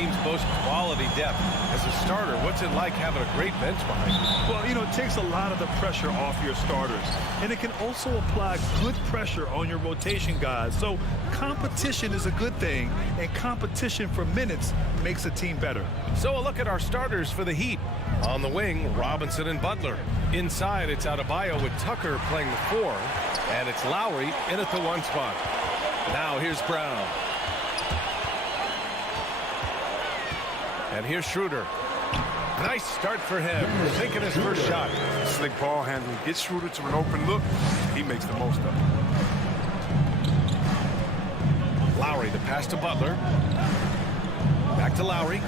team's most quality depth. As a starter, what's it like having a great bench behind you? Well, you know, it takes a lot of the pressure off your starters. And it can also apply good pressure on your rotation guys. So competition is a good thing, and competition for minutes makes a team better. So a look at our starters for the Heat. On the wing, Robinson and Butler. Inside, it's Adebayo with Tucker playing the 4. And it's Lowry in at the 1 spot. Now here's Brown. And here's Schroeder. Nice start for him. Taking his first shot. Slick ball handling. Gets Schroeder to an open look. He makes the most of it. Lowry, the pass to Butler. Back to Lowry.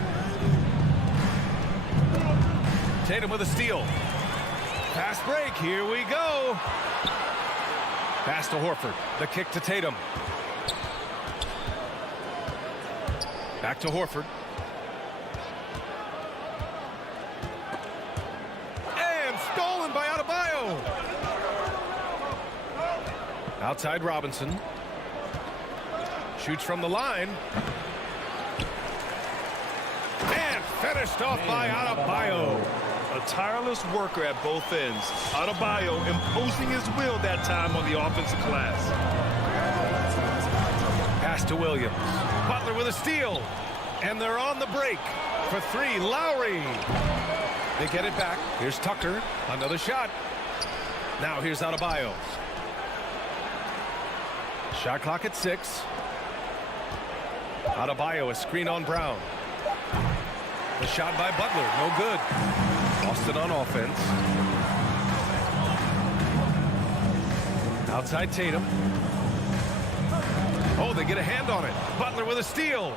Tatum with a steal. Fast break. Here we go. Pass to Horford. The kick to Tatum. Back to Horford. And stolen by Adebayo. Outside Robinson. Shoots from the line. And finished off by Adebayo. A tireless worker at both ends. Adebayo imposing his will that time on the offensive glass. Pass to Williams. Butler with a steal. And they're on the break. For 3, Lowry. They get it back. Here's Tucker. Another shot. Now here's Adebayo. Shot clock at 6. Adebayo, a screen on Brown. The shot by Butler. No good. Boston on offense. Outside Tatum. Oh, they get a hand on it. Butler with a steal.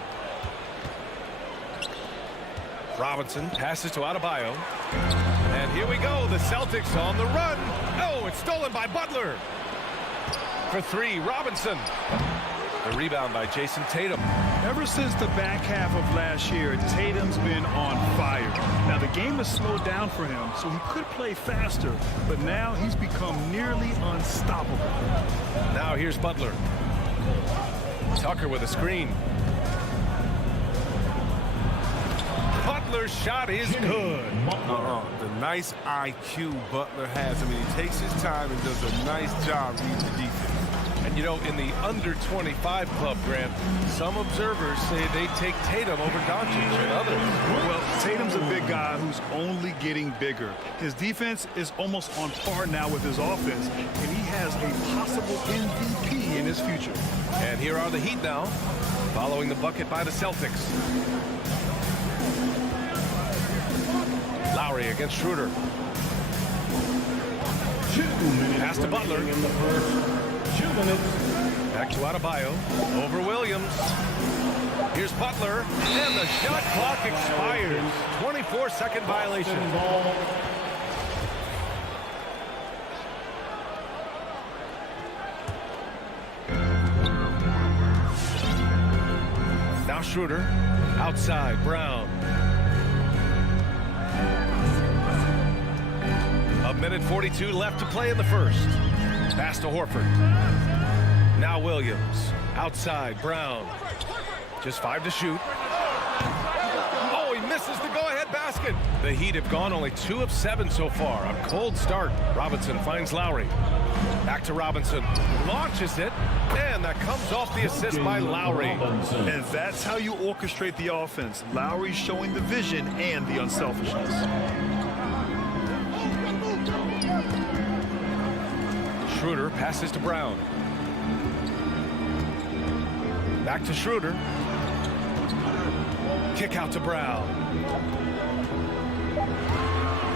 Robinson passes to Adebayo. And here we go. The Celtics on the run. Oh, it's stolen by Butler. For 3, Robinson. The rebound by Jason Tatum. Ever since the back half of last year, Tatum's been on fire. Now, the game has slowed down for him, so he could play faster, but now he's become nearly unstoppable. Now here's Butler. Tucker with a screen. Butler's shot is good. The nice IQ Butler has. I mean, he takes his time and does a nice job reading the defense. And, you know, in the under-25 club, Grant, some observers say they take Tatum over Doncic and others. Well, Tatum's a big guy who's only getting bigger. His defense is almost on par now with his offense, and he has a possible MVP in his future. And here are the Heat now, following the bucket by the Celtics. Lowry against Schroeder. 2 minutes Pass to Butler. In the first 2 minutes. Back to Adebayo. Over Williams. Here's Butler. And the shot clock expires. 24-second violation. 'Now Schroeder. Outside. Brown. A minute 42 left to play in the first. Pass to Horford. Now Williams. Outside. Brown. Just 5 to shoot. Oh, he misses the go-ahead basket. The Heat have gone only 2 of 7 so far. A cold start. Robinson finds Lowry. Back to Robinson. Launches it. And that comes off the assist by Lowry. And that's how you orchestrate the offense. Lowry showing the vision and the unselfishness. Schroeder passes to Brown. Back to Schroeder. Kick out to Brown.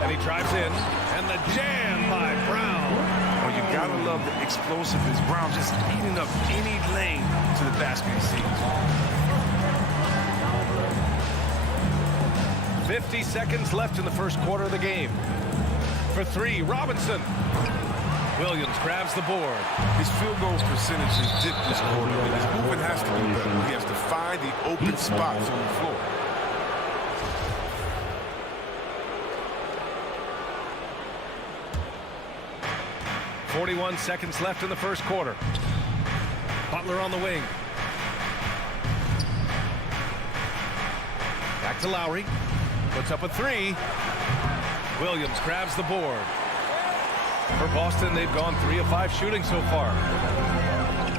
And he drives in. And the jam by Brown. Well, you gotta love the explosiveness. Brown just eating up any lane to the basket he sees. 50 seconds left in the first quarter of the game. For 3, Robinson. Williams grabs the board. His field goal percentage is dipped this quarter, and his movement has to be better. He has to find the open spots on the floor. 41 seconds left in the first quarter. Butler on the wing. Back to Lowry. Puts up a three. Williams grabs the board. For Boston, they've gone 3 of 5 shooting so far.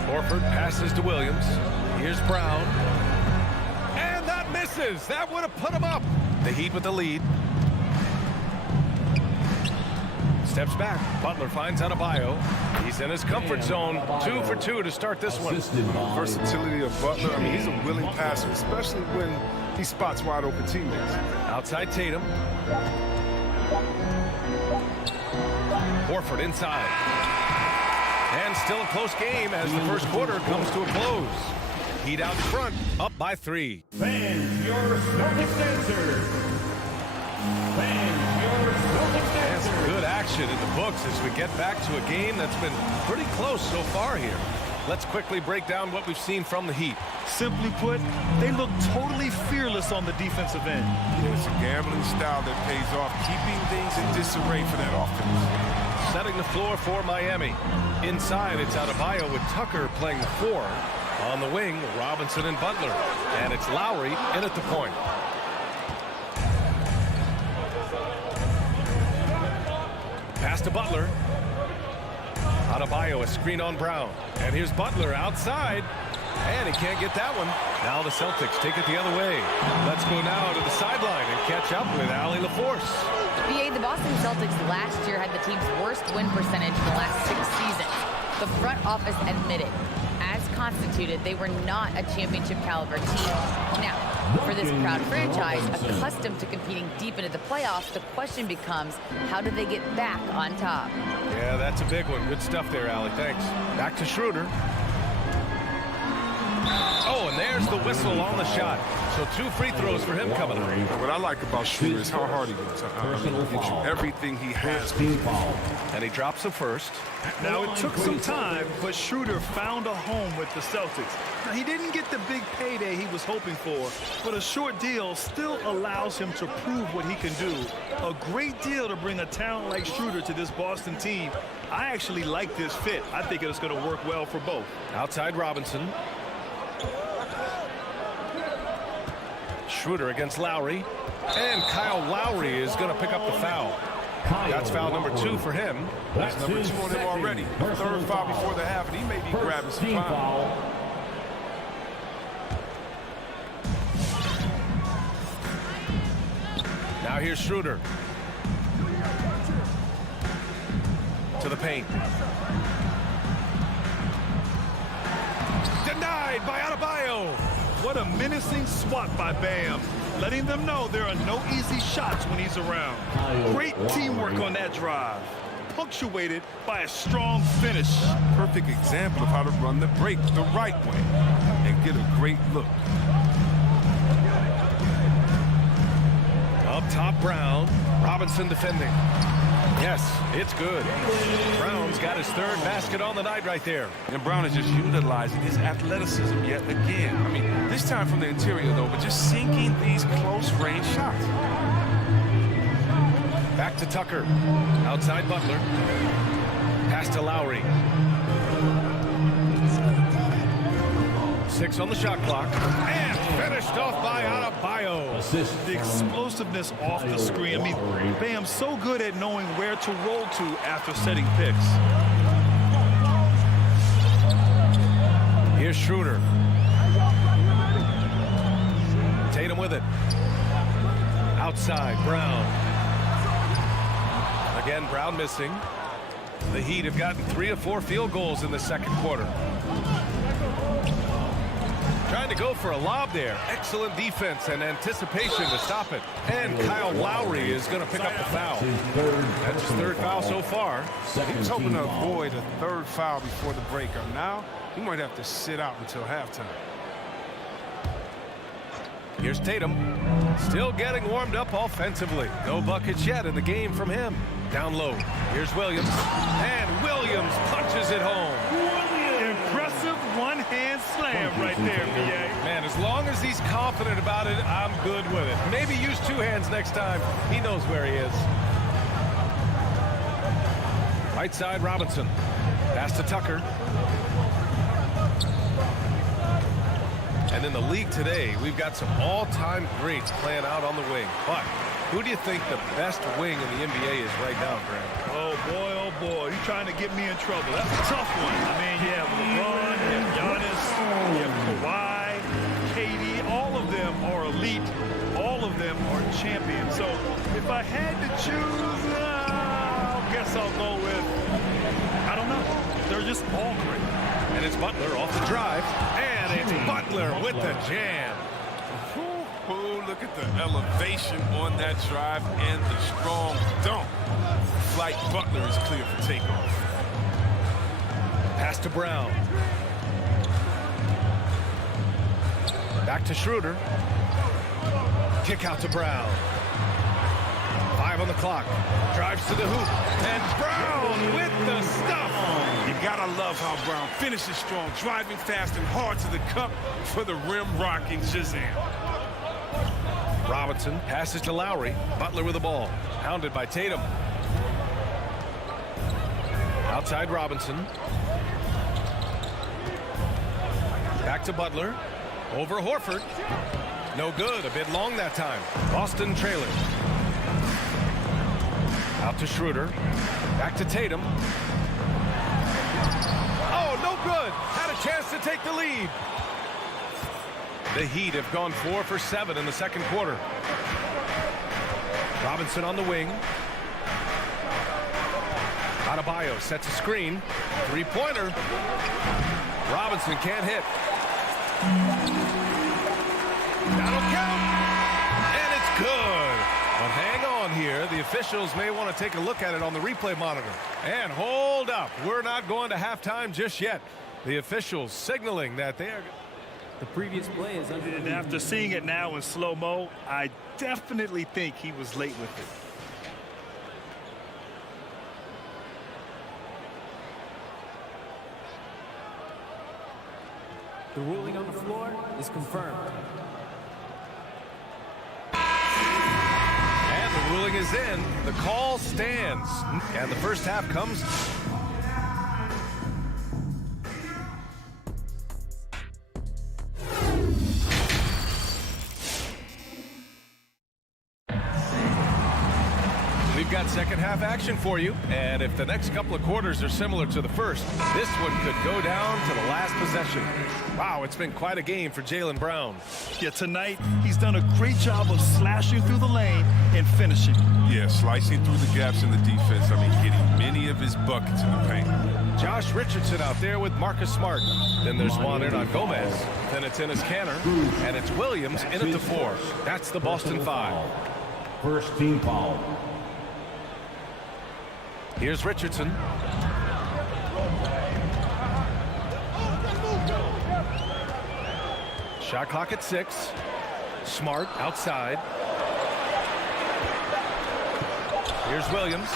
Horford passes to Williams. Here's Brown. And that misses. That would have put him up. The Heat with the lead. Steps back. Butler finds Adebayo. He's in his comfort zone. 2 for 2 to start this one. Versatility of Butler. I mean, he's a willing passer, especially when he spots wide open teammates. Outside Tatum. Horford inside. And still a close game as the first quarter comes to a close. Heat out front, up by 3. Fans, your Celtics answer. Fans, your Celtics And some answer. good action in the books as we get back to a game that's been pretty close so far here. Let's quickly break down what we've seen from the Heat. Simply put, they look totally fearless on the defensive end. It's a gambling style that pays off, keeping things in disarray for that offense. Setting the floor for Miami. Inside, it's Adebayo with Tucker playing the 4. On the wing, Robinson and Butler. And it's Lowry in at the point. Pass to Butler. Adebayo, a screen on Brown. And here's Butler outside. And he can't get that one. Now the Celtics take it the other way. Let's go now to the sideline and catch up with Allie LaForce. BA, the Boston Celtics last year had the team's worst win percentage in the last 6 seasons. The front office admitted, as constituted, they were not a championship caliber team. Now, for this proud franchise, accustomed to competing deep into the playoffs, the question becomes, how do they get back on top? Yeah, that's a big one. Good stuff there, Allie. Thanks. Back to Schroeder. Oh, and there's the whistle on the shot. So 2 free throws for him coming up. What I like about Schroeder is how hard he goes. He gives you everything he has. And he drops the first. Now, it took some time, but Schroeder found a home with the Celtics. Now, he didn't get the big payday he was hoping for, but a short deal still allows him to prove what he can do. A great deal to bring a talent like Schroeder to this Boston team. I actually like this fit. I think it's going to work well for both. Outside Robinson. Schroeder against Lowry. And Kyle Lowry is going to pick up the foul. That's foul number 2 for him. That's number 2 on him already. Third foul before the half, and he may be grabbing some foul. Now here's Schroeder. To the paint. Denied by Adebayo. What a menacing swat by Bam, letting them know there are no easy shots when he's around. Great teamwork on that drive, punctuated by a strong finish. Perfect example of how to run the break the right way and get a great look. Up top, Brown. Robinson defending. Yes, it's good. Brown's got his 3rd basket on the night right there. And Brown is just utilizing his athleticism yet again. I mean, this time from the interior, though, but just sinking these close-range shots. Back to Tucker. Outside Butler. Pass to Lowry. 6 on the shot clock. And finished off by Adebayo. The explosiveness off the screen. I mean, Bam's so good at knowing where to roll to after setting picks. Here's Schroeder. Tatum with it. Outside, Brown. Again, Brown missing. The Heat have gotten 3 of 4 field goals in the second quarter. Trying to go for a lob there. Excellent defense and anticipation to stop it. And Kyle Lowry is going to pick up the foul. That's his 3rd foul so far. He was hoping to avoid a 3rd foul before the break. Now, he might have to sit out until halftime. Here's Tatum. Still getting warmed up offensively. No buckets yet in the game from him. Down low. Here's Williams. And Williams punches it home. Impressive one-hand slam right there, BA. Man, as long as he's confident about it, I'm good with it. Maybe use 2 hands next time. He knows where he is. Right side, Robinson. Pass to Tucker. And in in the league today, we've got some all-time greats playing out on the wing. But who do you think the best wing in the NBA is right now, Grant? Oh, boy, you're trying to get me in trouble. That's a tough one. I mean, you have LeBron, you have Giannis, you have Kawhi, KD. All of them are elite. All of them are champions. So if I had to choose, I guess I'll go with, I don't know. They're just all great. And it's Butler off the drive. And it's Butler with the jam. Ooh, look at the elevation on that drive and the strong dunk. Flight Butler is clear for takeoff. Pass to Brown. Back to Schroeder. Kick out to Brown. 5 on the clock. Drives to the hoop. And Brown with the stuff. You gotta love how Brown finishes strong, driving fast and hard to the cup for the rim rocking Shazam. Robinson passes to Lowry. Butler with the ball. Hounded by Tatum. Outside Robinson. Back to Butler. Over Horford. No good. A bit long that time. Boston trailing. Out to Schroeder. Back to Tatum. Oh, no good. Had a chance to take the lead. The Heat have gone 4 for 7 in the second quarter. Robinson on the wing. Adebayo sets a screen. Three-pointer. Robinson can't hit. That'll count. And it's good. But hang on here. The officials may want to take a look at it on the replay monitor. And hold up. We're not going to halftime just yet. The officials signaling that they are... The previous play is under. And after seeing it now in slow-mo, I definitely think he was late with it. The ruling on the floor is confirmed. And the ruling is in. The call stands. And the first half comes... We've got second half action for you, and if the next couple of quarters are similar to the first, this one could go down to the last possession. Wow, it's been quite a game for Jaylen Brown. Yeah, tonight he's done a great job of slashing through the lane and finishing. Yeah, slicing through the gaps in the defense. I mean, getting many of his buckets in the paint. Josh Richardson out there with Marcus Smart. Then there's Juan Gomez. Then it's Enes Kanter, and it's Williams in at the 4. That's the Boston 5. First team foul. Here's Richardson. Shot clock at 6. Smart outside. Here's Williams.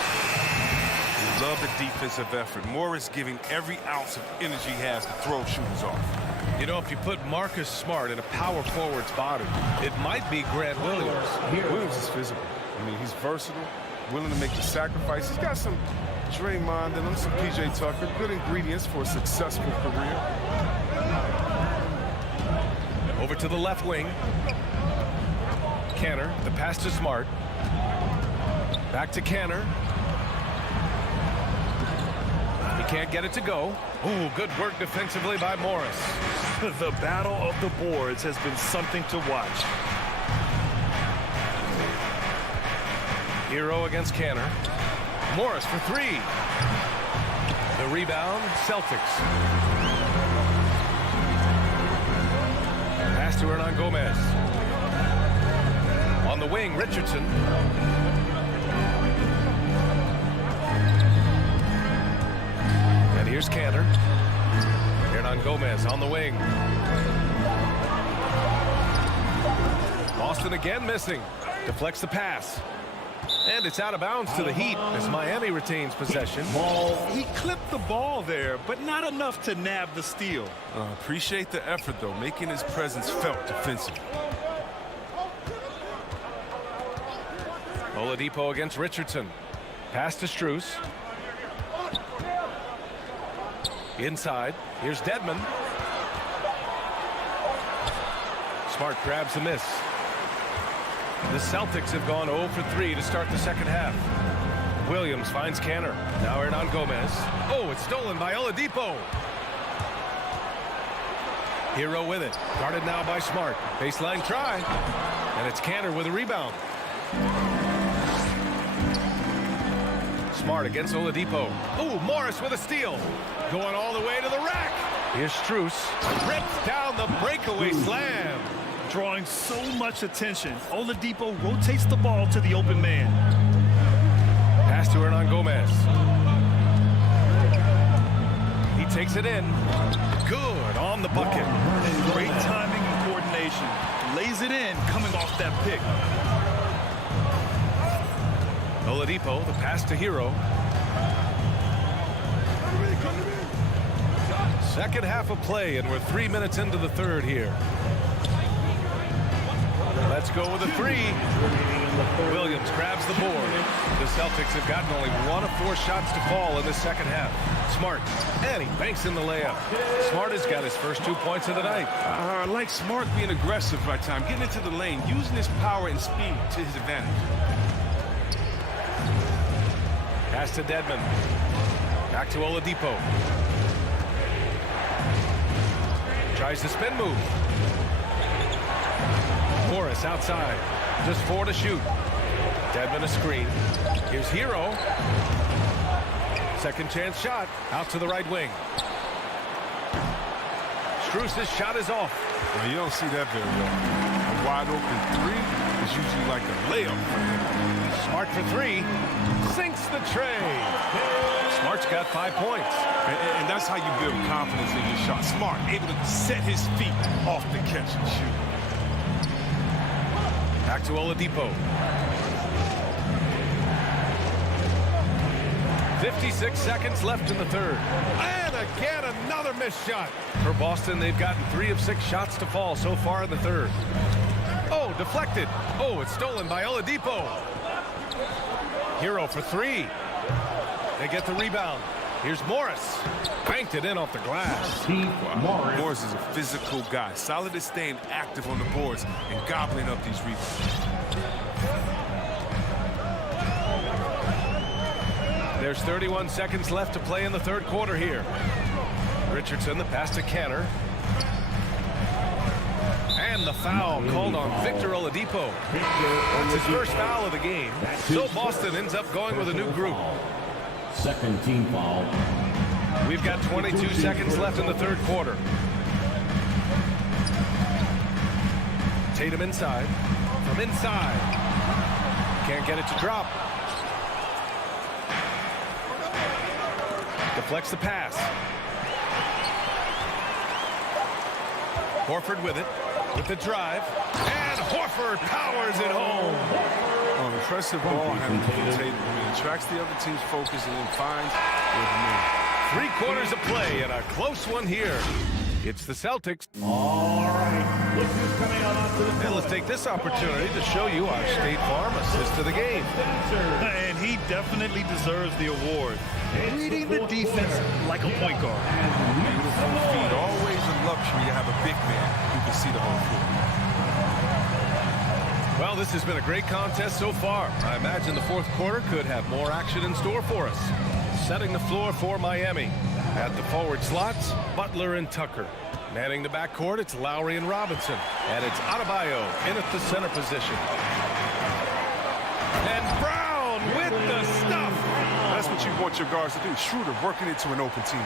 Love the defensive effort. Morris giving every ounce of energy he has to throw shooters off. You know, if you put Marcus Smart in a power forward's body, it might be Grant Williams. Williams is physical. I mean, he's versatile, willing to make the sacrifice. He's got some Draymond and some PJ Tucker. Good ingredients for a successful career. Over to the left wing. Kanter, the pass to Smart. Back to Kanter. He can't get it to go. Ooh, good work defensively by Morris. The battle of the boards has been something to watch. Hero against Kanter. Morris for 3. The rebound, Celtics. Pass to Hernan Gomez. On the wing, Richardson. And here's Kanter. Hernan Gomez on the wing. Boston again missing. Deflects the pass. And it's out of bounds to the Heat as Miami retains possession. He clipped the ball there, but not enough to nab the steal. Appreciate the effort, though, making his presence felt defensively. Oladipo against Richardson. Pass to Strus. Inside. Here's Dedmon. Smart grabs the miss. The Celtics have gone 0 for 3 to start the second half. Williams finds Canner. Now Hernan Gomez. Oh, it's stolen by Oladipo. Hero with it. Guarded now by Smart. Baseline try. And it's Canner with a rebound. Smart against Oladipo. Ooh, Morris with a steal. Going all the way to the rack. Here's Strus. Rips down the breakaway slam. Drawing so much attention. Oladipo rotates the ball to the open man. Pass to Hernan Gomez. He takes it in. Good on the bucket. Great timing and coordination. Lays it in coming off that pick. Oladipo, the pass to Hero. Second half of play, and we're 3 minutes into the third here. Let's go with a three. Williams grabs the board. The Celtics have gotten only 1 of 4 shots to fall in the second half. Smart, and he banks in the layup. Smart has got his first 2 points of the night. I like Smart being aggressive right time, getting into the lane, using his power and speed to his advantage. Pass to Dedmon. Back to Oladipo. Tries the spin move. Morris outside. Just 4 to shoot. Dedmon a screen. Here's Hero. Second chance shot. Out to the right wing. Strus' shot is off. Well, you don't see that very often. A wide open three is usually like a layup for him. Smart for 3. Sinks the tray. Smart's got 5 points. And that's how you build confidence in your shot. Smart, able to set his feet off the catch and shoot. Back to Oladipo. 56 seconds left in the third. And again, another missed shot. For Boston, they've gotten 3 of 6 shots to fall so far in the third. Oh, deflected. Oh, it's stolen by Oladipo. Hero for 3. They get the rebound. Here's Morris. Banked it in off the glass. Wow. Morris is a physical guy. Solid at staying active on the boards and gobbling up these rebounds. There's 31 seconds left to play in the third quarter here. Richardson, the pass to Canner. And the foul called on Victor Oladipo. That's his first foul of the game. So Boston ends up going with a new group. Second team foul. We've got 22 seconds left in the third quarter. Tatum inside. From inside. Can't get it to drop. Deflects the pass. Horford with it. With the drive. And Horford powers it home. Oh, impressive ball handling from Tatum. He attracts the other team's focus and then finds where to move. 3 quarters of play and a close one here. It's the Celtics. All right. Look who's coming out onto the And floor. let's take this opportunity to show you our State Farm assist of the game. And he definitely deserves the award. Reading the defense like a point guard. Beautiful feet. Always a luxury to have a big man who can see the whole floor. Well, this has been a great contest so far. I imagine the fourth quarter could have more action in store for us. Setting the floor for Miami. At the forward slots, Butler and Tucker. Manning the backcourt, it's Lowry and Robinson. And it's Adebayo in at the center position. And Brown with the stuff. That's what you want your guards to do. Schroeder working into an open team.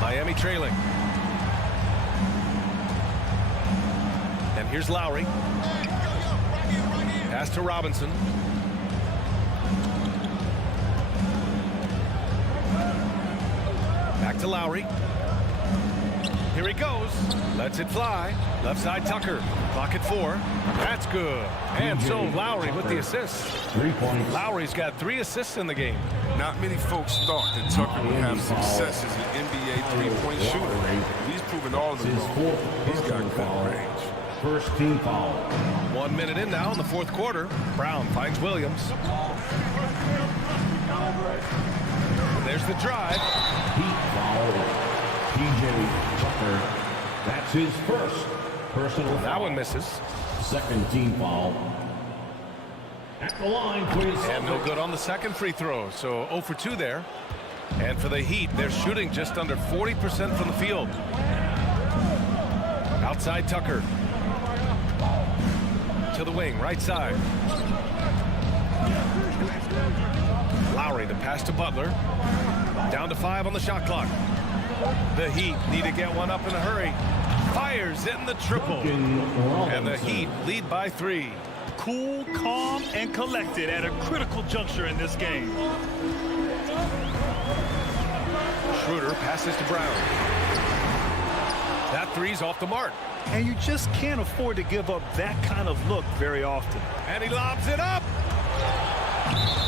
Miami trailing. And here's Lowry. Pass to Robinson. Back to Lowry. Here he goes. Lets it fly. Left side Tucker. Clock at 4. That's good. And so Lowry with the assist. 3 points. Lowry's got 3 assists in the game. Not many folks thought that Tucker would have success as an NBA three-point shooter. He's proven all of them wrong. He's got good range. First team foul. 1 minute in now in the fourth quarter. Brown finds Williams. And there's the drive. Heat foul. P.J. Tucker. That's his first personal That foul. one misses. Second team foul. At the line, please. And no good on the second free throw. So 0 for 2 there. And for the Heat, they're shooting just under 40% from the field. Outside Tucker. To the wing, right side. Lowry, the pass to Butler. Down to 5 on the shot clock. The Heat need to get one up in a hurry. Fires in the triple. And the Heat lead by 3. Cool, calm, and collected at a critical juncture in this game. Schroeder passes to Brown. That three's off the mark. And you just can't afford to give up that kind of look very often. And he lobs it up.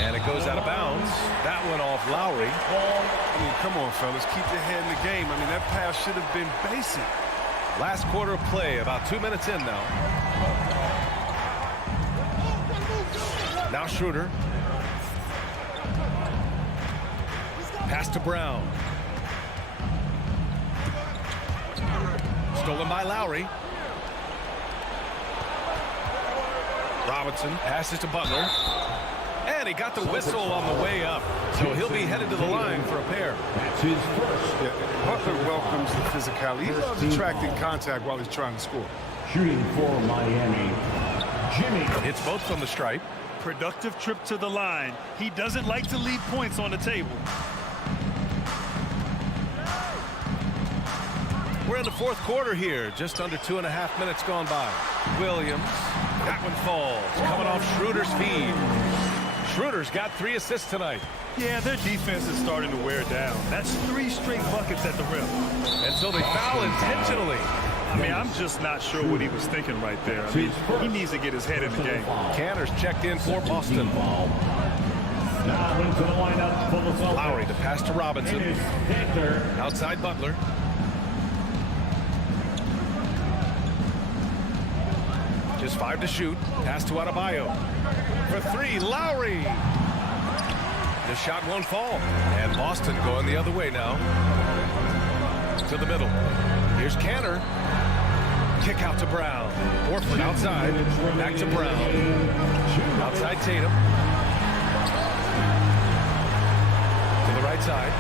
And it goes out of bounds. That one off Lowry. I mean, come on, fellas. Keep your head in the game. I mean, that pass should have been basic. Last quarter of play, about 2 minutes in now. Now Schroeder. Pass to Brown. Stolen by Lowry. Robinson passes to Butler. And he got the whistle on the way up. So he'll be headed to the line for a pair. That's his first. Yeah, Butler welcomes the physicality. He loves attracting contact while he's trying to score. Shooting for Miami, Jimmy. It's both from the stripe. Productive trip to the line. He doesn't like to leave points on the table. We're in the fourth quarter here. Just under 2.5 minutes gone by. Williams. That one falls. Coming off Schroeder's feed. Schroeder's got 3 assists tonight. Yeah, their defense is starting to wear down. That's 3 straight buckets at the rim. And so they foul intentionally. I mean, I'm just not sure what he was thinking right there. I mean, he needs to get his head in the game. Canner's checked in for Boston. Now into the lineup for the Celtics. Lowry, the pass to Robinson. It is Hector. Outside Butler. Just 5 to shoot. Pass to Adebayo. For 3, Lowry. The shot won't fall. And Boston going the other way now. To the middle. Here's Canner. Kick out to Brown. Horford outside. Back to Brown. Outside Tatum. To the right side.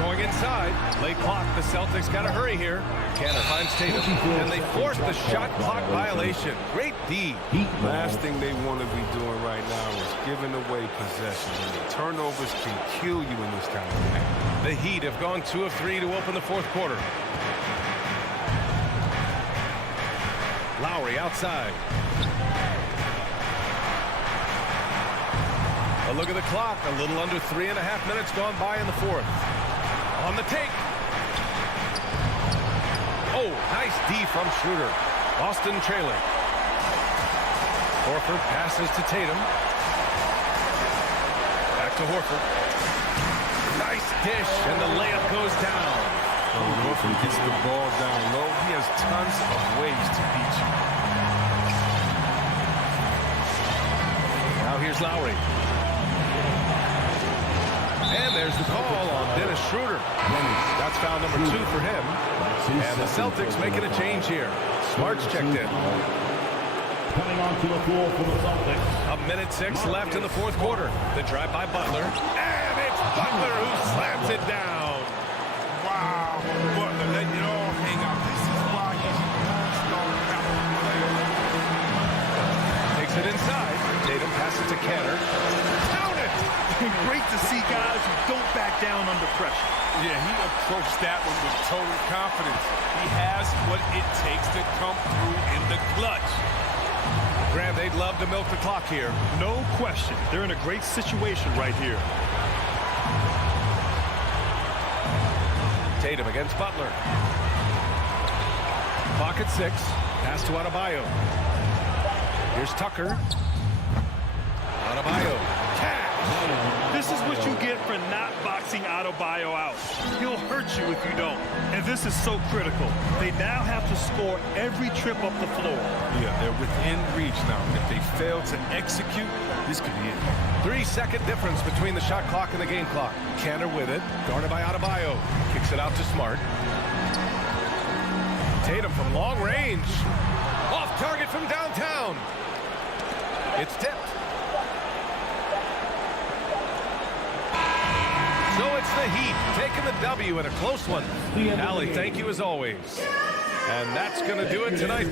Going inside. Late clock. The Celtics got to hurry here. Canner finds Tatum. And they force the shot clock violation. Great D. Last thing they want to be doing right now is giving away possession. And the turnovers can kill you in this kind of game. The Heat have gone 2 of 3 to open the fourth quarter. Lowry outside. A look at the clock. A little under 3.5 minutes gone by in the fourth. On the take. Oh, nice D from Schroeder. Boston trailing. Horford passes to Tatum. Back to Horford. Nice dish, and the layup goes down. Horford gets the ball down low. He has tons of ways to beat you. Now here's Lowry. And there's the call on Dennis Schroeder. That's foul number 2 for him. And the Celtics making a change here. Smart's checked in. Coming onto the floor for the Celtics. 1:06 left in the fourth quarter. The drive by Butler. And it's Butler who slams it down. Wow, Butler letting it all hang out. This is why he's an all-star caliber player. Takes it inside. Tatum passes to Canner. Count it! Great to see guys who don't back down under pressure. Yeah, he approached that one with total confidence. He has what it takes to come through in the clutch. Graham, they'd love to milk the clock here. No question. They're in a great situation right here. Tatum against Butler. Clock at 6. Pass to Adebayo. Here's Tucker. Adebayo. Cash. This is what you get for not boxing Adebayo out. He'll hurt you if you don't. And this is so critical. They now have to score every trip up the floor. Yeah, they're within reach now. If they fail to execute, this could be it. 3-second difference between the shot clock and the game clock. Cantor with it, guarded by Adebayo. Kicks it out to Smart. Tatum from long range. Off target from downtown. It's tipped. So it's the Heat taking the W in a close one. Allie, thank you as always. And that's going to do it tonight.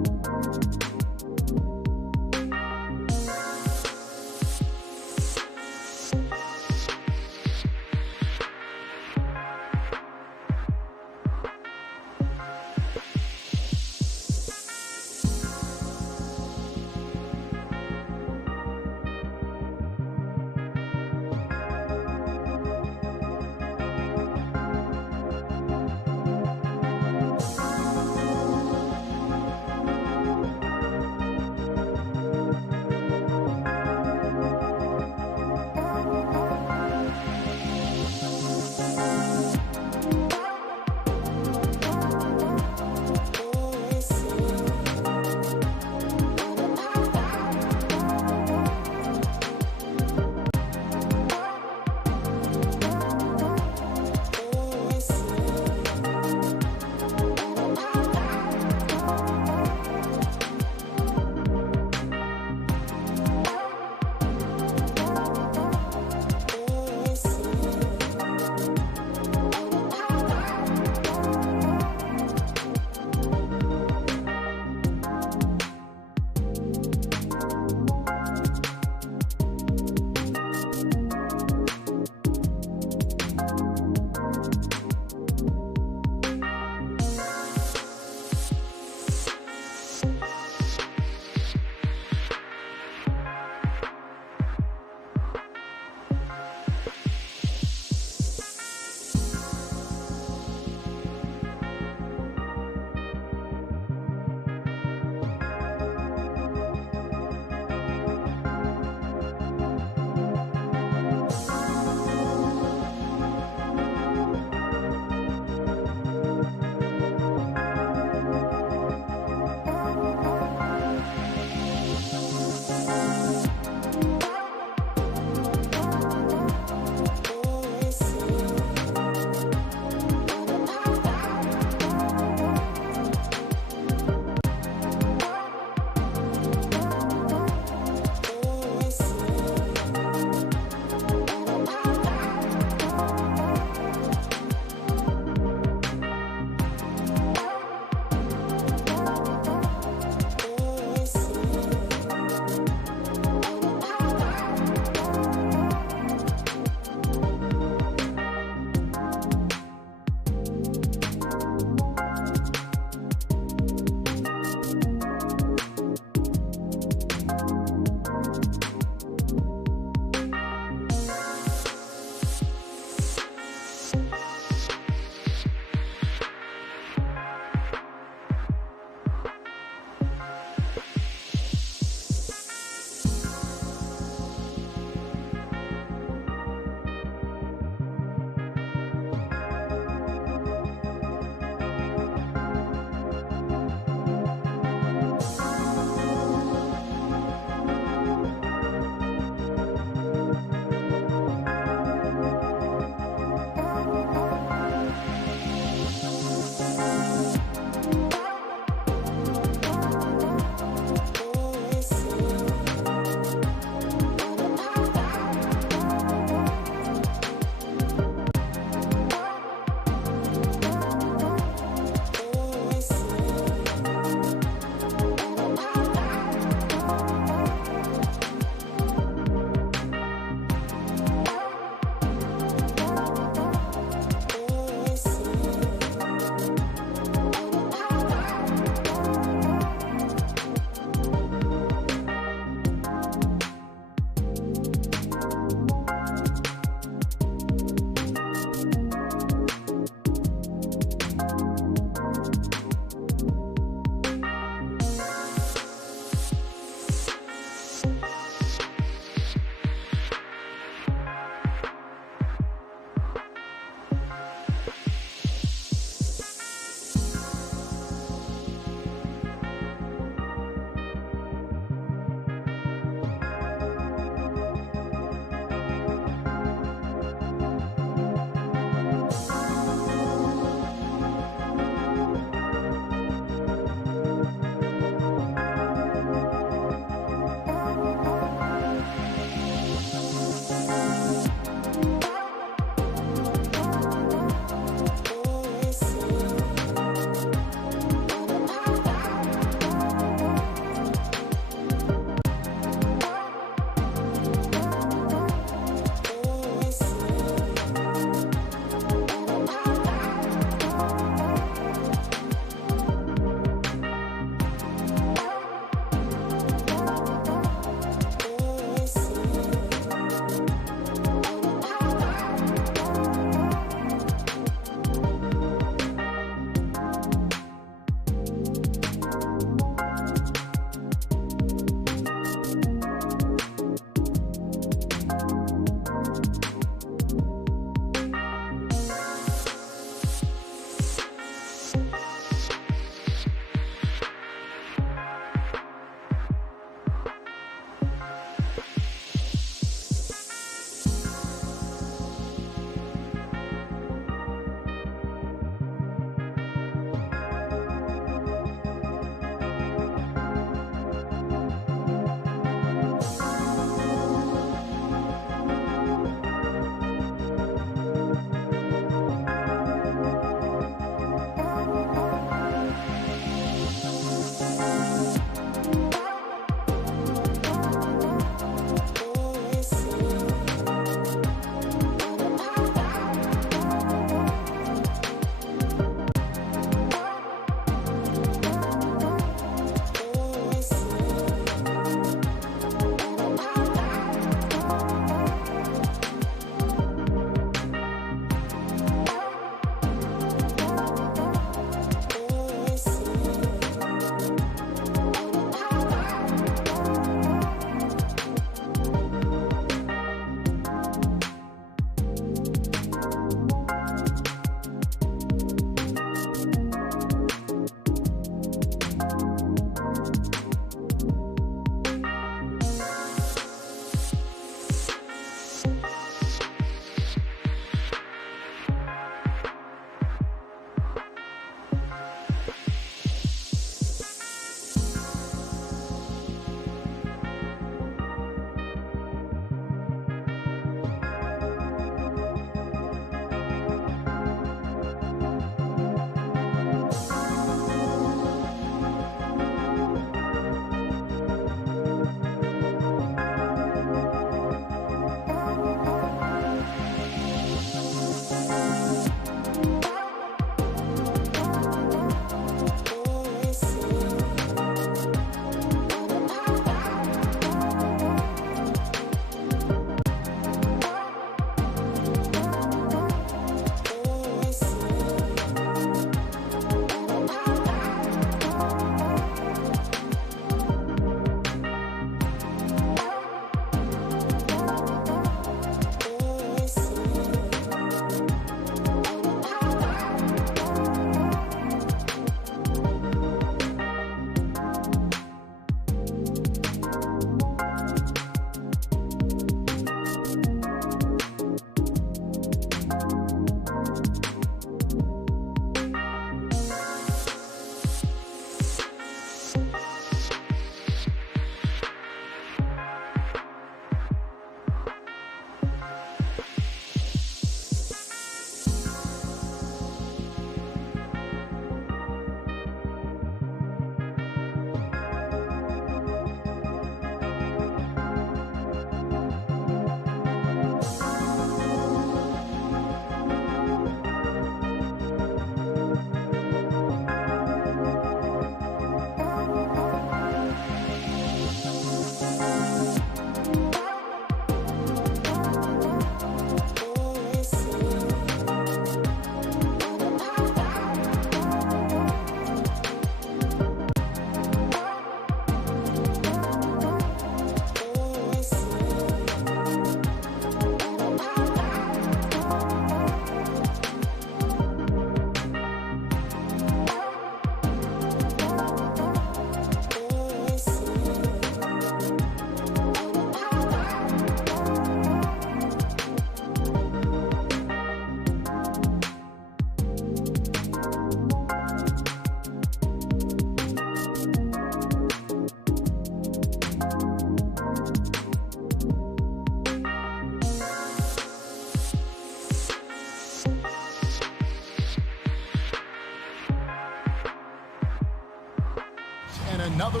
And another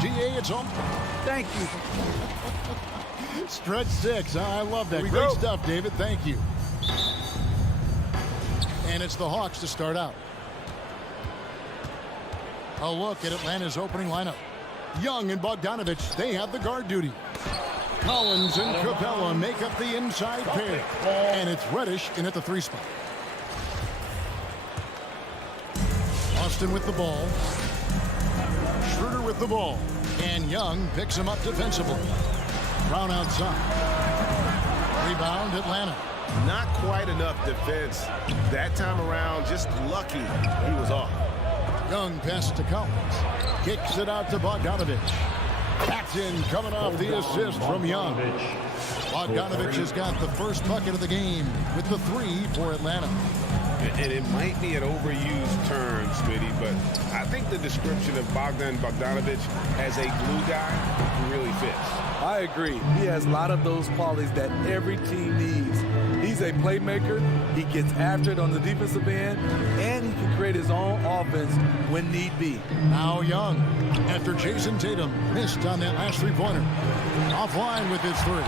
GA, it's home. Thank you. Stretch 6. I love that. Great go. stuff, David. Thank you. And it's the Hawks to start out. A look at Atlanta's opening lineup. Young and Bogdanovich, they have the guard duty. Collins and Capella make up the inside pair. And it's Reddish in at the 3 spot. Austin with the ball. Schroeder with the ball. And Young picks him up defensively. Brown outside. Rebound, Atlanta. Not quite enough defense that time around. Just lucky he was off. Young pass to Collins. Kicks it out to Bogdanovich. That's in, coming off the assist from Young. Bogdanovich has got the first bucket of the game with the 3 for Atlanta. And it might be an overused term, Smitty, but I think the description of Bogdanovich as a glue guy really fits. I agree. He has a lot of those qualities that every team needs. He's a playmaker. He gets after it on the defensive end, and he can create his own offense when need be. Now Young, after Jason Tatum missed on that last 3-pointer. Offline with his 3.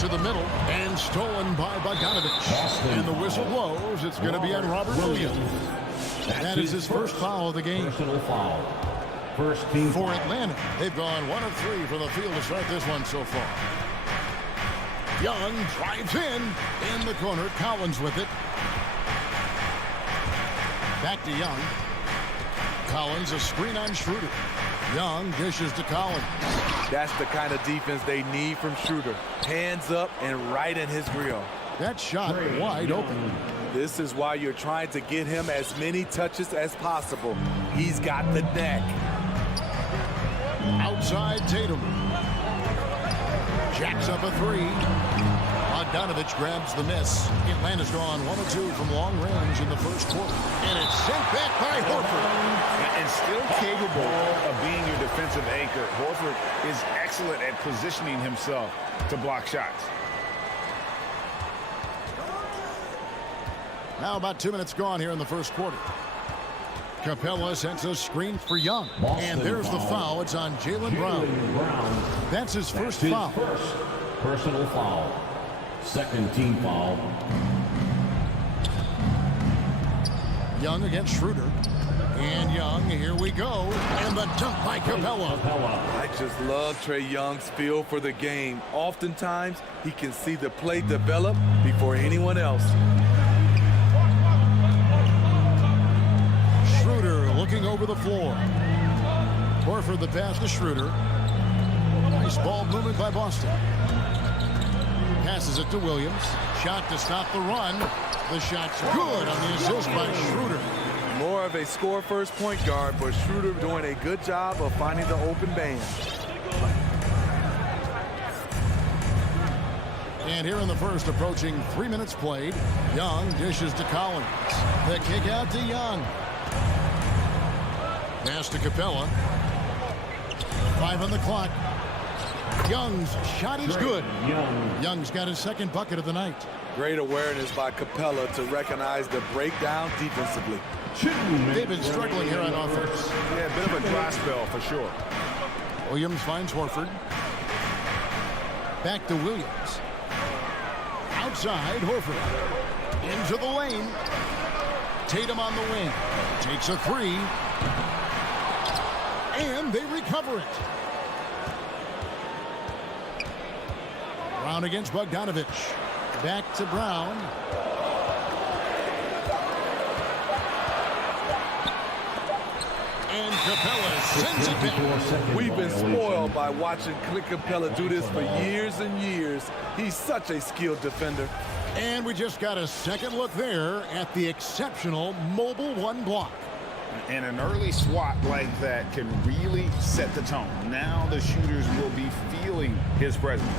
To the middle, and stolen by Bogdanovich. And the whistle blows. It's going to be on Robert Williams. That is his first foul of the game. Personal foul. First team For Atlanta, they've gone 1 of 3 from the field to start this one so far. Young drives in the corner. Collins with it. Back to Young. Collins, a screen on Schroeder. Young dishes to Collins. That's the kind of defense they need from Schroeder. Hands up and right in his grill. That shot wide open. This is why you're trying to get him as many touches as possible. He's got the neck. Outside Tatum. Jacks up a 3. Bogdanovich grabs the miss. Atlanta's gone 1 of 2 from long range in the first quarter. And it's sent back by Horford. And still capable of being your defensive anchor. Horford is excellent at positioning himself to block shots. Now about 2 minutes gone here in the first quarter. Capella sends a screen for Young. And there's the foul. It's on Jaylen Brown. That's his first foul. First personal foul. Second team foul. Young against Schroeder. And Young, here we go. And the dunk by Capella. I just love Trae Young's feel for the game. Oftentimes, he can see the play develop before anyone else. Schroeder looking over the floor. Horford the pass to Schroeder. Nice ball movement by Boston. Passes it to Williams. Shot to stop the run. The shot's good on the assist by Schroeder. More of a score-first point guard, but Schroeder doing a good job of finding the open man. And here in the first, approaching 3 minutes played, Young dishes to Collins. The kick out to Young. Pass to Capella. 5 on the clock. Young's shot is good. Young's got his second bucket of the night. Great awareness by Capella to recognize the breakdown defensively. They've been struggling here on offense. Yeah, a bit of a dry spell for sure. Williams finds Horford. Back to Williams. Outside, Horford. Into the lane. Tatum on the wing. Takes a 3. And they recover it. Brown against Bogdanovich. Back to Brown. And Capella sends it down. We've been spoiled by watching Clint Capella do this for years and years. He's such a skilled defender. And we just got a second look there at the exceptional mobile 1 block. And an early swat like that can really set the tone. Now the shooters will be feeling his presence.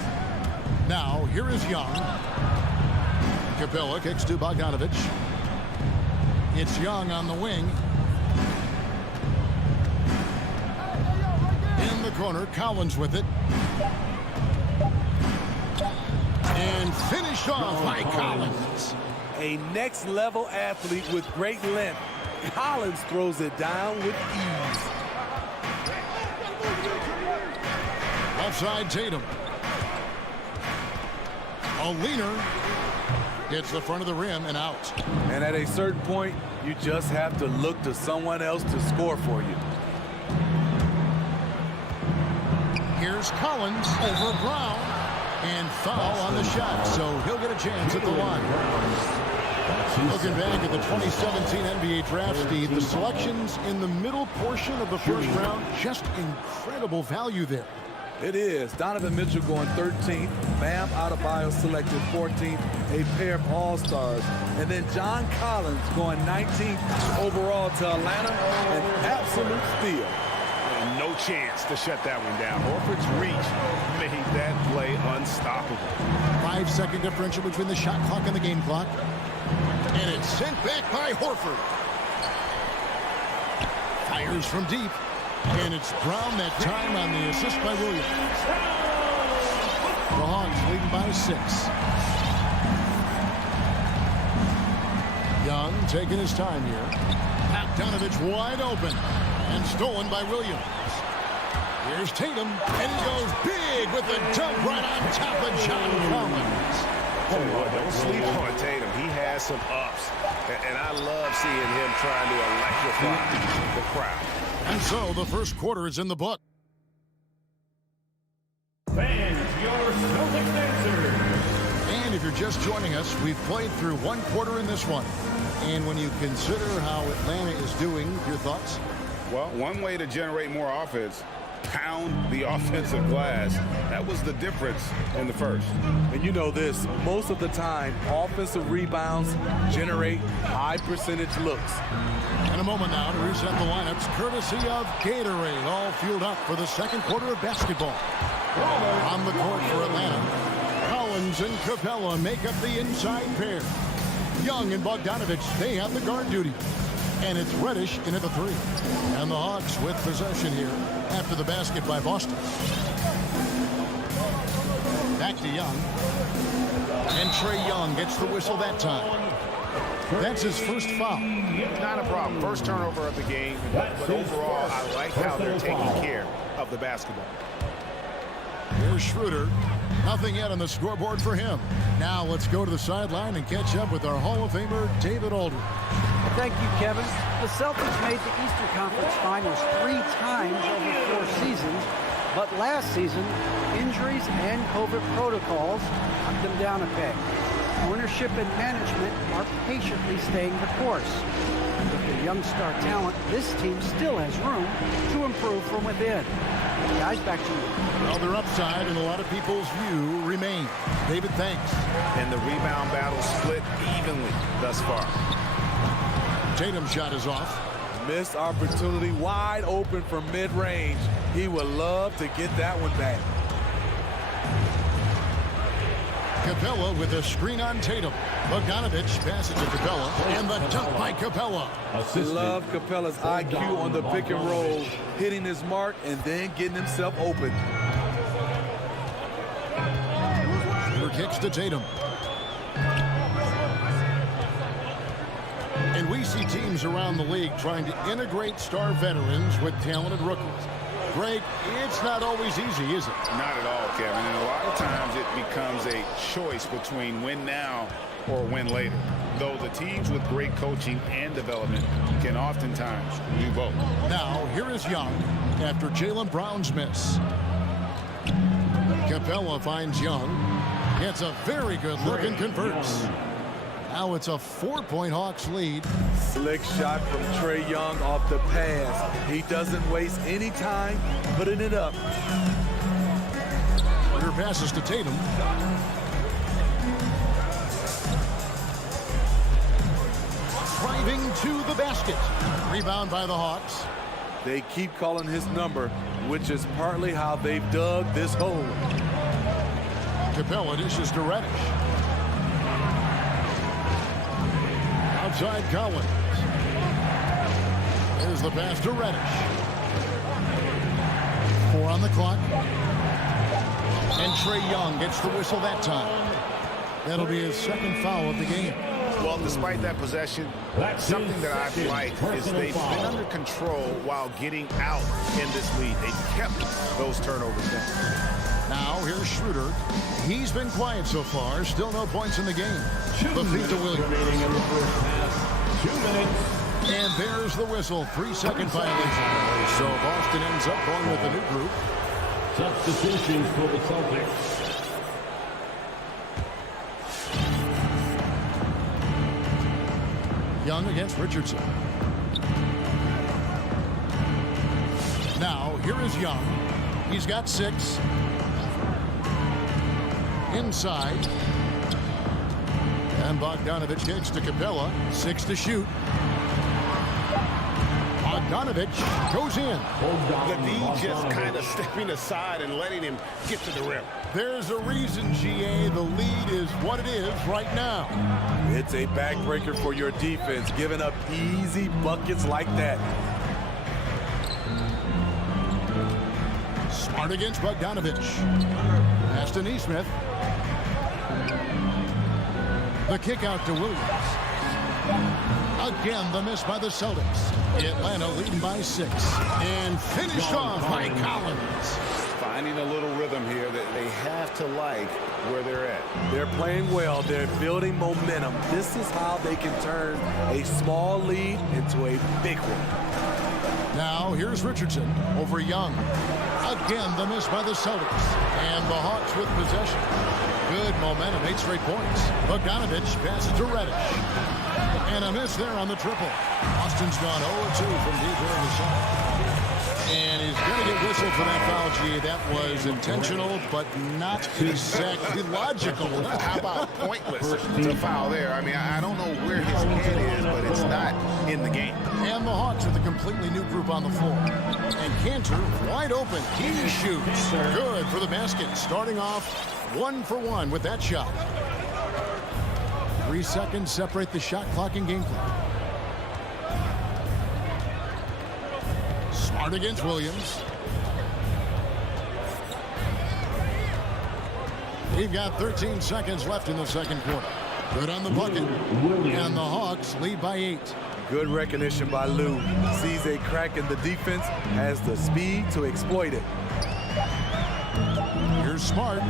Now, here is Young. Capella kicks to Bogdanovich. It's Young on the wing. In the corner, Collins with it. And finished off by Collins. A next-level athlete with great length. Collins throws it down with ease. Left side, Tatum. A leaner hits the front of the rim and out. And at a certain point, you just have to look to someone else to score for you. Here's Collins over Brown. And foul on the shot, so he'll get a chance at the line. Looking back at the 2017 NBA draft, Steve, the selections in the middle portion of the first round, just incredible value there. It is. Donovan Mitchell going 13th. Bam Adebayo selected 14th. A pair of all-stars. And then John Collins going 19th overall to Atlanta. An absolute steal. And no chance to shut that one down. Horford's reach made that play unstoppable. 5-second differential between the shot clock and the game clock. And it's sent back by Horford. Fires from deep. And it's Brown that time on the assist by Williams. The Hawks leading by 6. Young taking his time here. Bogdanovich wide open. And stolen by Williams. Here's Tatum. And he goes big with the dunk right on top of John Collins. Don't sleep on Tatum. He has some ups. And I love seeing him trying to electrify the crowd. And so the first quarter is in the book. Fans, your Celtics answer. And if you're just joining us, we've played through one quarter in this one. And when you consider how Atlanta is doing, your thoughts? Well, one way to generate more offense, pound the offensive glass. That was the difference in the first. And you know this, most of the time, offensive rebounds generate high percentage looks. In a moment now to reset the lineups, courtesy of Gatorade, all fueled up for the second quarter of basketball. On the court for Atlanta, Collins and Capella make up the inside pair. Young and Bogdanovich, they have the guard duty. And it's Reddish into the 3. And the Hawks with possession here after the basket by Boston. Back to Young. And Trae Young gets the whistle that time. That's his first foul. Not a problem. First turnover of the game. But overall, I like how they're taking care of the basketball. Here's Schroeder. Nothing yet on the scoreboard for him. Now let's go to the sideline and catch up with our Hall of Famer, David Aldridge. Thank you, Kevin. The Celtics made the Eastern Conference Finals 3 times over 4 seasons, but last season, injuries and COVID protocols knocked them down a peg. Ownership and management are patiently staying the course. With their young star talent, this team still has room to improve from within. Guys, back to you. Well, their upside in a lot of people's view remains. David, thanks. And the rebound battle split evenly thus far. Tatum's shot is off. Missed opportunity, wide open from mid-range. He would love to get that one back. Capella with a screen on Tatum. Bogdanovich passes to Capella, and the dunk by Capella. Love Capella's IQ on the pick and roll, hitting his mark and then getting himself open. Schroeder kicks to Tatum. And we see teams around the league trying to integrate star veterans with talented rookies. Greg, it's not always easy, is it? Not at all, Kevin. And a lot of times it becomes a choice between win now or win later. Though the teams with great coaching and development can oftentimes do both. Now, here is Young after Jaylen Brown's miss. Capella finds Young. Gets a very good look and converts. Now it's a 4-point Hawks lead. Slick shot from Trae Young off the pass. He doesn't waste any time putting it up. Carter passes to Tatum. Driving to the basket. Rebound by the Hawks. They keep calling his number, which is partly how they've dug this hole. Capella dishes to Reddish. Outside Collins. Here's the pass to Reddish. 4 on the clock. And Trae Young gets the whistle that time. That'll be his second foul of the game. Well, despite that possession, something that I've liked is they've been under control while getting out in this lead. They've kept those turnovers down. Now here's Schroeder. He's been quiet so far. Still no points in the game. The feet to Williams. Remaining in the first half. 2 minutes. And there's the whistle. 3-second violation. So Boston ends up going with a new group. Substitutions for the Celtics. Young against Richardson. Now, here is Young. He's got 6. Inside. And Bogdanovich gets to Capella. 6 to shoot. Bogdanovich goes in. The D just kind of stepping aside and letting him get to the rim. There's a reason, GA. The lead is what it is right now. It's a backbreaker for your defense, giving up easy buckets like that. Smart against Bogdanovich. Pass to Neesmith. The kick out to Williams. Again, the miss by the Celtics. Atlanta leading by 6. And finished off by Collins. Finding a little rhythm here that they have to like where they're at. They're playing well. They're building momentum. This is how they can turn a small lead into a big one. Now, here's Richardson over Young. Again, the miss by the Celtics. And the Hawks with possession. Good momentum, 8 straight points. Bogdanovich passes to Reddish. And a miss there on the triple. Boston's gone 0-2 from deep here in the shot. And he's going to get whistled for that foul, G. That was intentional, but not exactly logical. How about pointless to foul there? I mean, I don't know where his head is, but it's not in the game. And the Hawks with a completely new group on the floor. And Cantor wide open. He shoots. Good for the basket. Starting off 1 for 1 with that shot. 3 seconds separate the shot clock and game clock. Smart against Williams. We've got 13 seconds left in the second quarter. Good on the bucket. And the Hawks lead by 8. Good recognition by Lou. Sees a crack in the defense, has the speed to exploit it. Here's Smart.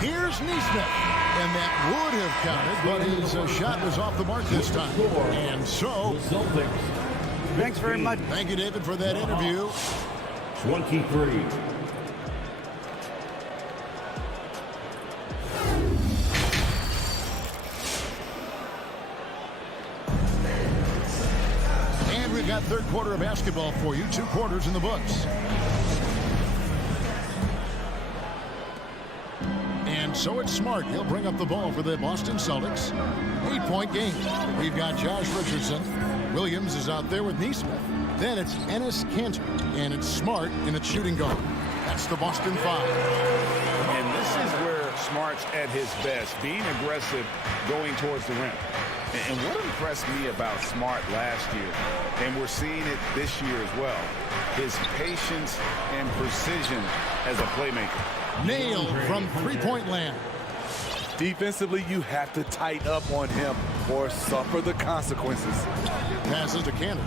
Here's Neesmith. And that would have counted, but his shot was off the mark this time. And so, Thanks very much. Thank you, David, for that interview. 23. And we've got third quarter of basketball for you. 2 quarters in the books. And so it's Smart. He'll bring up the ball for the Boston Celtics. 8-point game. We've got Josh Richardson. Williams is out there with Neesmith. Then it's Enes Kanter. And it's Smart in the shooting guard. That's the Boston 5. And this is where Smart's at his best, being aggressive, going towards the rim. And what impressed me about Smart last year, and we're seeing it this year as well, his patience and precision as a playmaker. Nailed from three-point land. Defensively, you have to tighten up on him or suffer the consequences. Passes to Cannon.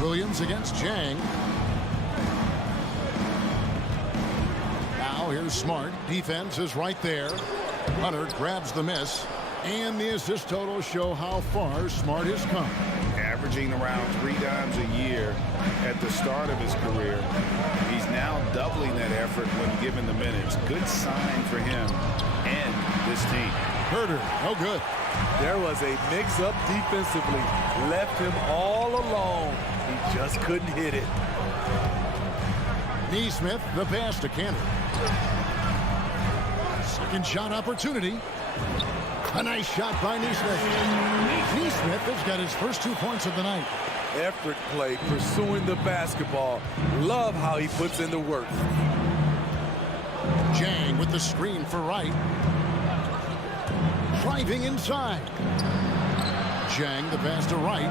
Williams against Jang. Now here's Smart. Defense is right there. Hunter grabs the miss. And the assist totals show how far Smart has come. Averaging around 3 dimes a year at the start of his career. He's now doubling that effort when given the minutes. Good sign for him and this team. Herter, no good. There was a mix-up defensively. Left him all alone. He just couldn't hit it. Neesmith, the pass to Cannon. Second shot opportunity. A nice shot by Neesmith. Neesmith has got his first 2 points of the night. Effort play, pursuing the basketball. Love how he puts in the work. Jang with the screen for Wright. Driving inside. Jang the pass to Wright.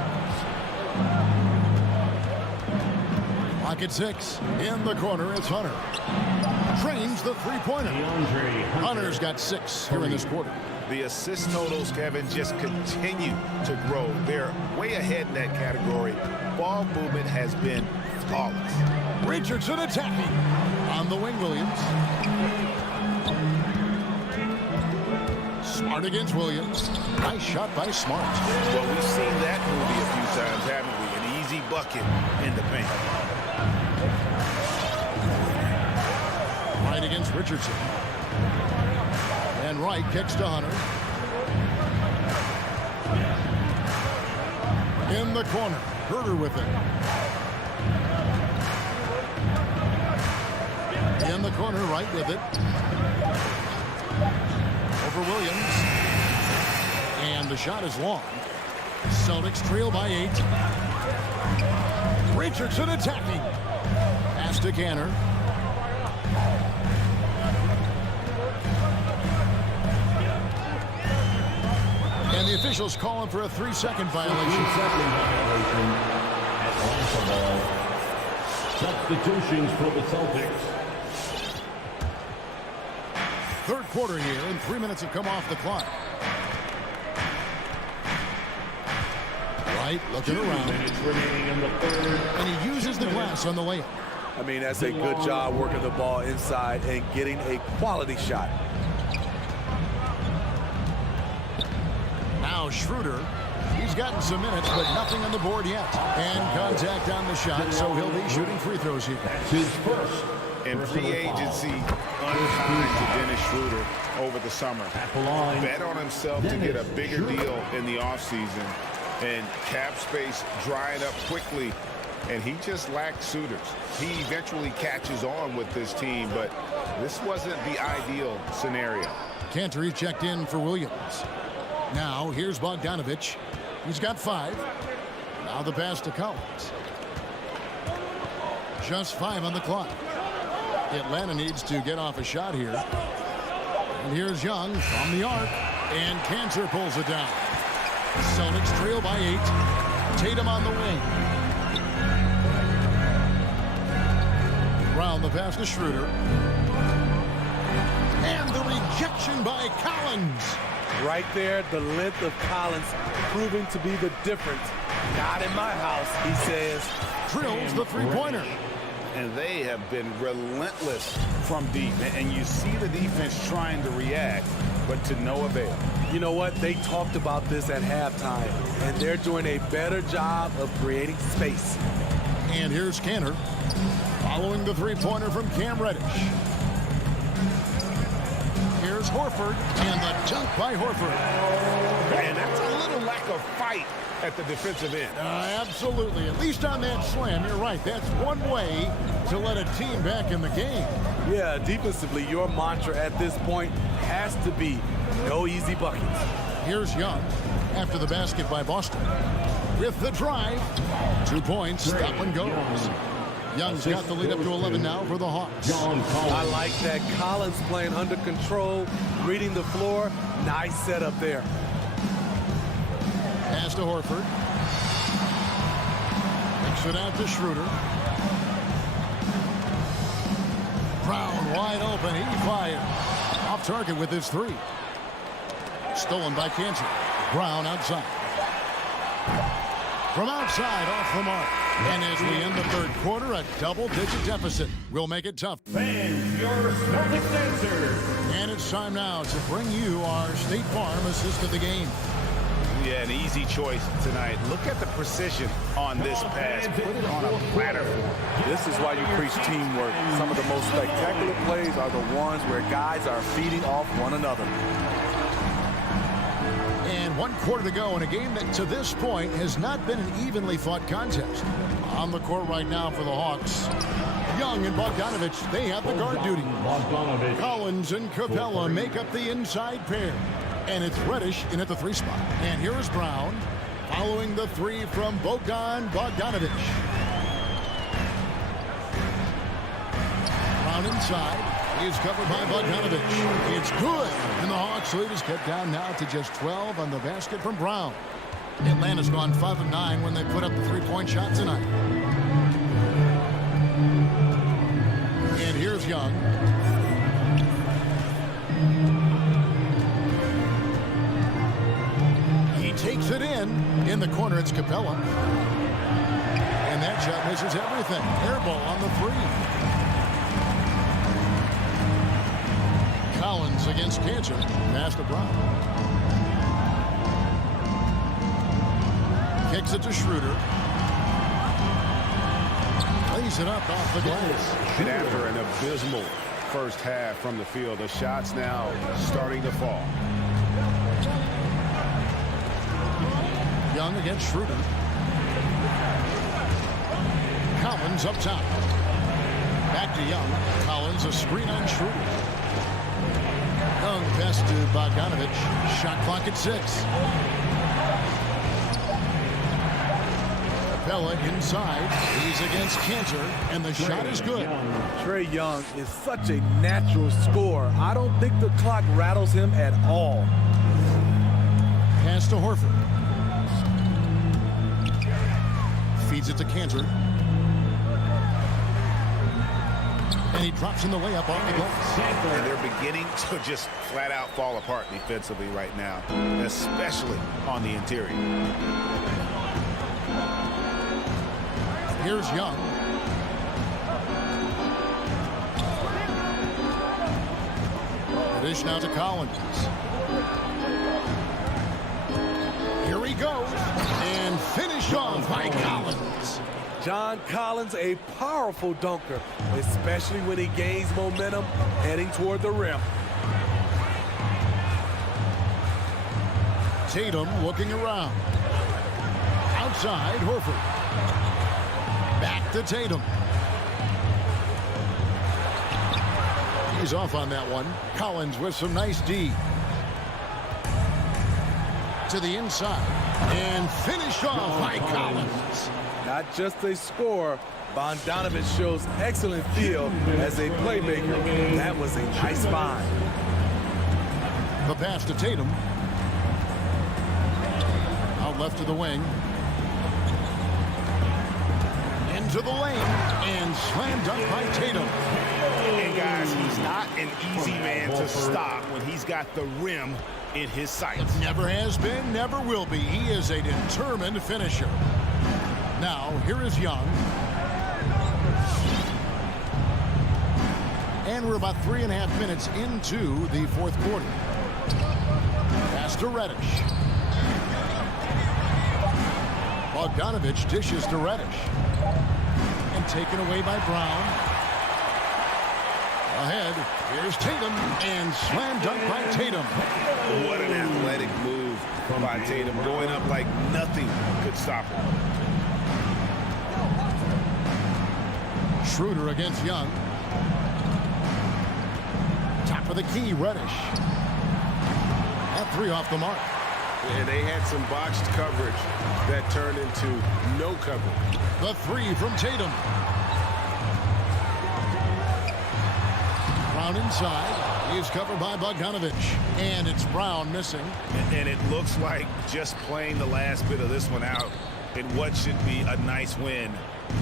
Clock at 6. In the corner, it's Hunter. Drains the three-pointer. Hunter's got 6 here in this quarter. The assist totals, Kevin, just continue to grow. They're way ahead in that category. Ball movement has been flawless. Richardson attacking. On the wing, Williams. Smart against Williams. Nice shot by Smart. Well, we've seen that movie a few times, haven't we? An easy bucket in the paint. Right against Richardson. And Wright kicks to Hunter. In the corner. Herter with it. In the corner, Wright with it. Over Williams. And the shot is long. Celtics trail by 8. Richardson attacking. Pass to Canner. And the officials calling for a 3-second violation. 3-second violation at the ball. Substitutions for the Celtics. Third quarter here, and 3 minutes have come off the clock. Wright looking around. And he uses the glass on the layup. I mean, that's a good job working the ball inside and getting a quality shot. Now Schroeder. He's gotten some minutes, but nothing on the board yet. And contact on the shot, so he'll be shooting free throws here. That's his first. In free agency, unkind to Dennis Schroeder over the summer. Bet on himself to get a bigger deal in the offseason. And cap space drying up quickly. And he just lacked suitors. He eventually catches on with this team, but this wasn't the ideal scenario. Cantor checked in for Williams. Now here's Bogdanovich. He's got 5. Now the pass to Collins. Just 5 on the clock. Atlanta needs to get off a shot here. And here's Young from the arc. And Cantor pulls it down. Celtics trail by 8. Tatum on the wing. Brown the pass to Schroeder. And the rejection by Collins. Right there, the length of Collins proving to be the difference. Not in my house, he says. Drills the three-pointer. And they have been relentless from deep. And you see the defense trying to react, but to no avail. You know what? They talked about this at halftime, and they're doing a better job of creating space. And here's Cantor following the three-pointer from Cam Reddish. Here's Horford, and the dunk by Horford. And that's a little lack of fight at the defensive end. Absolutely. At least on that slam, you're right. That's one way to let a team back in the game. Yeah, defensively, your mantra at this point has to be no easy buckets. Here's Young after the basket by Boston. With the drive, 2 points, that one goes. Young's got the lead up to 11 now for the Hawks. I like that. Collins playing under control, reading the floor. Nice setup there. Pass to Horford. Takes it out to Schroeder. Brown wide open. He fires. Off target with his 3. Stolen by Cantor. Brown outside. From outside, off the mark. And as we end the third quarter, a double-digit deficit will make it tough. Fans, your Celtics answer. And it's time now to bring you our State Farm assist of the game. Yeah, an easy choice tonight. Look at the precision on this pass. Put it on a platter. This is why you preach teamwork. Some of the most spectacular plays are the ones where guys are feeding off one another. And 1 quarter to go in a game that to this point has not been an evenly fought contest. On the court right now for the Hawks, Young and Bogdanovich, they have the guard duty. Collins and Capella make up the inside pair. And it's Reddish in at the 3 spot. And here is Brown following the 3 from Bogdanovich. Brown inside. Is covered by Bogdanovich. It's good. And the Hawks lead is cut down now to just 12 on the basket from Brown. Atlanta's gone 5 of 9 when they put up the 3-point shot tonight. Here's Young. He takes it in the corner. It's Capella. And that shot misses everything. Air ball on the three. Collins against Cantor. Pass to Brown. Kicks it to Schroeder. Lays it up off the glass. And after an abysmal first half from the field, the shots now starting to fall. Young against Schroeder. Collins up top. Back to Young. Collins, a screen on Schroeder. Young pass to Bogdanovich. Shot clock at 6. Capella inside. He's against Cantor, and the shot is good. Trae Young is such a natural scorer. I don't think the clock rattles him at all. Pass to Horford. Feeds it to Cantor. And he drops in the layup off the glass. And they're beginning to just flat out fall apart defensively right now, especially on the interior. Here's Young. Dish now to Collins. Here he goes. And finished off by Collins. John Collins, a powerful dunker, especially when he gains momentum heading toward the rim. Tatum looking around. Outside, Horford. Back to Tatum. He's off on that one. Collins with some nice D. To the inside. And finished off by Collins. Not just a scorer, Bogdanovich shows excellent feel as a playmaker. That was a nice find. The pass to Tatum. Out left to the wing. Into the lane. And slam dunk by Tatum. And guys, he's not an easy man to stop when he's got the rim in his sights. Never has been, never will be. He is a determined finisher. Now, here is Young. And we're about 3.5 minutes into the fourth quarter. Pass to Reddish. Bogdanovich dishes to Reddish. And taken away by Brown. Ahead, here's Tatum, and slam dunk by Tatum. What an athletic move by Tatum, going up like nothing could stop him. Schroeder against Young. Top of the key, Reddish. That three off the mark. And they had some botched coverage that turned into no coverage. The three from Tatum. Brown inside. He's covered by Bogdanovich. And it's Brown missing. And it looks like just playing the last bit of this one out in what should be a nice win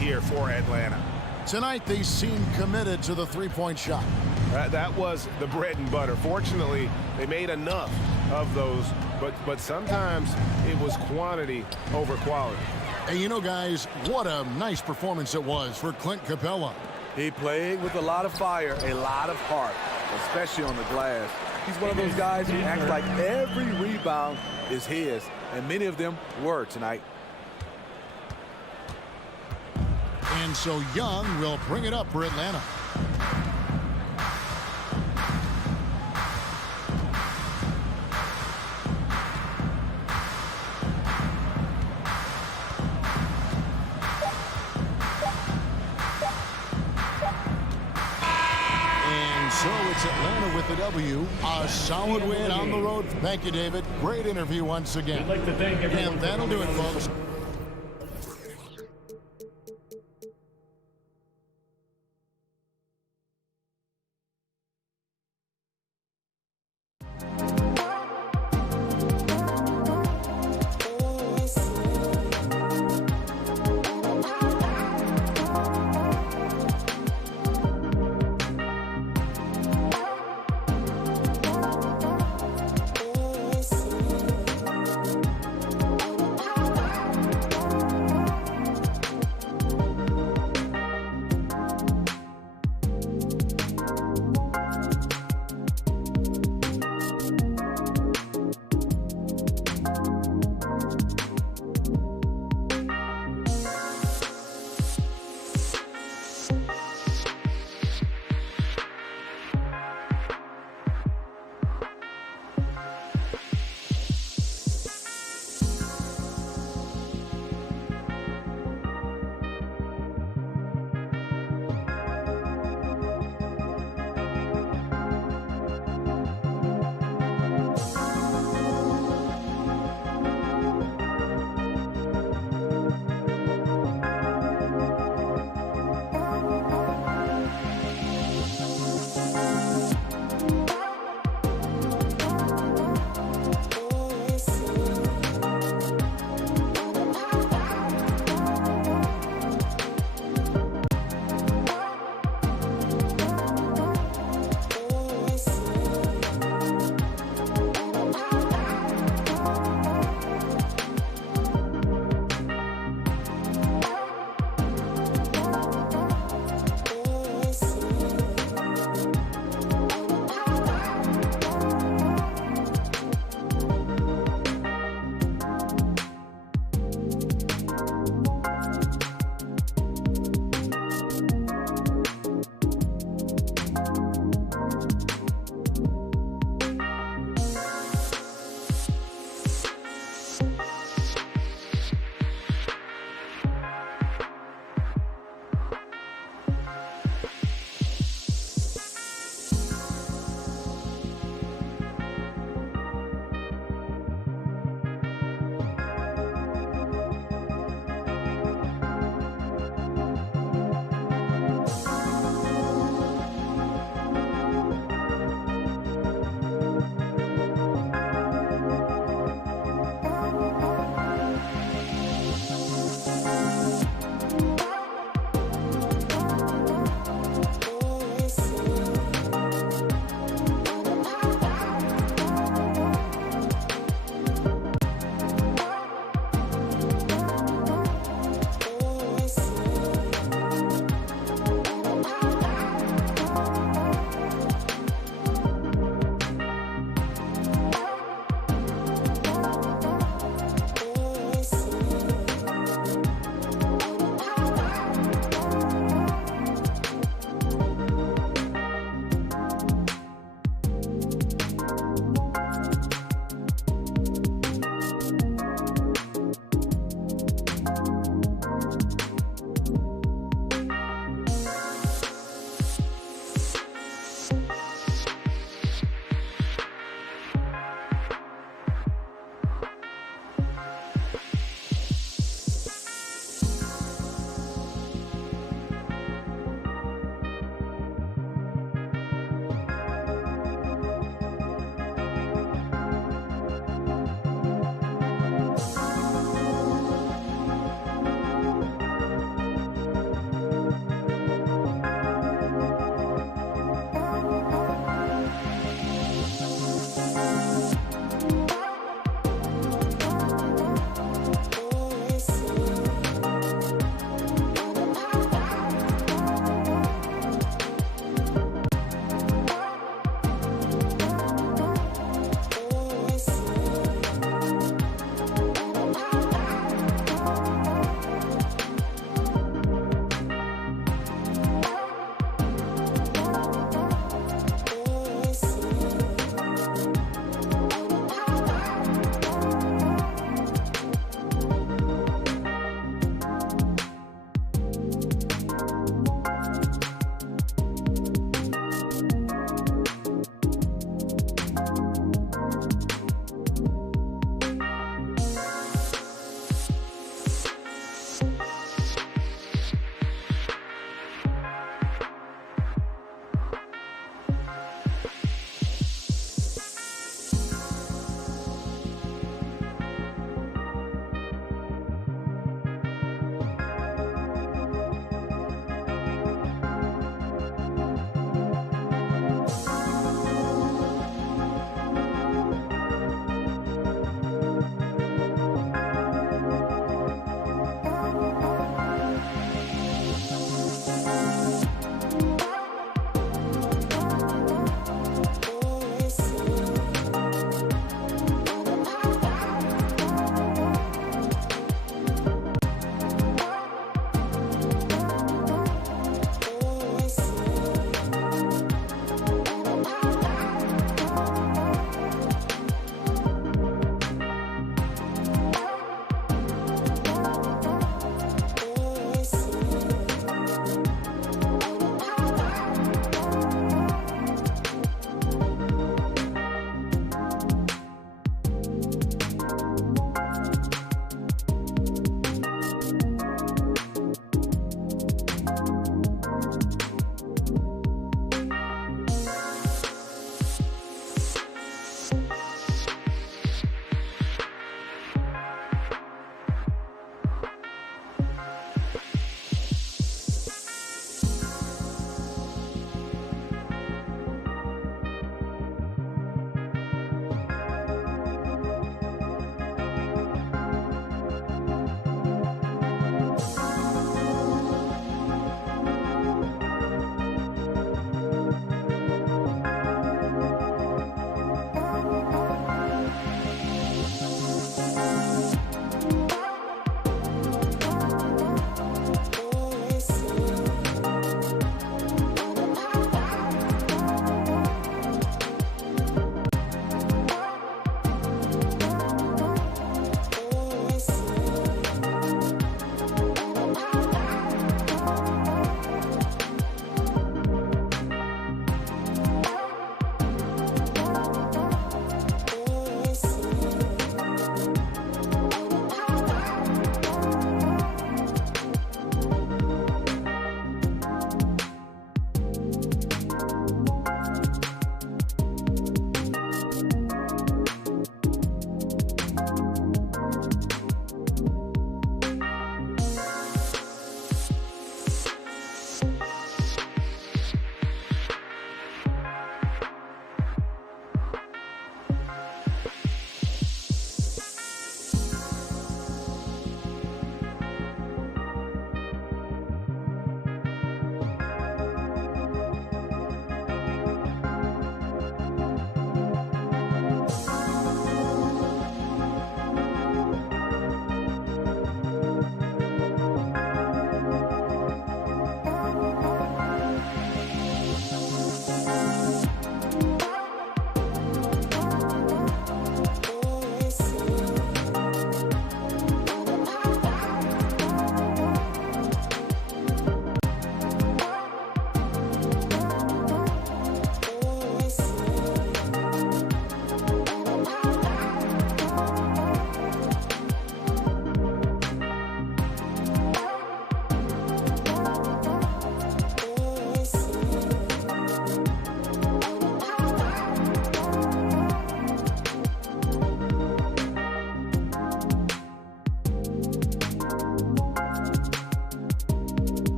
here for Atlanta. Tonight, they seem committed to the three-point shot. That was the bread and butter. Fortunately, they made enough of those, but sometimes it was quantity over quality. And you know, guys, what a nice performance it was for Clint Capella. He played with a lot of fire, a lot of heart, especially on the glass. He's one of those guys who acts like every rebound is his, and many of them were tonight. And so Young will bring it up for Atlanta. And so it's Atlanta with the W. A solid win on the road. Thank you, David. Great interview once again. I'd like to thank everyone. And that'll do it, folks.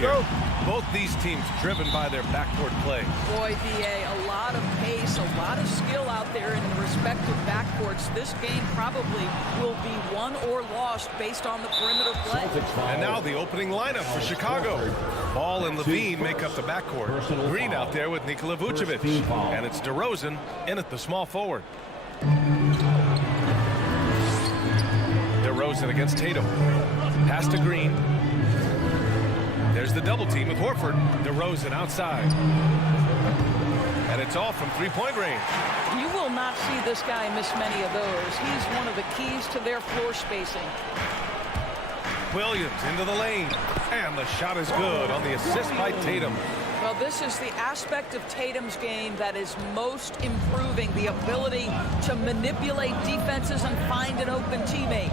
here. Both these teams driven by their backcourt play. Boy, B.A., a lot of pace, a lot of skill out there in the respective backcourts. This game probably will be won or lost based on the perimeter play. And now the opening lineup for Chicago. Ball and Levine make up the backcourt. Green out there with Nikola Vucevic. And it's DeRozan in at the small forward. DeRozan against Tatum. Pass to Green. There's the double team with Horford. DeRozan outside. And it's all from three-point range. You will not see this guy miss many of those. He's one of the keys to their floor spacing. Williams into the lane. And the shot is good on the assist by Tatum. Well, this is the aspect of Tatum's game that is most improving, the ability to manipulate defenses and find an open teammate.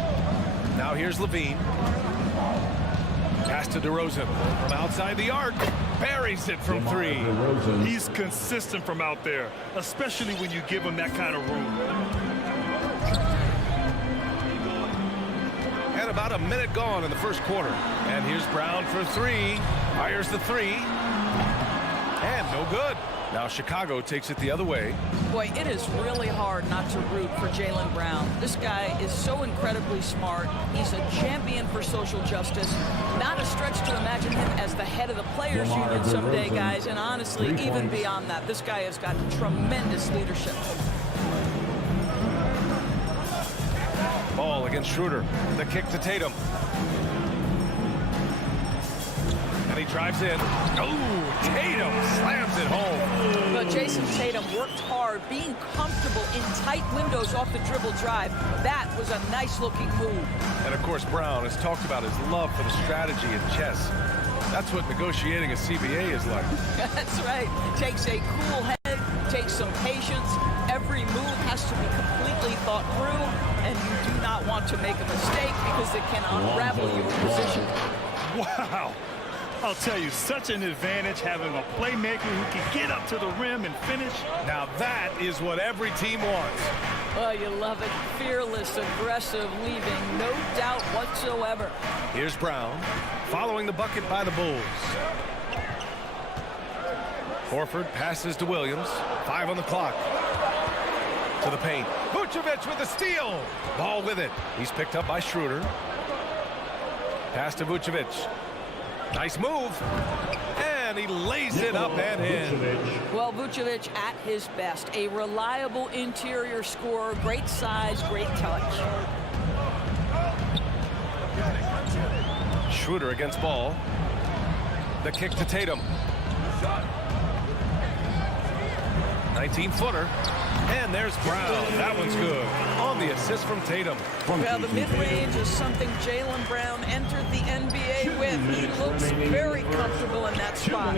Now here's Levine. Pass to DeRozan from outside the arc. Buries it from three. He's consistent from out there, especially when you give him that kind of room. And about a minute gone in the first quarter. And here's Brown for three. Fires the three. And no good. Now Chicago takes it the other way. Boy, it is really hard not to root for Jaylen Brown. This guy is so incredibly smart. He's a champion for social justice. Not a stretch to imagine him as the head of the Players Union someday, guys. And honestly, even beyond that, this guy has got tremendous leadership. Ball against Schroeder. The kick to Tatum. And he drives in. Oh, Tatum slams it home. But Jason Tatum worked hard, being comfortable in tight windows off the dribble drive. That was a nice-looking move. And, of course, Brown has talked about his love for the strategy in chess. That's what negotiating a CBA is like. That's right. Takes a cool head, takes some patience. Every move has to be completely thought through, and you do not want to make a mistake because it can unravel your position. Wow. I'll tell you, such an advantage having a playmaker who can get up to the rim and finish. Now that is what every team wants. Oh, you love it. Fearless, aggressive, leaving no doubt whatsoever. Here's Brown, following the bucket by the Bulls. Horford passes to Williams. 5 on the clock. To the paint. Vucevic with the steal. Ball with it. He's picked up by Schroeder. Pass to Vucevic. Nice move. And he lays it up and in. Well, Vucevic at his best. A reliable interior scorer. Great size, great touch. Schroeder against Ball. The kick to Tatum. 19-footer. And there's Brown. That one's good. On the assist from Tatum. Well, the mid-range is something Jaylen Brown entered the NBA with. He looks very comfortable in that spot.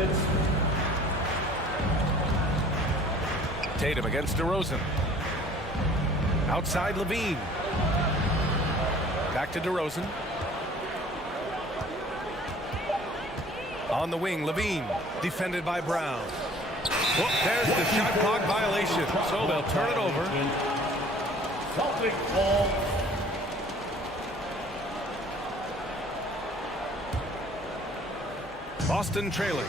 Tatum against DeRozan. Outside Levine. Back to DeRozan. On the wing, Levine. Defended by Brown. Well, there's the shot clock violation, so they'll turn it over. Celtic ball. Boston trailing.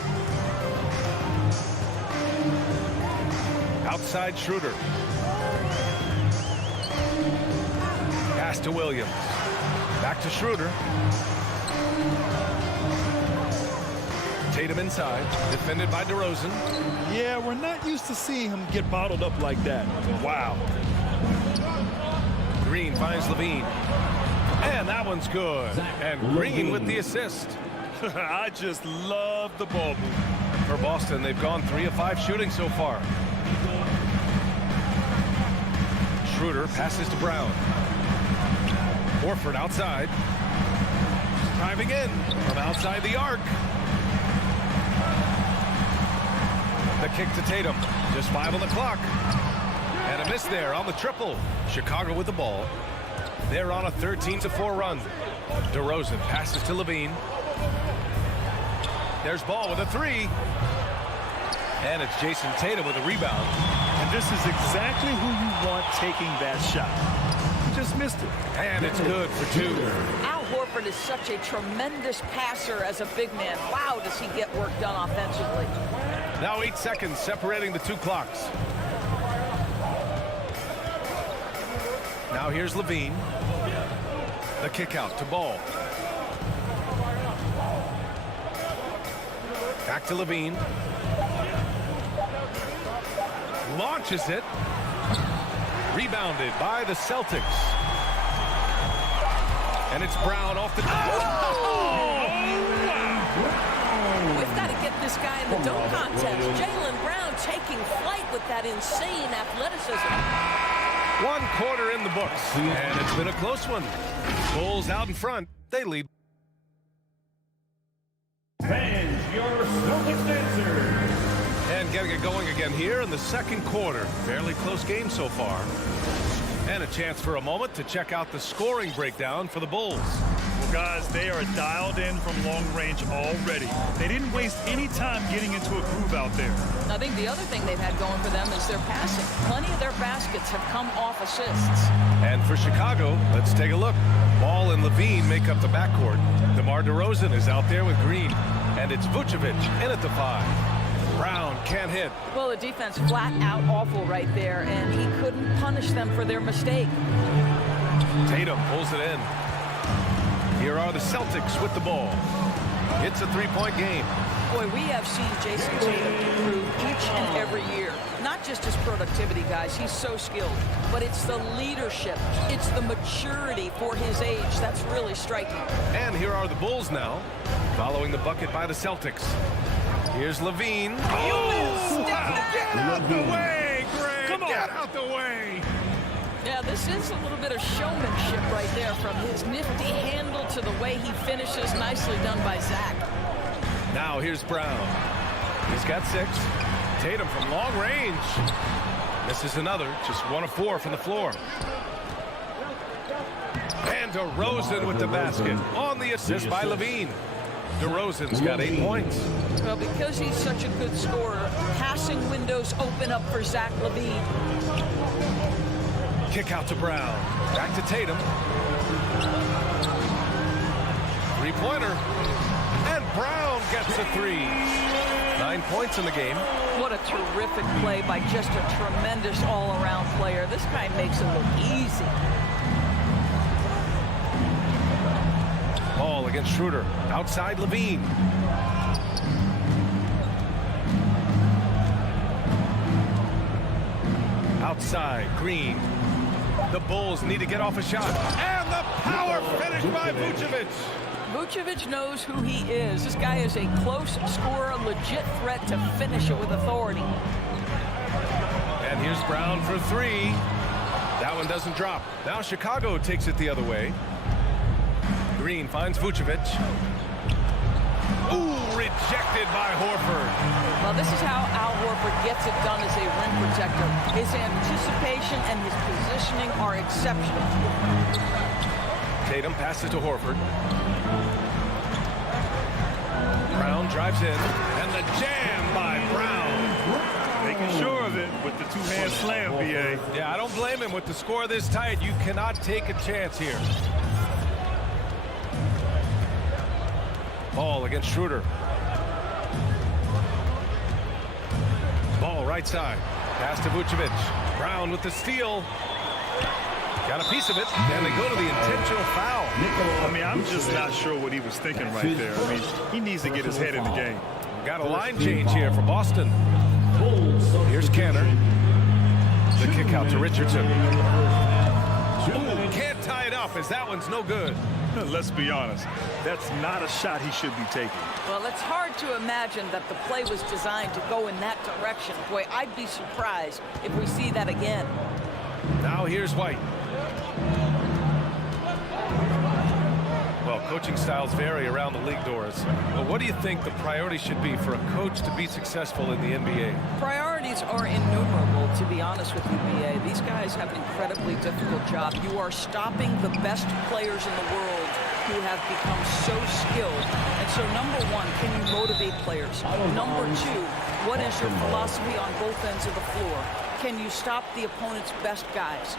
Outside Schroeder. Pass to Williams. Back to Schroeder. Tatum inside, defended by DeRozan. Yeah, we're not used to seeing him get bottled up like that. Wow. Green finds Levine. And that one's good. And Green with the assist. I just love the ball move. For Boston, they've gone 3 of 5 shooting so far. Schroeder passes to Brown. Horford outside. Driving in from outside the arc. The kick to Tatum. Just 5 on the clock. And a miss there on the triple. Chicago with the ball. They're on a 13-4 run. DeRozan passes to Levine. There's Ball with a 3. And it's Jason Tatum with a rebound. And this is exactly who you want taking that shot. He just missed it. And it's good for 2. Al Horford Horford is such a tremendous passer as a big man. Wow, does he get work done offensively. Now 8 seconds separating the two clocks. Now here's Levine. The kick out to Ball. Back to Levine. Launches it. Rebounded by the Celtics. And it's Brown off the top. We've got to get this guy in the dunk contest. Jaylen Brown taking flight with that insane athleticism. 1 quarter in the books, and it's been a close one. Bulls out in front. They lead. Fans, your Celtics answer. And getting it going again here in the second quarter. Fairly close game so far. And a chance for a moment to check out the scoring breakdown for the Bulls. Well, guys, they are dialed in from long range already. They didn't waste any time getting into a groove out there. I think the other thing they've had going for them is their passing. Plenty of their baskets have come off assists. And for Chicago, let's take a look. Ball and Levine make up the backcourt. DeMar DeRozan is out there with Green. And it's Vucevic in at the 5. Brown can't hit. Well, the defense flat out awful right there, and he couldn't punish them for their mistake. Tatum pulls it in. Here are the Celtics with the ball. It's a 3-point game. Boy, we have seen Jason Tatum improve each and every year. Not just his productivity, guys. He's so skilled. But it's the leadership. It's the maturity for his age. That's really striking. And here are the Bulls now, following the bucket by the Celtics. Here's Levine. Oh, get out the way, Greg. Come on. Get out the way. Yeah, this is a little bit of showmanship right there, from his nifty handle to the way he finishes. Nicely done by Zach. Now here's Brown. He's got 6. Tatum from long range. Misses another. Just 1 of 4 from the floor. And DeRozan with the basket on the assist by Levine. DeRozan's got 8 points. Well, because he's such a good scorer, passing windows open up for Zach LaVine. Kick out to Brown. Back to Tatum. 3-pointer. And Brown gets a 3. 9 points in the game. What a terrific play by just a tremendous all-around player. This guy makes it look easy. Ball against Schroeder. Outside Levine. Outside Green. The Bulls need to get off a shot. And the power finish by Vucevic. Vucevic knows who he is. This guy is a close scorer, legit threat to finish it with authority. And here's Brown for 3. That one doesn't drop. Now Chicago takes it the other way. Green finds Vucevic. Ooh, rejected by Horford. Well, this is how Al Horford gets it done as a rim protector. His anticipation and his positioning are exceptional. Tatum passes to Horford. Brown drives in, and the jam by Brown. Making sure of it with the two-hand slam, B.A. Yeah, I don't blame him. With the score this tight, you cannot take a chance here. Ball against Schroeder. Ball right side. Pass to Vucevic. Brown with the steal. Got a piece of it, and they go to the intentional foul. I mean, I'm just not sure what he was thinking right there. I mean, he needs to get his head in the game. Got a line change here for Boston. Here's Canner. The kick out to Richardson. Ooh, can't tie it up as that one's no good. Let's be honest. That's not a shot he should be taking. Well, it's hard to imagine that the play was designed to go in that direction. Boy, I'd be surprised if we see that again. Now here's White. Well, coaching styles vary around the league, Doris. But what do you think the priority should be for a coach to be successful in the NBA? Priorities are innumerable, to be honest with you, B.A. These guys have an incredibly difficult job. You are stopping the best players in the world who have become so skilled. And so, number one, can you motivate players? Number two, what is your philosophy on both ends of the floor? Can you stop the opponent's best guys?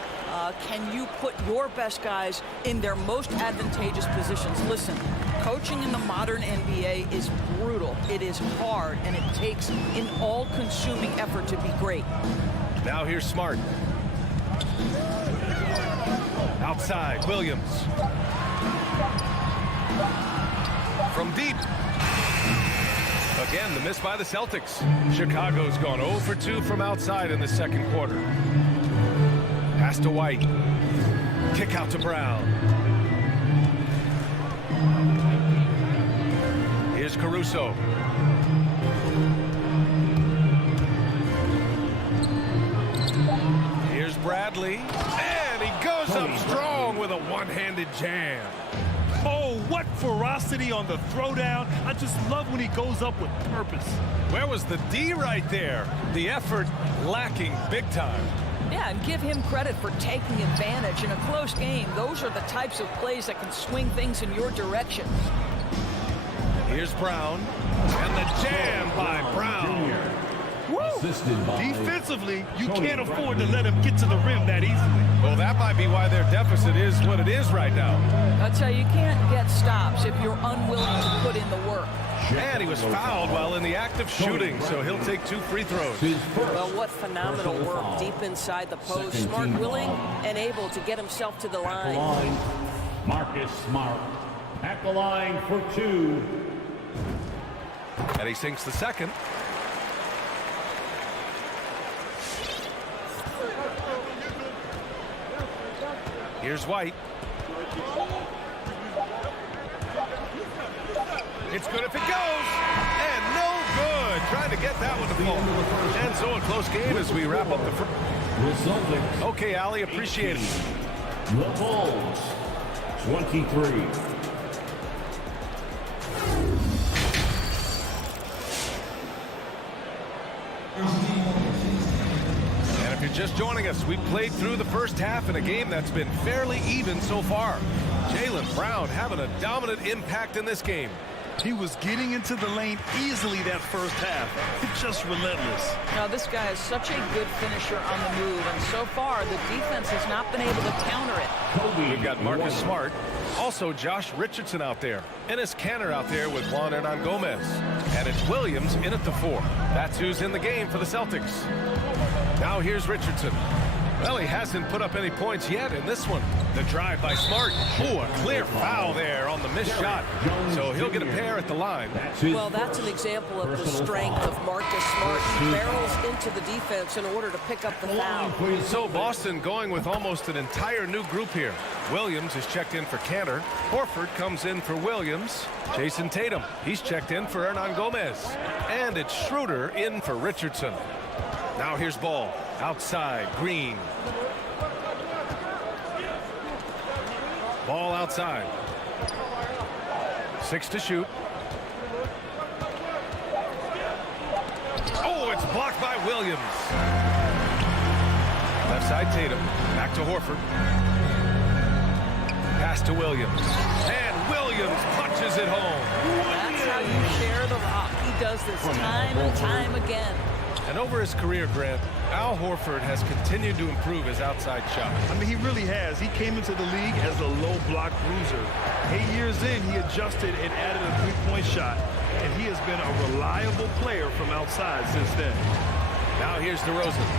Can you put your best guys in their most advantageous positions? Listen, coaching in the modern NBA is brutal. It is hard, and it takes an all-consuming effort to be great. Now here's Smart. Outside, Williams. From deep. Again, the miss by the Celtics. Chicago's gone 0 for 2 from outside in the second quarter. Pass to White. Kick out to Brown. Here's Caruso. Here's Bradley. And he goes up strong with a one-handed jam. Oh, what ferocity on the throwdown. I just love when he goes up with purpose. Where was the D right there? The effort lacking big time. Yeah, and give him credit for taking advantage in a close game. Those are the types of plays that can swing things in your direction. Here's Brown. And the jam by Brown. Defensively, you can't afford to let him get to the rim that easily. Well, that might be why their deficit is what it is right now. I'll tell you, you can't get stops if you're unwilling to put in the work. And he was fouled while in the act of shooting, so he'll take 2 free throws. Well, what phenomenal work deep inside the post. Smart, willing, and able to get himself to the line. Marcus Smart at the line for 2. And he sinks the second. Here's White. It's good if it goes. And no good. Trying to get that one to fall. And so a close game as we wrap up the first. Okay, Ali, appreciate it. The Bulls, 23. And if you're just joining us, we've played through the first half in a game that's been fairly even so far. Jaylen Brown having a dominant impact in this game. He was getting into the lane easily that first half. Just relentless. Now, this guy is such a good finisher on the move, and so far, the defense has not been able to counter it. We've got Marcus Smart, also Josh Richardson out there, Enes Kanter out there with Juan Hernangomez, and it's Williams in at the 4. That's who's in the game for the Celtics. Now here's Richardson. Well, he hasn't put up any points yet in this one. The drive by Smart. Oh, a clear foul there on the missed shot. So he'll get a pair at the line. Well, that's an example of the strength of Marcus Smart. He barrels into the defense in order to pick up the foul. So Boston going with almost an entire new group here. Williams is checked in for Kanter. Horford comes in for Williams. Jason Tatum, he's checked in for Hernangomez. And it's Schroeder in for Richardson. Now here's Ball. Outside, Green. Ball outside. 6 to shoot. Oh, it's blocked by Williams. Left side, Tatum. Back to Horford. Pass to Williams. And Williams punches it home. That's how you share the rock. He does this time and time again. And over his career, Grant, Al Horford has continued to improve his outside shot. I mean, he really has. He came into the league as a low block bruiser. 8 years in, he adjusted and added a three-point shot. And he has been a reliable player from outside since then. Now here's DeRozan.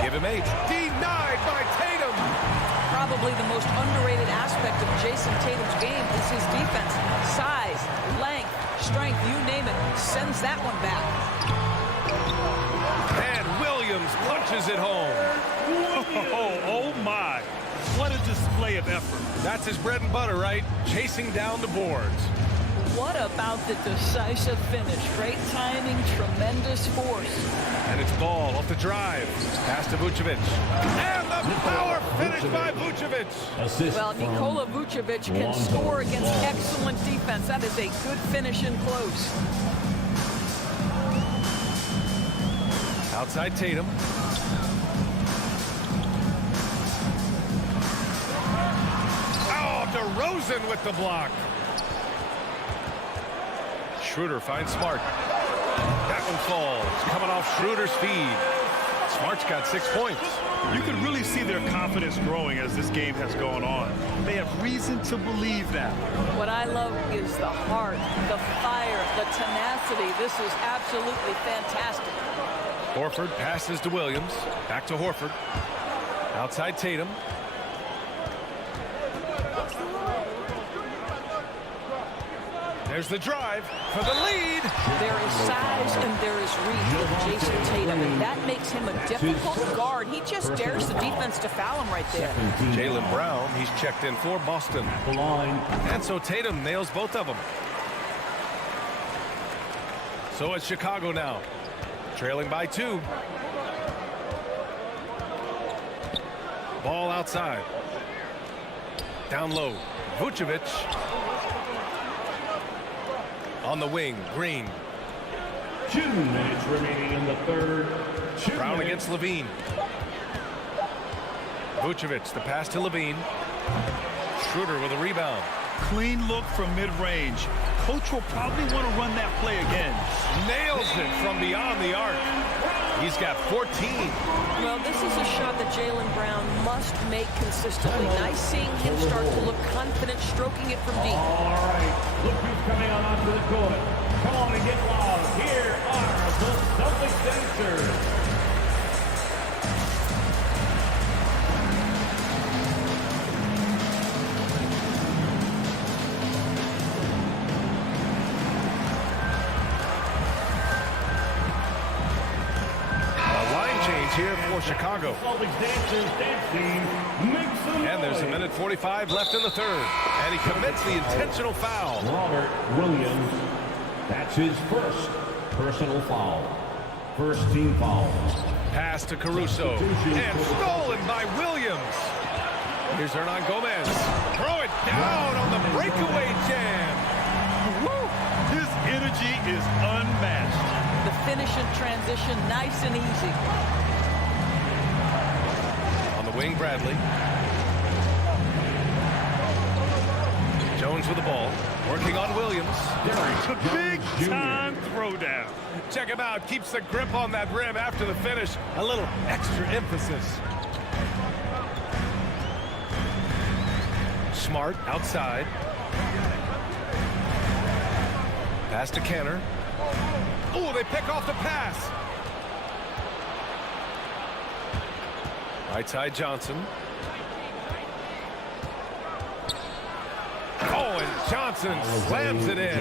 Give him 8. Denied by Tatum. Probably the most underrated aspect of Jason Tatum's game is his defense. Size, length, strength, you name it, sends that one back. And Williams punches it home. Oh my. What a display of effort. That's his bread and butter, right? Chasing down the boards. What about the decisive finish? Great timing, tremendous force. And it's Ball off the drive. Pass to Vucevic. And the power finish by Vucevic. Well, Nikola Vucevic can score against excellent defense. That is a good finish in close. Outside Tatum. Oh, DeRozan with the block. Schroeder finds Smart. That one falls. Coming off Schroeder's feed. Smart's got 6 points. You can really see their confidence growing as this game has gone on. They have reason to believe that. What I love is the heart, the fire, the tenacity. This is absolutely fantastic. Horford passes to Williams. Back to Horford. Outside Tatum. There's the drive for the lead. There is size and there is reach with Jason Tatum, and that makes him a difficult guard. He just dares the defense to foul him right there. Jaylen Brown, he's checked in for Boston. And so Tatum nails both of them. So it's Chicago now, trailing by 2. Ball outside. Down low, Vucevic. On the wing, Green. 2 minutes remaining in the third. Brown against Levine. Vucevic, the pass to Levine. Schroeder with a rebound. Clean look from mid-range. Coach will probably want to run that play again. Nails it from beyond the arc. He's got 14. Well, this is a shot that Jaylen Brown must make consistently. Nice seeing him start to look confident, stroking it from deep. All right, look who's coming on onto the court. Come on and get loud. Here are the Celtics dancers. Here for Chicago. And there's 1:45 left in the third. And he commits the intentional foul. Robert Williams, that's his first personal foul. First team foul. Pass to Caruso. And stolen by Williams. Here's Hernan Gomez. Throw it down on the breakaway jam. Woo! His energy is unmatched. The finish in transition, nice and easy. Wing Bradley. Jones with the ball. Working on Williams. It's a big-time throwdown. Check him out. Keeps the grip on that rim after the finish. A little extra emphasis. Smart outside. Pass to Kenner. Oh, they pick off the pass. Right side Johnson. Oh, and Johnson slams it in.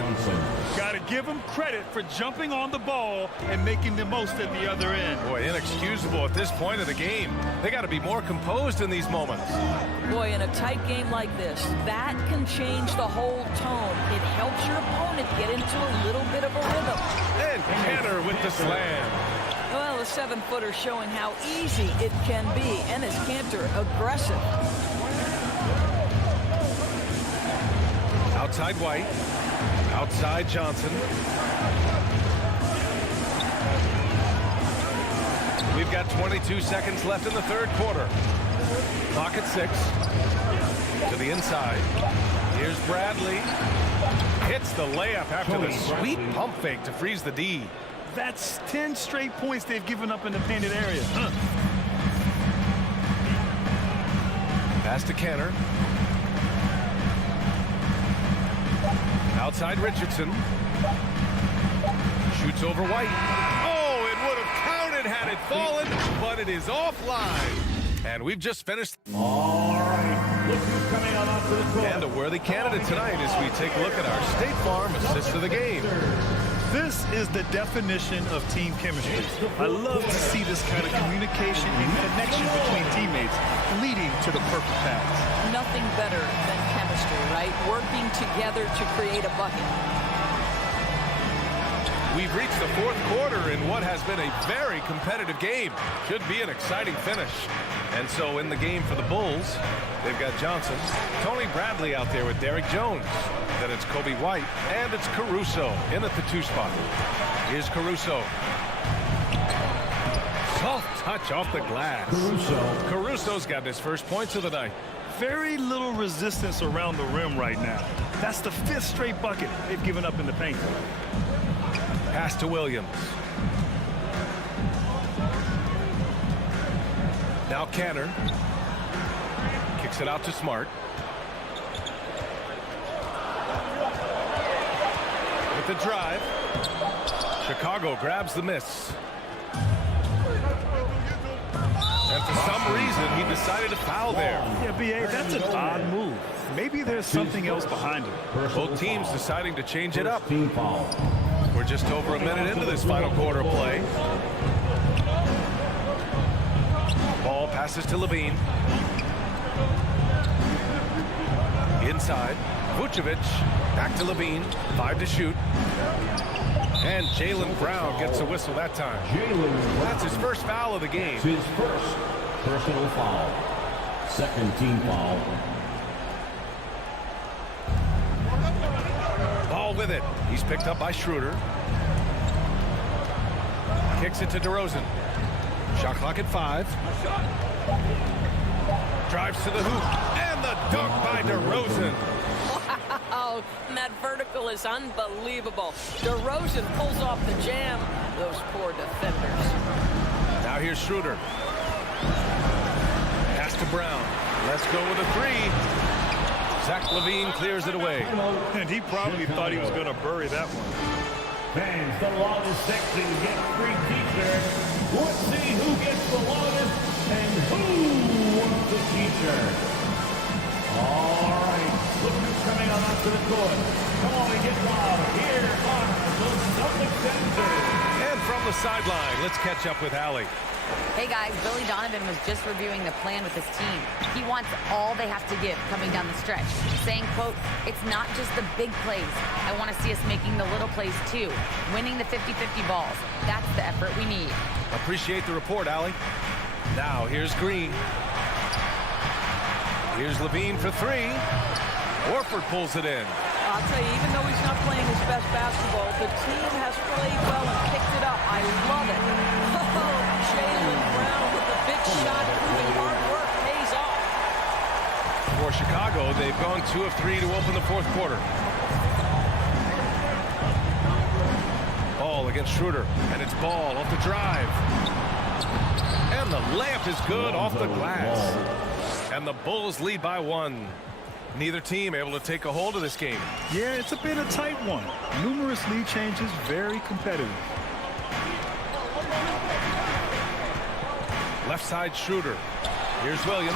Got to give him credit for jumping on the ball and making the most at the other end. Boy, inexcusable at this point of the game. They got to be more composed in these moments. Boy, in a tight game like this, that can change the whole tone. It helps your opponent get into a little bit of a rhythm. And Kenner with the slam. Well, the 7-footer showing how easy it can be, and is Cantor aggressive. Outside White. Outside Johnson. We've got 22 seconds left in the third quarter. Clock at 6. To the inside. Here's Bradley. Hits the layup after the sweet pump fake to freeze the D. That's 10 straight points they've given up in the painted area. Pass to Kenner. Outside Richardson. Shoots over White. Oh, it would have counted had it fallen, but it is offline. And we've just finished. All right, look who's coming on onto the court. And a worthy candidate tonight as we take a look at our State Farm assist of the game. This is the definition of team chemistry. I love to see this kind of communication and connection between teammates leading to the perfect pass. Nothing better than chemistry, right? Working together to create a bucket. We've reached the fourth quarter in what has been a very competitive game. Should be an exciting finish. And so in the game for the Bulls, they've got Johnson, Tony Bradley out there with Derrick Jones. Then it's Kobe White, and it's Caruso in at the 2 spot. Here's Caruso. Soft touch off the glass. Caruso's got his first points of the night. Very little resistance around the rim right now. That's the 5th straight bucket they've given up in the paint. Pass to Williams. Now Canner. Kicks it out to Smart. With the drive. Chicago grabs the miss. And for some reason, he decided to foul there. Yeah, B.A., that's an odd move. Maybe there's something else behind it. Both teams deciding to change it up. We're just over a minute into this final quarter of play. Ball passes to Levine. Inside. Vucevic. Back to Levine. 5 to shoot. And Jaylen Brown gets a whistle that time. That's his first foul of the game. It's his first personal foul. Second team foul. Ball with it. He's picked up by Schroeder. Kicks it to DeRozan. Shot clock at 5. Drives to the hoop. And the dunk by DeRozan. Wow, that vertical is unbelievable. DeRozan pulls off the jam. Those poor defenders. Now here's Schroeder. Pass to Brown. Let's go with a 3. Zach LaVine clears it away. And he probably thought he was going to bury that one. Fans, the longest section gets free t-shirts. Let's see who gets the longest and who wants the t-shirt. All right, look who's coming on up to the court. Come on and get loud. Here are the Celtics Sensors. And from the sideline, let's catch up with Allie. Hey guys, Billy Donovan was just reviewing the plan with his team. He wants all they have to give coming down the stretch, saying, quote, it's not just the big plays. I want to see us making the little plays too, winning the 50-50 balls. That's the effort we need. Appreciate the report, Allie. Now here's Green. Here's Levine for 3. Horford pulls it in. I'll tell you, even though he's not playing his best basketball, the team has played well and picked it up. I love it. Oh, Jaylen Brown with the big shot, proving hard work pays off. For Chicago, they've gone 2 of 3 to open the fourth quarter. Ball against Schroeder, and it's Ball off the drive. And the layup is good off the glass. And the Bulls lead by 1. Neither team able to take a hold of this game. Yeah, it's a bit of a tight one. Numerous lead changes, very competitive. Left side Schroeder. Here's Williams.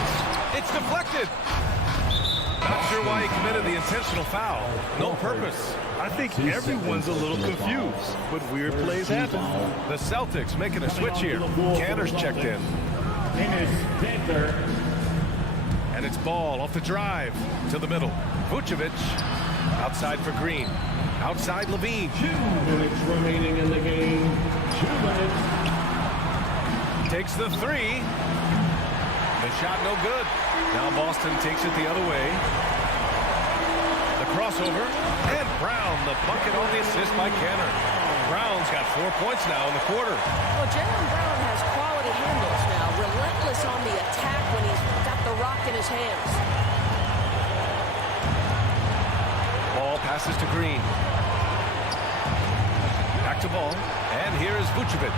It's deflected. Not sure why he committed the intentional foul. No purpose. I think everyone's a little confused, but weird plays happen. The Celtics making a switch here. Canner's checked in. And it's Ball off the drive to the middle. Vucevic outside for Green. Outside Levine. 2 minutes remaining in the game. 2 minutes. Takes the 3. The shot no good. Now Boston takes it the other way. The crossover. And Brown, the bucket on the assist by Canner. Brown's got 4 points now in the quarter. Well, Jaylen Brown has quality handles now. Relentless on the attack when he's got the rock in his hands. Ball passes to Green. Back to Ball. And here is Vucevic.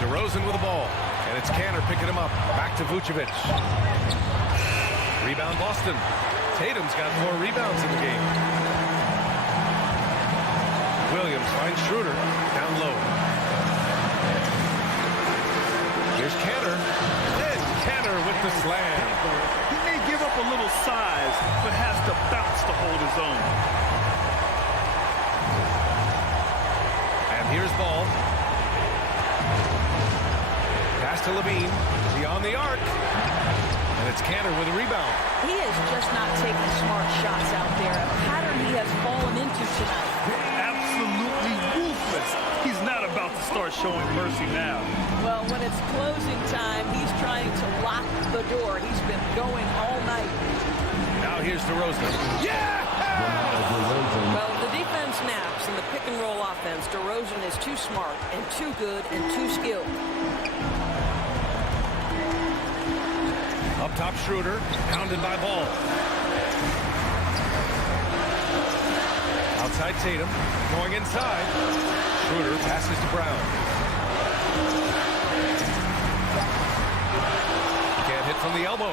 DeRozan with the ball. And it's Canner picking him up. Back to Vucevic. Rebound Boston. Tatum's got more rebounds in the game. Williams finds Schroeder down low. Here's Canner. And Canner with the slam. He may give up a little size, but has to bounce to hold his own. And here's Ball. Pass to Levine. Beyond the arc. And it's Canner with a rebound. He is just not taking smart shots out there. A pattern he has fallen into tonight. Absolutely ruthless. He's not about to start showing mercy now. Well, when it's closing time, he's trying to lock the door. He's been going all night. Now here's DeRozan. Yeah! Well, the defense naps in the pick-and-roll offense. DeRozan is too smart and too good and too skilled. Up top, Schroeder, pounded by Ball. Outside Tatum, going inside. Schroeder passes to Brown. from the elbow.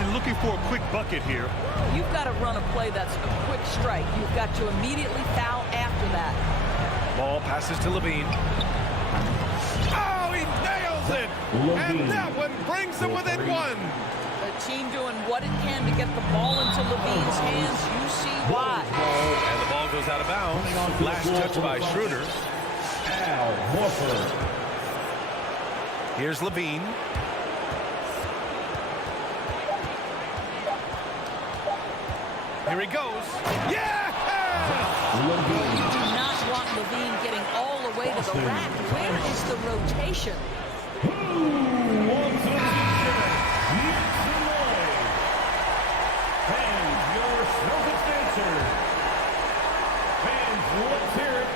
And looking for a quick bucket here. You've got to run a play that's a quick strike. You've got to immediately foul after that. Ball passes to Levine. Oh, he nails it! And that one brings them within one. The team doing what it can to get the ball into Levine's hands. You see why. And the ball goes out of bounds. Last touch by Schroeder. Al Horford. Here's Levine. Here he goes. Yeah! You do not want Levine getting all the way to the rack. Where is the rotation? Who wants a teacher? And your Celtics answer. Fans, let's hear it.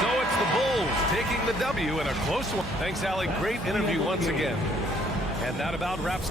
So it's the Bulls taking the W in a close one. Thanks, Allie. Great interview once again. And that about wraps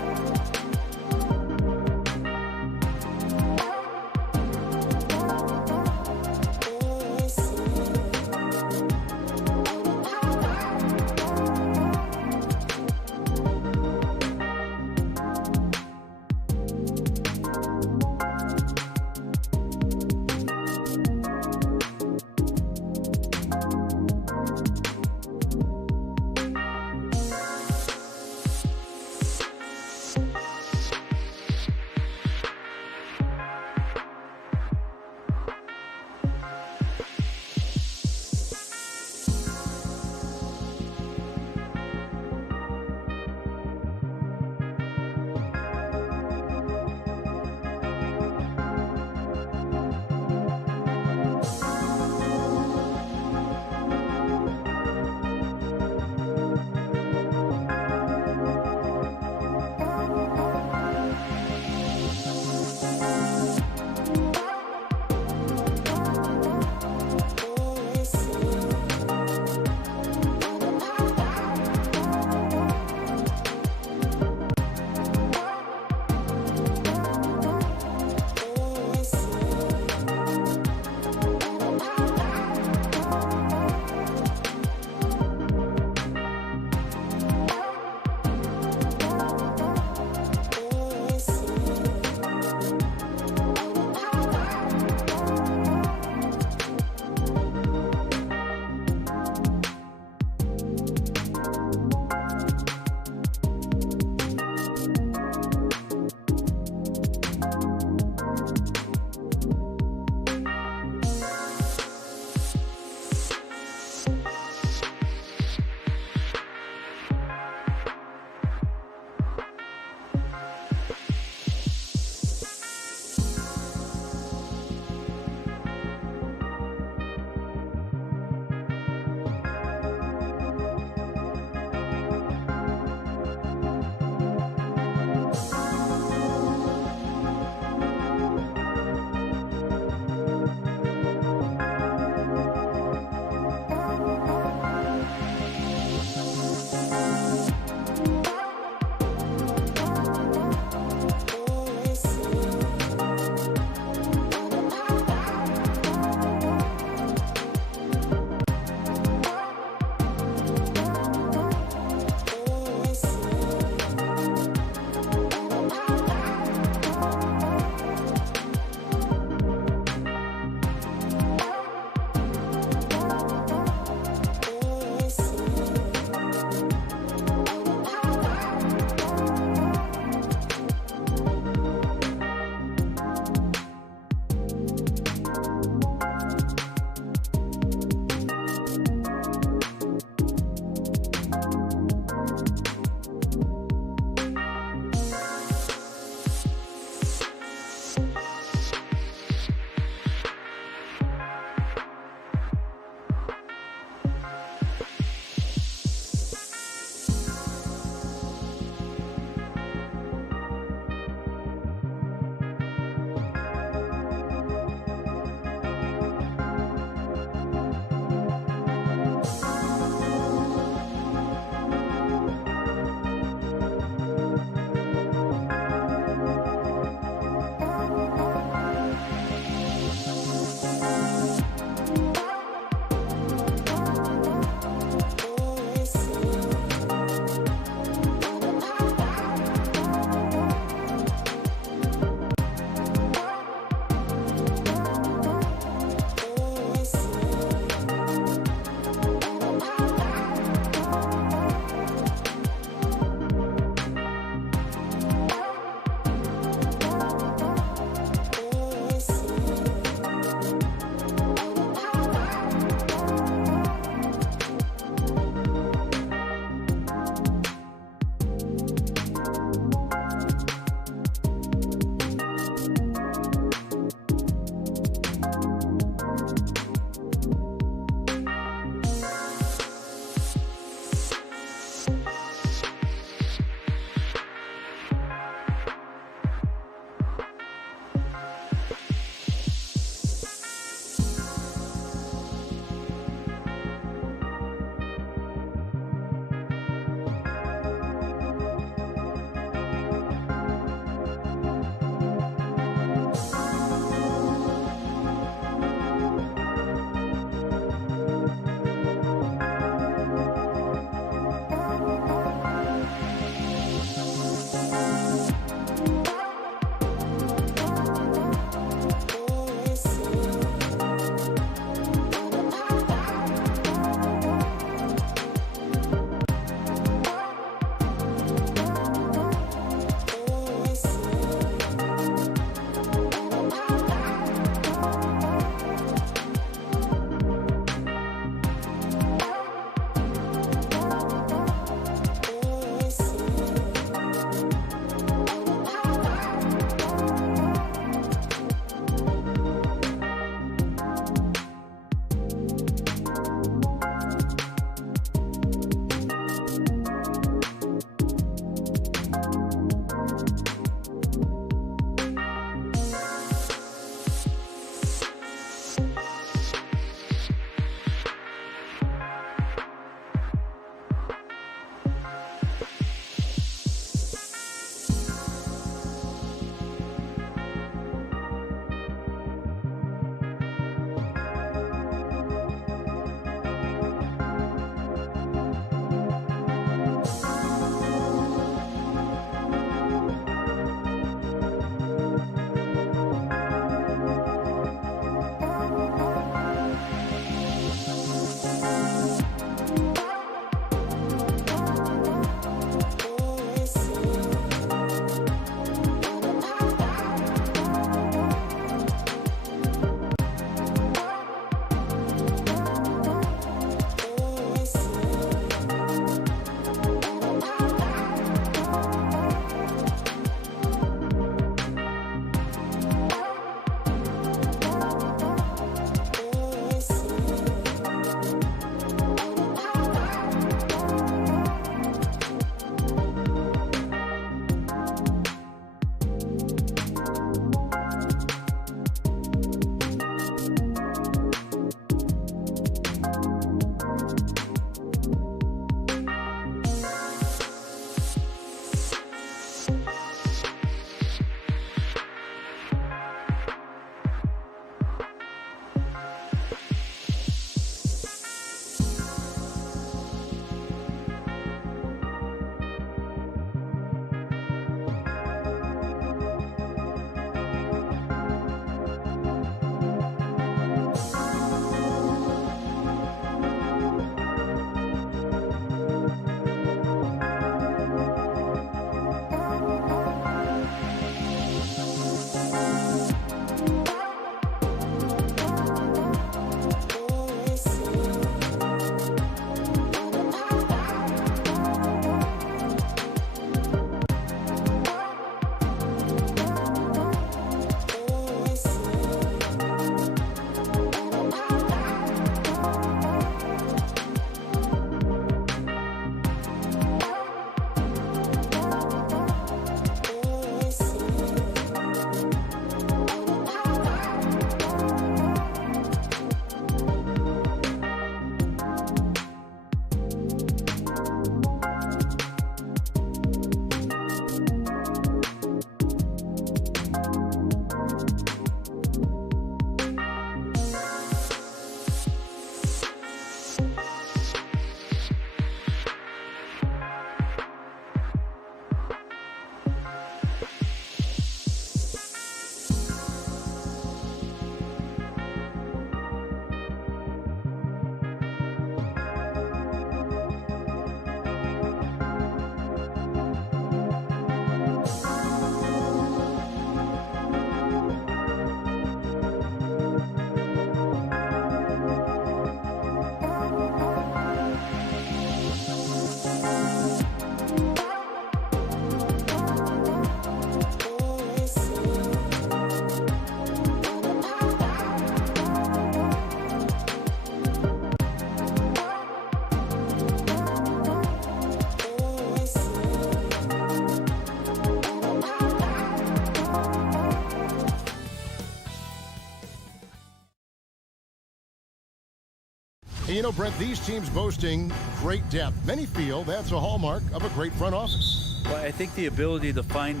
You know, Brett, these teams boasting great depth. Many feel that's a hallmark of a great front office. Well, I think the ability to find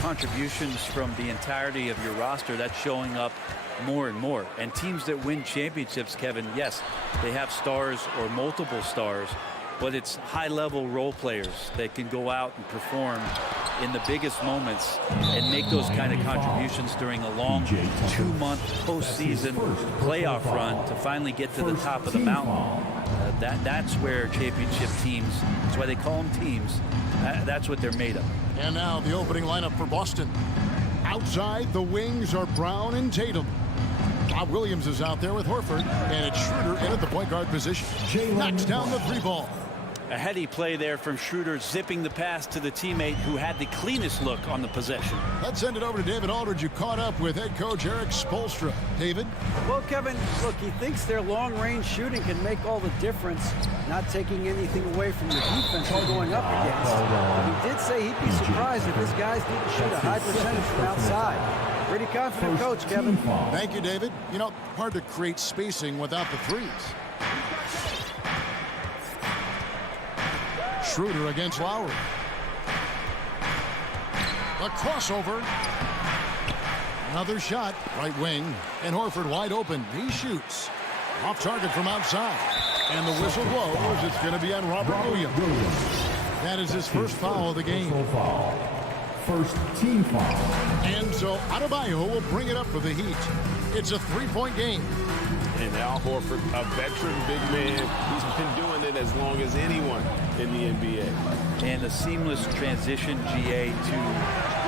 contributions from the entirety of your roster, that's showing up more and more. And teams that win championships, Kevin, yes, they have stars or multiple stars, but it's high-level role players that can go out and perform in the biggest moments and make those kind of contributions during a long 2-month postseason playoff run to finally get to the top of the mountain. That's where championship teams, that's why they call them teams, that's what they're made of. And now the opening lineup for Boston. Outside, the wings are Brown and Tatum. Bob Williams is out there with Horford, and it's Schroeder in at the point guard position. Knocks down the 3-ball. A heady play there from Schroeder, zipping the pass to the teammate who had the cleanest look on the possession. Let's send it over to David Aldridge, who caught up with head coach Eric Spoelstra. David? Well, Kevin, look, he thinks their long-range shooting can make all the difference, not taking anything away from the defense they're going up against. But he did say he'd be surprised if his guys didn't shoot a high percentage from outside. Pretty confident coach, Kevin. Thank you, David. You know, hard to create spacing without the threes. Schroeder against Lowry. A crossover. Another shot, right wing, and Horford wide open. He shoots. Off target from outside. And the whistle blows. It's going to be on Robert Williams. That is his first foul of the game. First team foul. And so Adebayo will bring it up for the Heat. It's a 3-point game. And Al Horford, a veteran big man. He's been doing it as long as anyone in the NBA. And a seamless transition, GA, to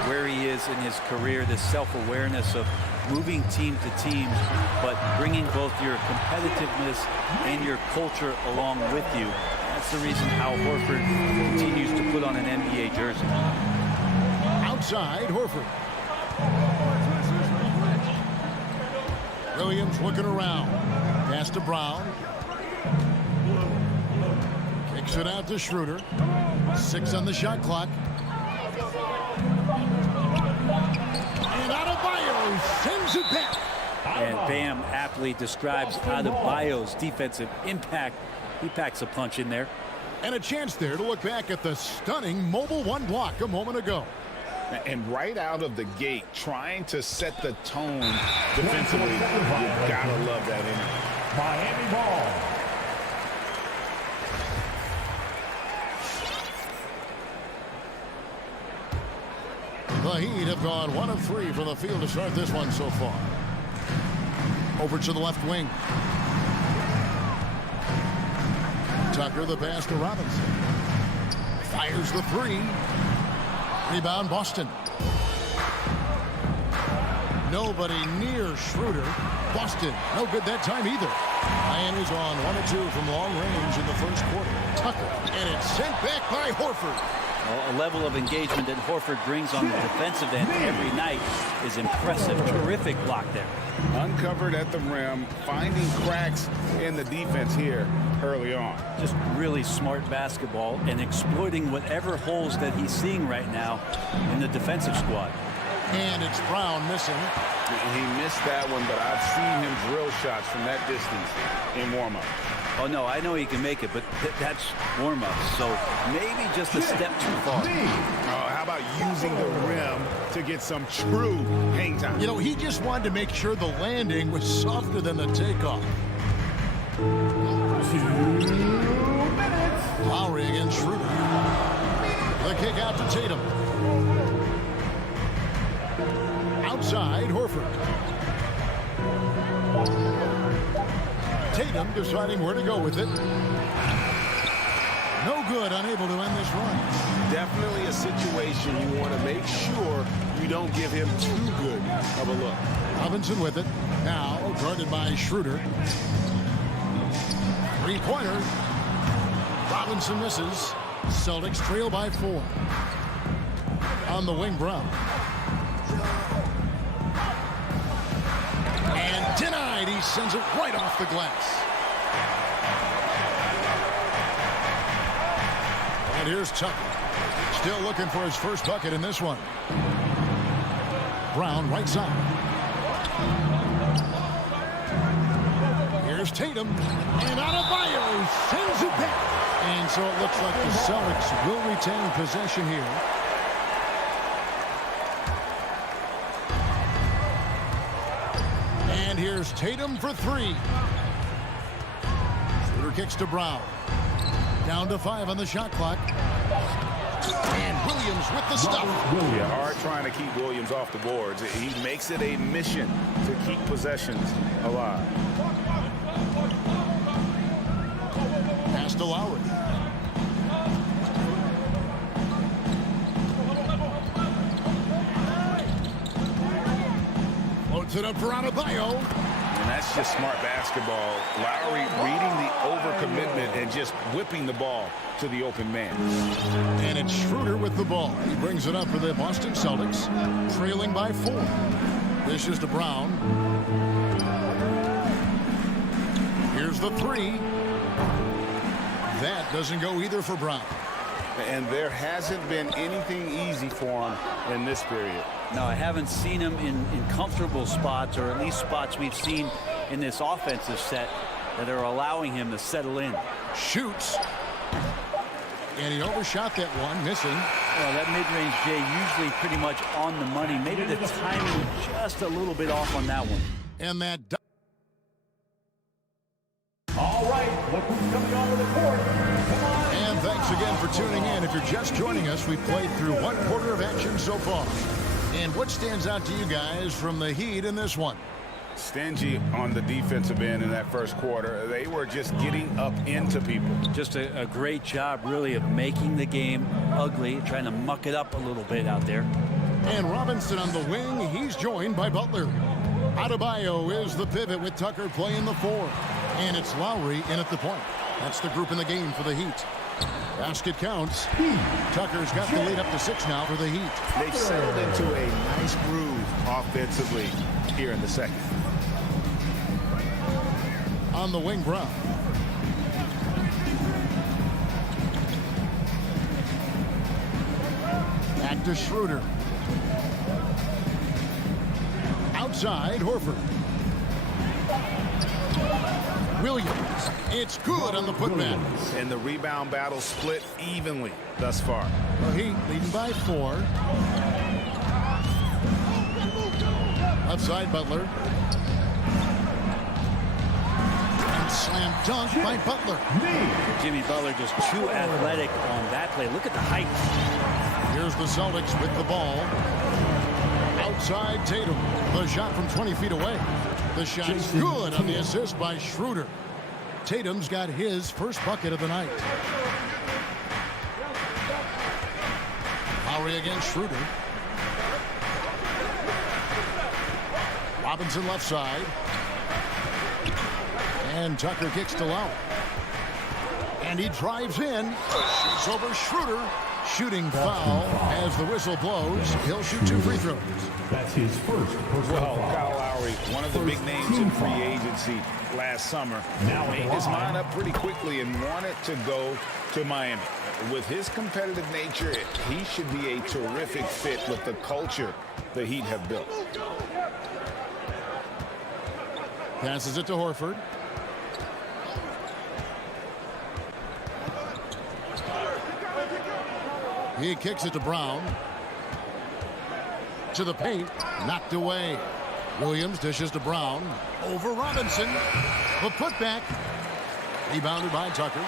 where he is in his career, this self-awareness of moving team to team, but bringing both your competitiveness and your culture along with you. That's the reason Al Horford continues to put on an NBA jersey. Outside, Horford. Williams looking around. Pass to Brown. Kicks it out to Schroeder. 6 on the shot clock. And Adebayo sends it back. And Bam aptly describes Adebayo's defensive impact. He packs a punch in there. And a chance there to look back at the stunning mobile 1 block a moment ago. And right out of the gate, trying to set the tone defensively. You gotta love that energy. Miami ball. The Heat have gone 1 of 3 from the field to start this one so far. Over to the left wing. Tucker, the pass to Robinson. Fires the 3. Rebound, Boston. Nobody near Schroeder. Boston, no good that time either. Miami's on 1 of 2 from long range in the first quarter. Tucker, and it's sent back by Horford. Well, a level of engagement that Horford brings on the defensive end every night is impressive. Terrific block there. Uncovered at the rim, finding cracks in the defense here early on. Just really smart basketball and exploiting whatever holes that he's seeing right now in the defensive squad. And it's Brown missing. He missed that one, but I've seen him drill shots from that distance in warm-up. Oh, no, I know he can make it, but that's warm-up, so maybe just a step too far. How about using the rim to get some true hang time? You know, he just wanted to make sure the landing was softer than the takeoff. 2 minutes. Lowry against Schroeder. The kick out to Tatum. Outside, Horford. Tatum deciding where to go with it. No good, unable to end this run. Definitely a situation you want to make sure you don't give him too good of a look. Robinson with it. Now guarded by Schroeder. 3-pointer. Robinson misses. Celtics trail by 4. On the wing, Brown. And denied. He sends it right off the glass. And here's Tucker. Still looking for his first bucket in this one. Brown right side. Here's Tatum. And Adebayo sends it back. And so it looks like the Celtics will retain possession here. And here's Tatum for three. Schroeder kicks to Brown. Down to 5 on the shot clock. And Williams with the stuff. Yeah, hard trying to keep Williams off the boards. He makes it a mission to keep possessions alive. Pass to Lowry. Floats it up for Adebayo. And that's just smart basketball. Lowry reading the overcommitment and just whipping the ball to the open man. And it's Schroeder with the ball. He brings it up for the Boston Celtics, trailing by 4. This is to Brown. Here's the 3. That doesn't go either for Brown. And there hasn't been anything easy for him in this period. No, I haven't seen him in comfortable spots, or at least spots we've seen in this offensive set that are allowing him to settle in. Shoots. And he overshot that one, missing. Well, that mid-range, Jay, usually pretty much on the money. Maybe the timing just a little bit off on that one. And that... All right, look who's coming onto the court. Come on. And thanks again for tuning in. If you're just joining us, we've played through 1 quarter of action so far. And what stands out to you guys from the Heat in this one? Stingy on the defensive end in that first quarter. They were just getting up into people. Just a great job, really, of making the game ugly, trying to muck it up a little bit out there. And Robinson on the wing. He's joined by Butler. Adebayo is the pivot with Tucker playing the 4. And it's Lowry in at the point. That's the group in the game for the Heat. Basket counts. Tucker's got the lead up to 6 now for the Heat. They've settled into a nice groove offensively here in the second. On the wing, Brown. Back to Schroeder. Outside, Horford. Williams. It's good on the putback. And the rebound battle split evenly thus far. The Heat leading by 4. Outside, Butler. And slam dunk by Butler. Jimmy Butler just too athletic on that play. Look at the height. Here's the Celtics with the ball. Outside, Tatum. The shot from 20 feet away. The shot's good on the assist by Schroeder. Tatum's got his first bucket of the night. Lowry against Schroeder. Robinson left side. And Tucker kicks to Lowry. And he drives in. Shoots over Schroeder. Shooting foul as the whistle blows. He'll shoot 2 free throws. That's his first personal Well, foul. Kyle Lowry, one of the big names in free agency last summer, made his mind up pretty quickly and wanted to go to Miami. With his competitive nature, he should be a terrific fit with the culture the Heat have built. Passes it to Horford. He kicks it to Brown. To the paint. Knocked away. Williams dishes to Brown. Over Robinson. The putback. Rebounded by Tucker.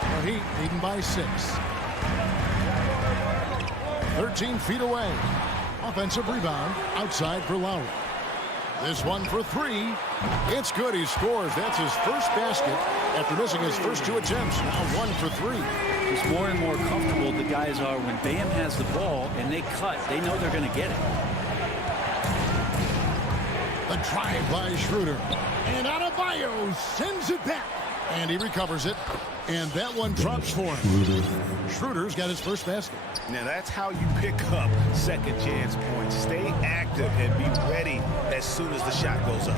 The Heat leading by 6. 13 feet away. Offensive rebound. Outside for Lowry. This one for 3. It's good. He scores. That's his first basket after missing his first 2 attempts. Now 1 for 3. It's more and more comfortable the guys are when Bam has the ball and they cut. They know they're going to get it. The drive by Schroeder. And Adebayo sends it back. And he recovers it. And that one drops for him. Schroeder's got his first basket. Now that's how you pick up second chance points. Stay active and be ready as soon as the shot goes up.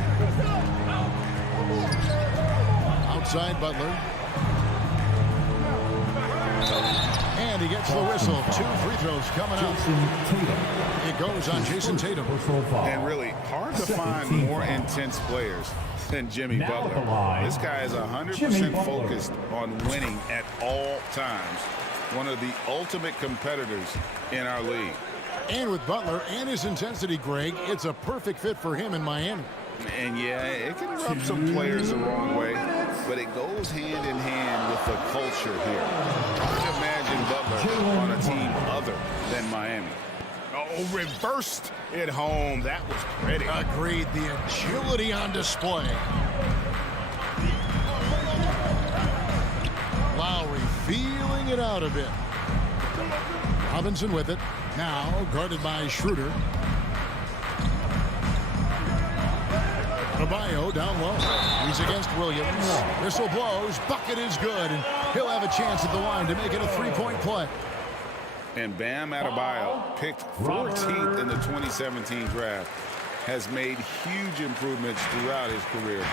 Outside Butler. And he gets the whistle. 2 free throws coming up. It goes on Jason Tatum. And really hard to find more intense players. than Jimmy Butler. This guy is 100% focused on winning at all times. One of the ultimate competitors in our league. And with Butler and his intensity, Greg, it's a perfect fit for him in Miami. And yeah, it can rub some players the wrong way, but it goes hand in hand with the culture here. Hard to imagine Butler on a team other than Miami. Oh, reversed it home. That was pretty. Agreed. The agility on display. Lowry feeling it out a bit. Robinson with it. Now guarded by Schroeder. Adebayo down low. He's against Williams. Whistle blows. Bucket is good. And he'll have a chance at the line to make it a three-point play. And Bam Adebayo, picked 14th in the 2017 draft, has made huge improvements throughout his career.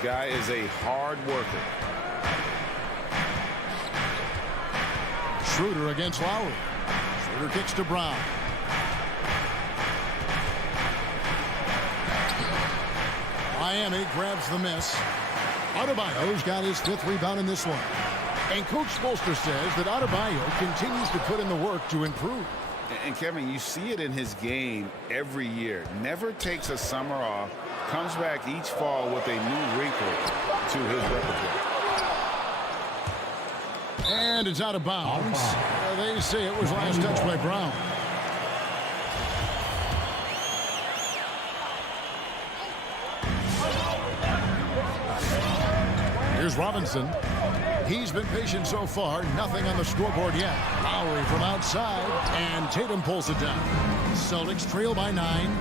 The guy is a hard worker. Schroeder against Lowry. Schroeder kicks to Brown. Miami grabs the miss. Adebayo's got his 5th rebound in this one. And Coach Spoelstra says that Adebayo continues to put in the work to improve. And Kevin, you see it in his game every year. Never takes a summer off. Comes back each fall with a new wrinkle to his repertoire. And it's out of bounds. They say it was last touch by Brown. Here's Robinson. He's been patient so far. Nothing on the scoreboard yet. Lowry from outside, and Tatum pulls it down. Celtics trail by 9.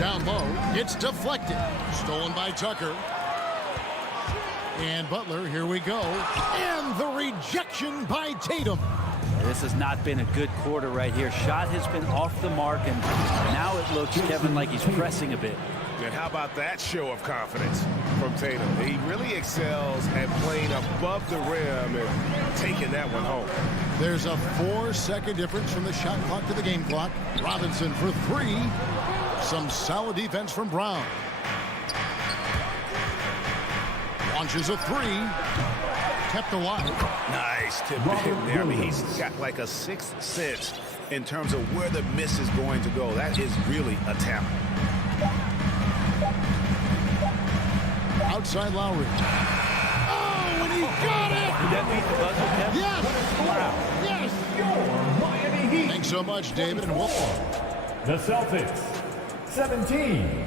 Down low. It's deflected. Stolen by Tucker. And Butler, here we go. And the rejection by Tatum. This has not been a good quarter right here. Shot has been off the mark, and now it looks, Kevin, like he's pressing a bit. And how about that show of confidence from Tatum? He really excels at playing above the rim and taking that one home. There's a 4-second difference from the shot clock to the game clock. Robinson for 3. Some solid defense from Brown. Launches a 3. Kept alive. Nice tip to him there. I mean, he's got like a 6th sense in terms of where the miss is going to go. That is really a talent. Outside Lowry. Oh, and he got it! Did that beat the buzzer, Kevin? Yes! Wow. Yes! Your Miami Heat. Thanks so much, David, and welcome. The Celtics, 17.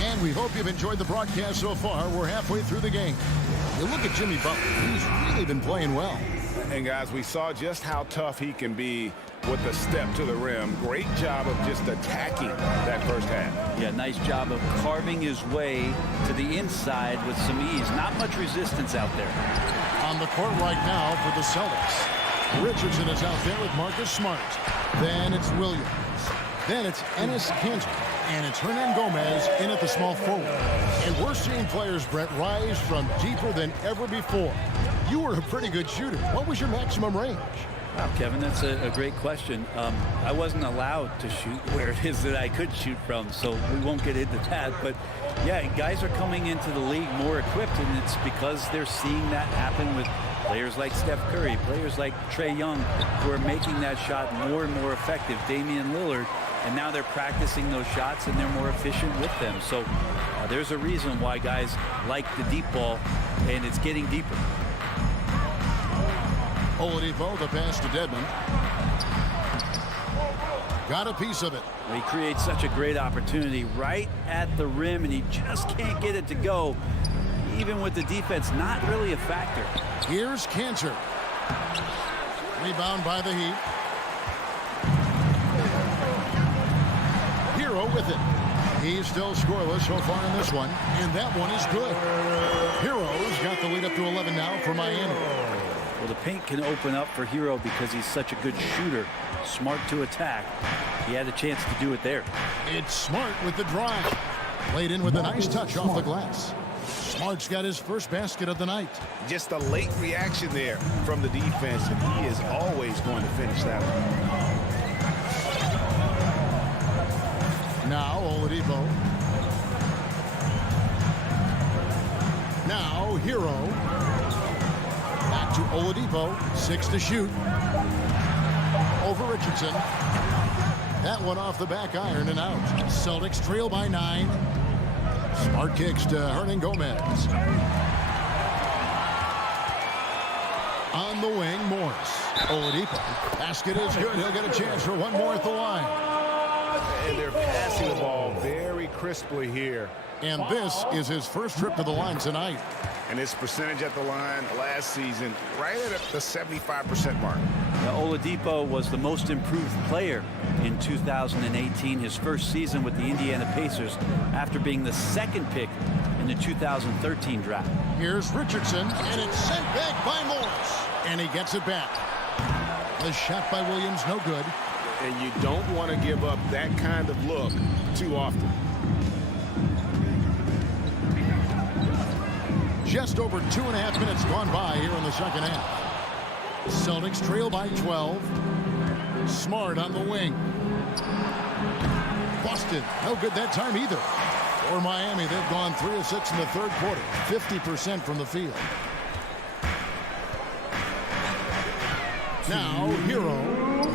And we hope you've enjoyed the broadcast so far. We're halfway through the game. You look at Jimmy Butler. He's really been playing well. And guys, we saw just how tough he can be with the step to the rim. Great job of just attacking that first half. Yeah, nice job of carving his way to the inside with some ease. Not much resistance out there. On the court right now for the Celtics. Richardson is out there with Marcus Smart. Then it's Williams. Then it's Enes Kanter. And it's Hernan Gomez in at the small forward. And we're seeing players, Brett, rise from deeper than ever before. You were a pretty good shooter. What was your maximum range? Wow, Kevin, that's a great question. I wasn't allowed to shoot where it is that I could shoot from, so we won't get into that. But, yeah, guys are coming into the league more equipped, and it's because they're seeing that happen with players like Steph Curry, players like Trae Young, who are making that shot more and more effective, Damian Lillard, and now they're practicing those shots, and they're more efficient with them. So there's a reason why guys like the deep ball, and it's getting deeper. Oladipo, the pass to Dedmon. Got a piece of it. He creates such a great opportunity right at the rim, and he just can't get it to go. Even with the defense, not really a factor. Here's Kanter. Rebound by the Heat. Hero with it. He's still scoreless so far in this one, and that one is good. Hero's got the lead up to 11 now for Miami. Well, the paint can open up for Hero because he's such a good shooter. Smart to attack. He had a chance to do it there. It's Smart with the drive. Played in with a nice touch off the glass. Smart's got his first basket of the night. Just a late reaction there from the defense, and he is always going to finish that one. Now Oladipo. Now Hero. Back to Oladipo. 6 to shoot. Over Richardson. That one off the back iron and out. Celtics trail by 9. Smart kicks to Hernangomez. On the wing, Morris. Oladipo. Basket is good. He'll get a chance for one more at the line. And they're passing the ball very crisply here. And this is his first trip to the line tonight. And his percentage at the line last season, right at the 75% mark. Now, Oladipo was the most improved player in 2018, his first season with the Indiana Pacers, after being the second pick in the 2013 draft. Here's Richardson, and it's sent back by Morris. And he gets it back. The shot by Williams, no good. And you don't want to give up that kind of look too often. Just over 2.5 minutes gone by here in the second half. Celtics trail by 12. Smart on the wing. Boston, no good that time either. For Miami, they've gone 3 of 6 in the third quarter. 50% from the field. Now, Hero.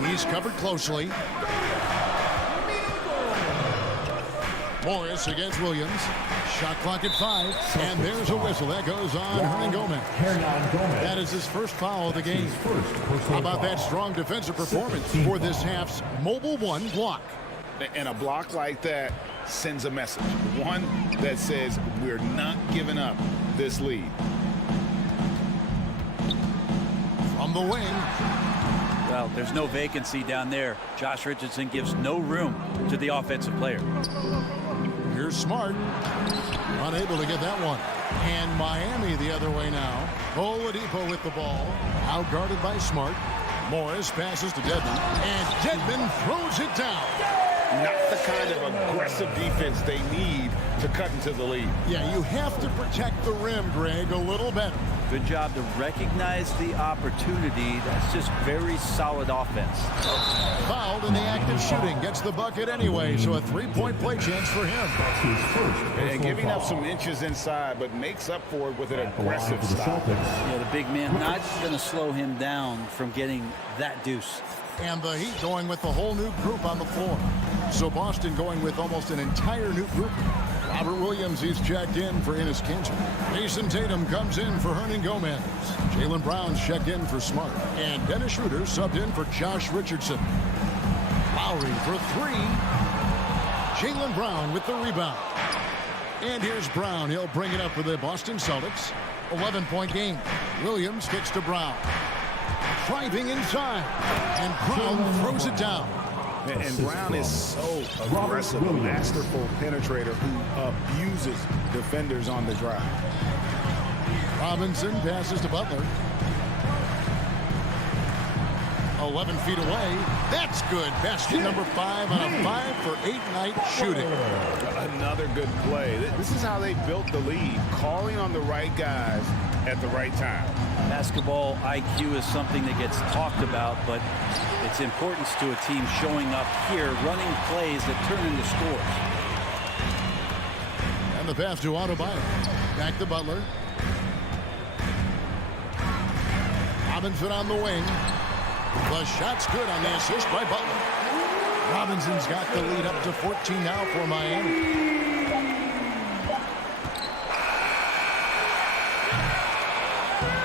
He's covered closely. Morris against Williams. Shot clock at 5. And there's a whistle. That goes on Hernangomez. That is his first foul of the game. How about that strong defensive performance for this half's mobile 1 block? And a block like that sends a message. One that says we're not giving up this lead. From the wing. Well, there's no vacancy down there. Josh Richardson gives no room to the offensive player. Here's Smart. Unable to get that one. And Miami the other way now. Oladipo with the ball. Out guarded by Smart. Morris passes to Dedmon. And Dedmon throws it down. Not the kind of aggressive defense they need to cut into the lead. Yeah, you have to protect the rim, Greg, a little better. Good job to recognize the opportunity. That's just very solid offense. Fouled in the act of shooting. Gets the bucket anyway, so a 3-point play chance for him. And giving up some inches inside, but makes up for it with an aggressive stop. Yeah, the big man not going to slow him down from getting that deuce. And the Heat going with the whole new group on the floor. So Boston going with almost an entire new group. Robert Williams, he's checked in for Enes Kanter. Jason Tatum comes in for Hernangomez. Jaylen Brown's checked in for Smart. And Dennis Schroeder subbed in for Josh Richardson. Lowry for 3. Jaylen Brown with the rebound. And here's Brown. He'll bring it up for the Boston Celtics. 11-point game. Williams kicks to Brown. Driving inside. And Brown throws it down. And Brown is so aggressive, a masterful penetrator who abuses defenders on the drive. Robinson passes to Butler. 11 feet away. That's good. Basket number 5 on a 5-for-8 night shooting. Another good play. This is how they built the lead, calling on the right guys at the right time. Basketball IQ is something that gets talked about, but its importance to a team showing up here, running plays that turn into scores. And the pass to Adebayo. Back to Butler. Robinson on the wing. The shot's good on the assist by Butler. Robinson's got the lead up to 14 now for Miami.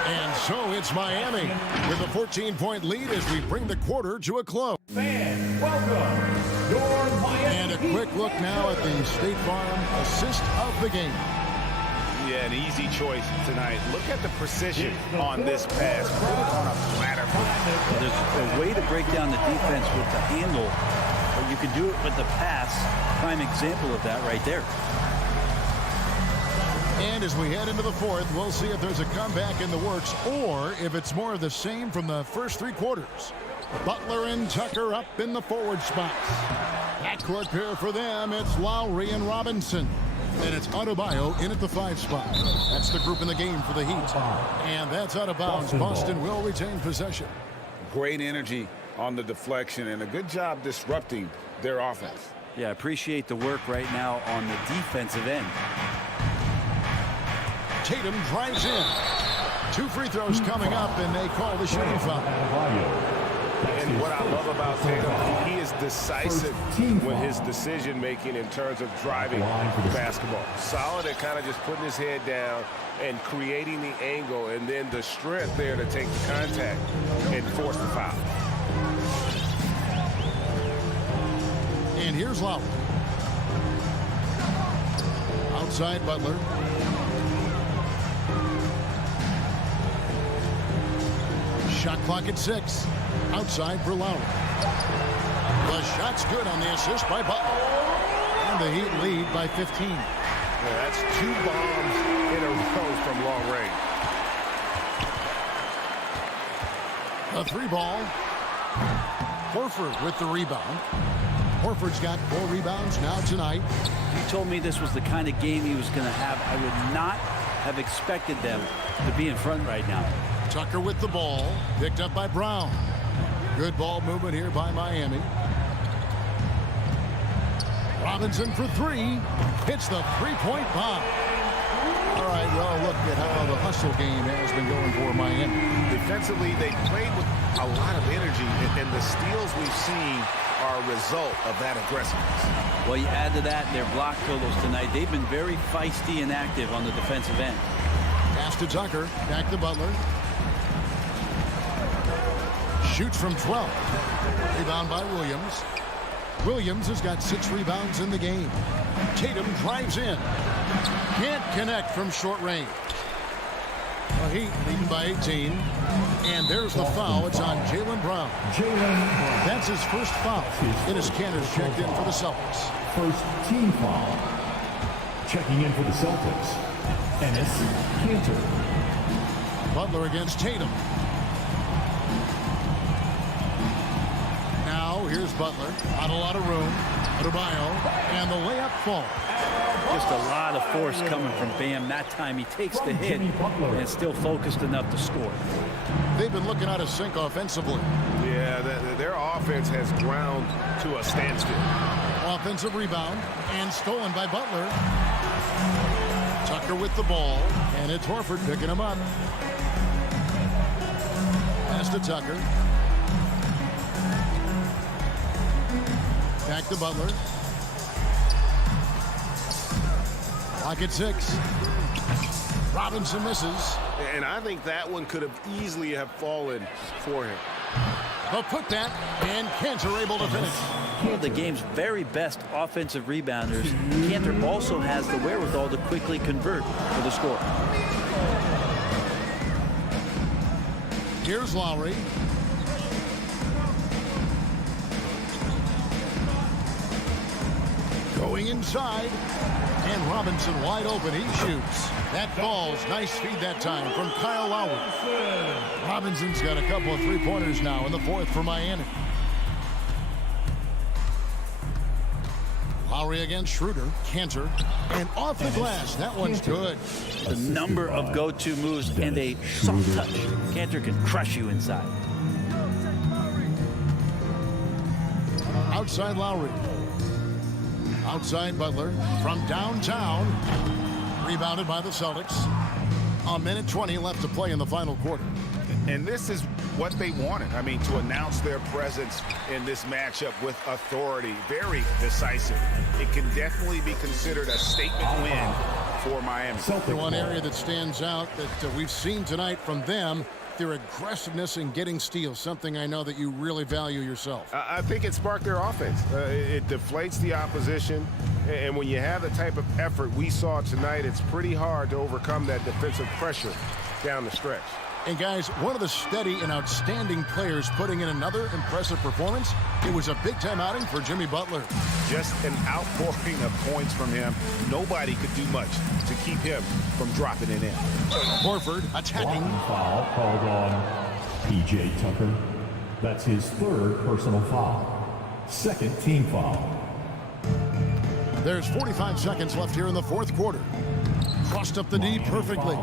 And so it's Miami with a 14-point lead as we bring the quarter to a close. Fans, welcome your Miami. And a quick look now at the State Farm assist of the game. Yeah, an easy choice tonight. Look at the precision on this pass. Put it on a platter. Well, there's a way to break down the defense with the handle, but you can do it with the pass. Prime example of that right there. And as we head into the fourth, we'll see if there's a comeback in the works or if it's more of the same from the first 3 quarters. Butler and Tucker up in the forward spots. Backcourt pair for them, it's Lowry and Robinson. And it's Adebayo in at the 5 spot. That's the group in the game for the Heat. And that's out of bounds. Boston will retain possession. Great energy on the deflection and a good job disrupting their offense. Yeah, appreciate the work right now on the defensive end. Tatum drives in. 2 free throws coming up, and they call the shooting foul. And what I love about Tatum, he is decisive with his decision-making in terms of driving basketball. Solid at kind of just putting his head down and creating the angle, and then the strength there to take the contact and force the foul. And here's Lowry. Outside Butler. Shot clock at 6. Outside for Lowry. The shot's good on the assist by Butler. And the Heat lead by 15. Yeah, that's 2 bombs in a row from long range. A 3 ball. Horford with the rebound. Horford's got 4 rebounds now tonight. He told me this was the kind of game he was going to have. I would not have expected them to be in front right now. Tucker with the ball. Picked up by Brown. Good ball movement here by Miami. Robinson for 3. Hits the 3-point bomb. All right, well, look at how the hustle game has been going for Miami. Defensively, they played with a lot of energy, and the steals we've seen are a result of that aggressiveness. Well, you add to that their block totals tonight. They've been very feisty and active on the defensive end. Pass to Tucker. Back to Butler. Shoots from 12. Rebound by Williams. Williams has got 6 rebounds in the game. Tatum drives in. Can't connect from short range. The Heat leading by 18. And there's the foul. It's on Jaylen Brown. That's his first foul. Enes Kanter's checked in for the Celtics. First team foul. Checking in for the Celtics, Enes Kanter. Butler against Tatum. Now here's Butler. Not a lot of room. Adebayo. And the layup falls. Just a lot of force coming from Bam. That time he takes the hit and still focused enough to score. They've been looking out of sync offensively. Yeah, their offense has ground to a standstill. Offensive rebound and stolen by Butler. Tucker with the ball, and it's Horford picking him up. Pass to Tucker. Back to Butler. Clock at 6. Robinson misses. And I think that one could have easily have fallen for him. The putback, and Kanter able to finish. One of the game's very best offensive rebounders. Kanter also has the wherewithal to quickly convert for the score. Here's Lowry. Going inside. And Robinson wide open. He shoots. That falls. Nice feed that time from Kyle Lowry. Robinson's got a couple of 3-pointers now in the 4th for Miami. Lowry against Schroeder. Kanter. And off the glass. That one's good. The number of go-to moves and a soft touch. Kanter can crush you inside. Outside Lowry. Outside Butler from downtown. Rebounded by the Celtics. A minute 20 left to play in the final quarter. And this is what they wanted. I mean, to announce their presence in this matchup with authority. Very decisive. It can definitely be considered a statement win for Miami. The one area that stands out that we've seen tonight from them, their aggressiveness in getting steals, something I know that you really value yourself. I think it sparked their offense. It deflates the opposition, and when you have the type of effort we saw tonight, it's pretty hard to overcome that defensive pressure down the stretch. And guys, one of the steady and outstanding players putting in another impressive performance. It was a big-time outing for Jimmy Butler. Just an outpouring of points from him. Nobody could do much to keep him from dropping it in. Horford attacking. Foul called on P.J. Tucker. That's his 3rd personal foul. 2nd team foul. There's 45 seconds left here in the fourth quarter. Crossed up the D perfectly.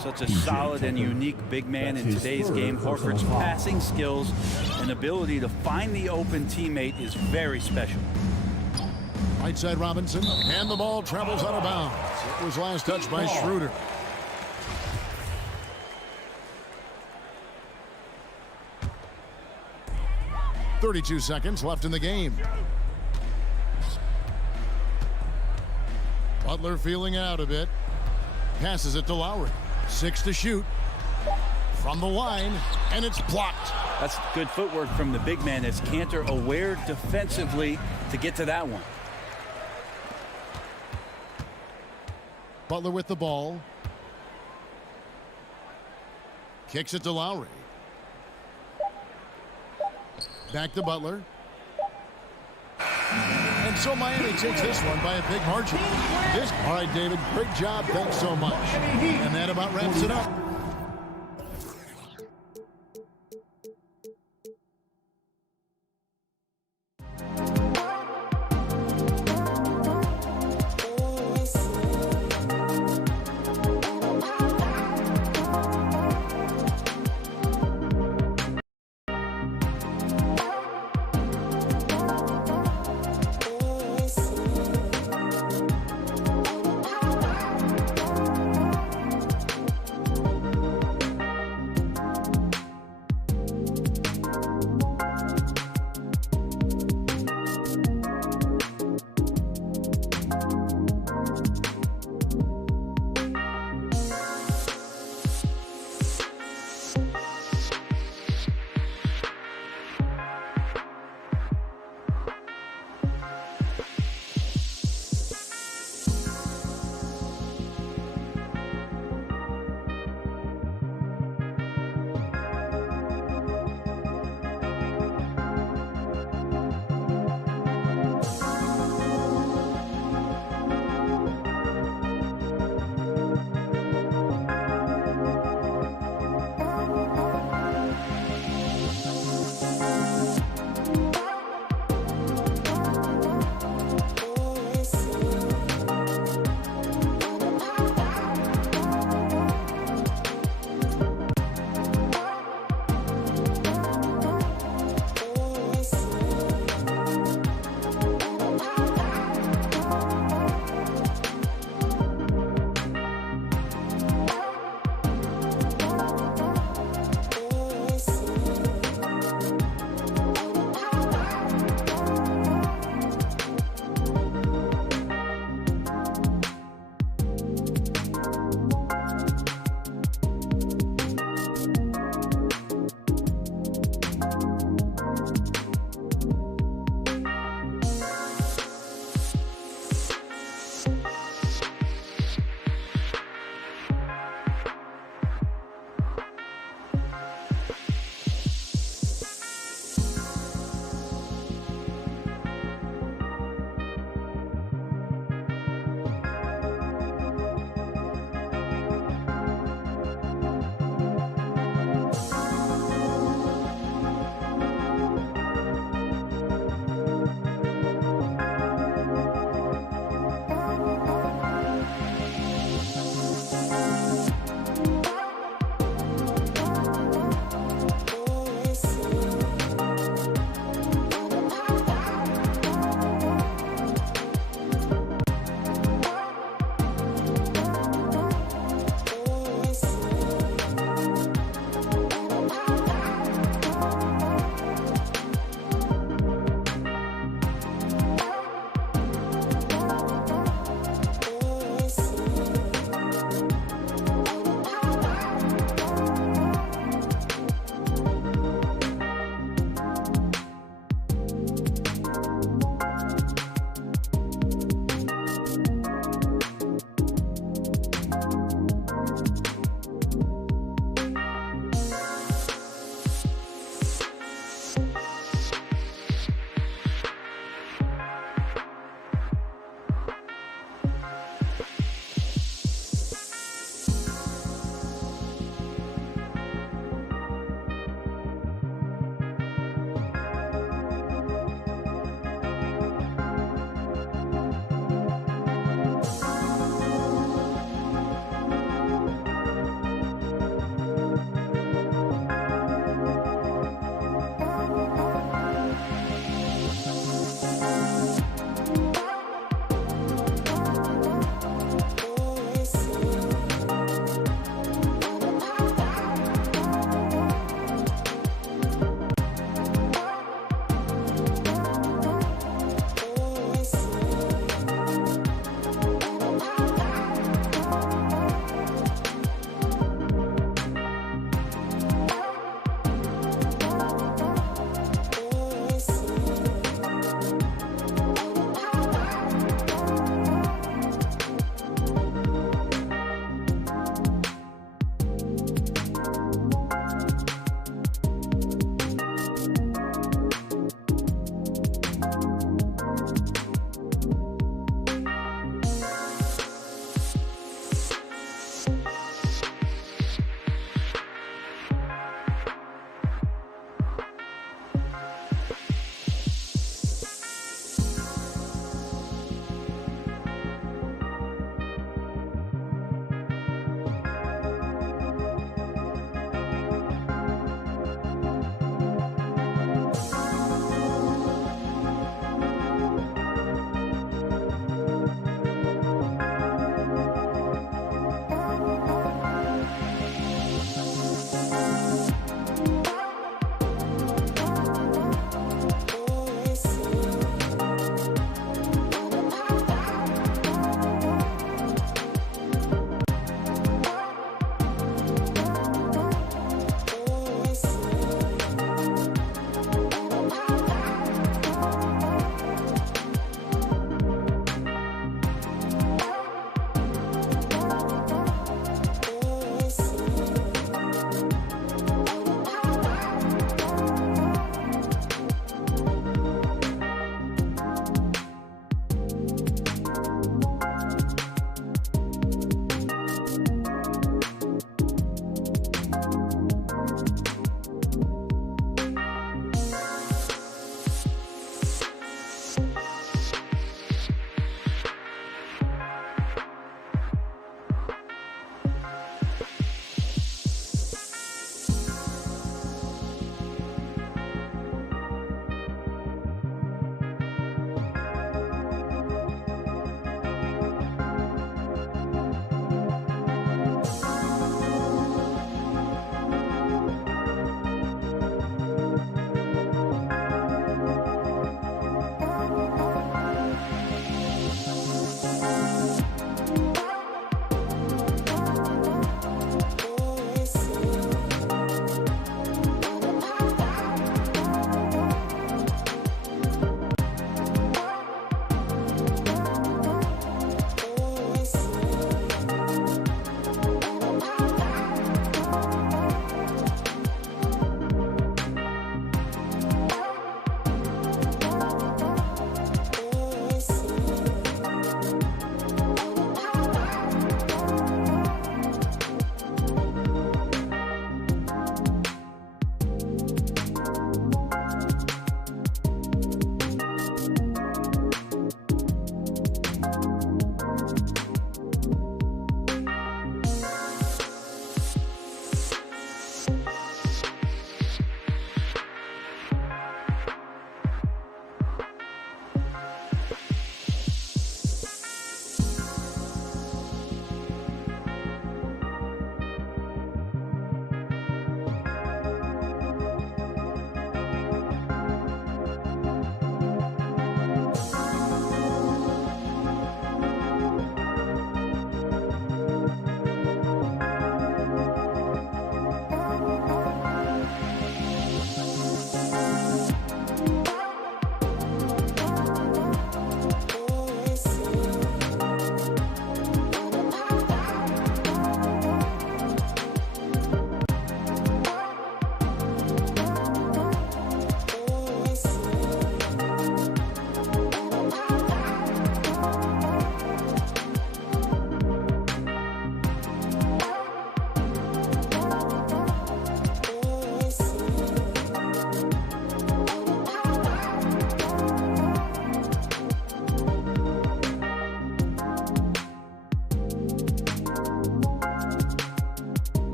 Such a solid and unique big man in today's game. Horford's passing skills and ability to find the open teammate is very special. Right side Robinson, and the ball travels out of bounds. It was last touched by Schroeder. .32 seconds left in the game. Butler feeling out a bit. Passes it to Lowry. 6 to shoot. From the line, and it's blocked. That's good footwork from the big man as Cantor aware defensively to get to that one. Butler with the ball. Kicks it to Lowry. Back to Butler. And so Miami takes this one by a big margin. All right, David, great job. Thanks so much. And that about wraps it up.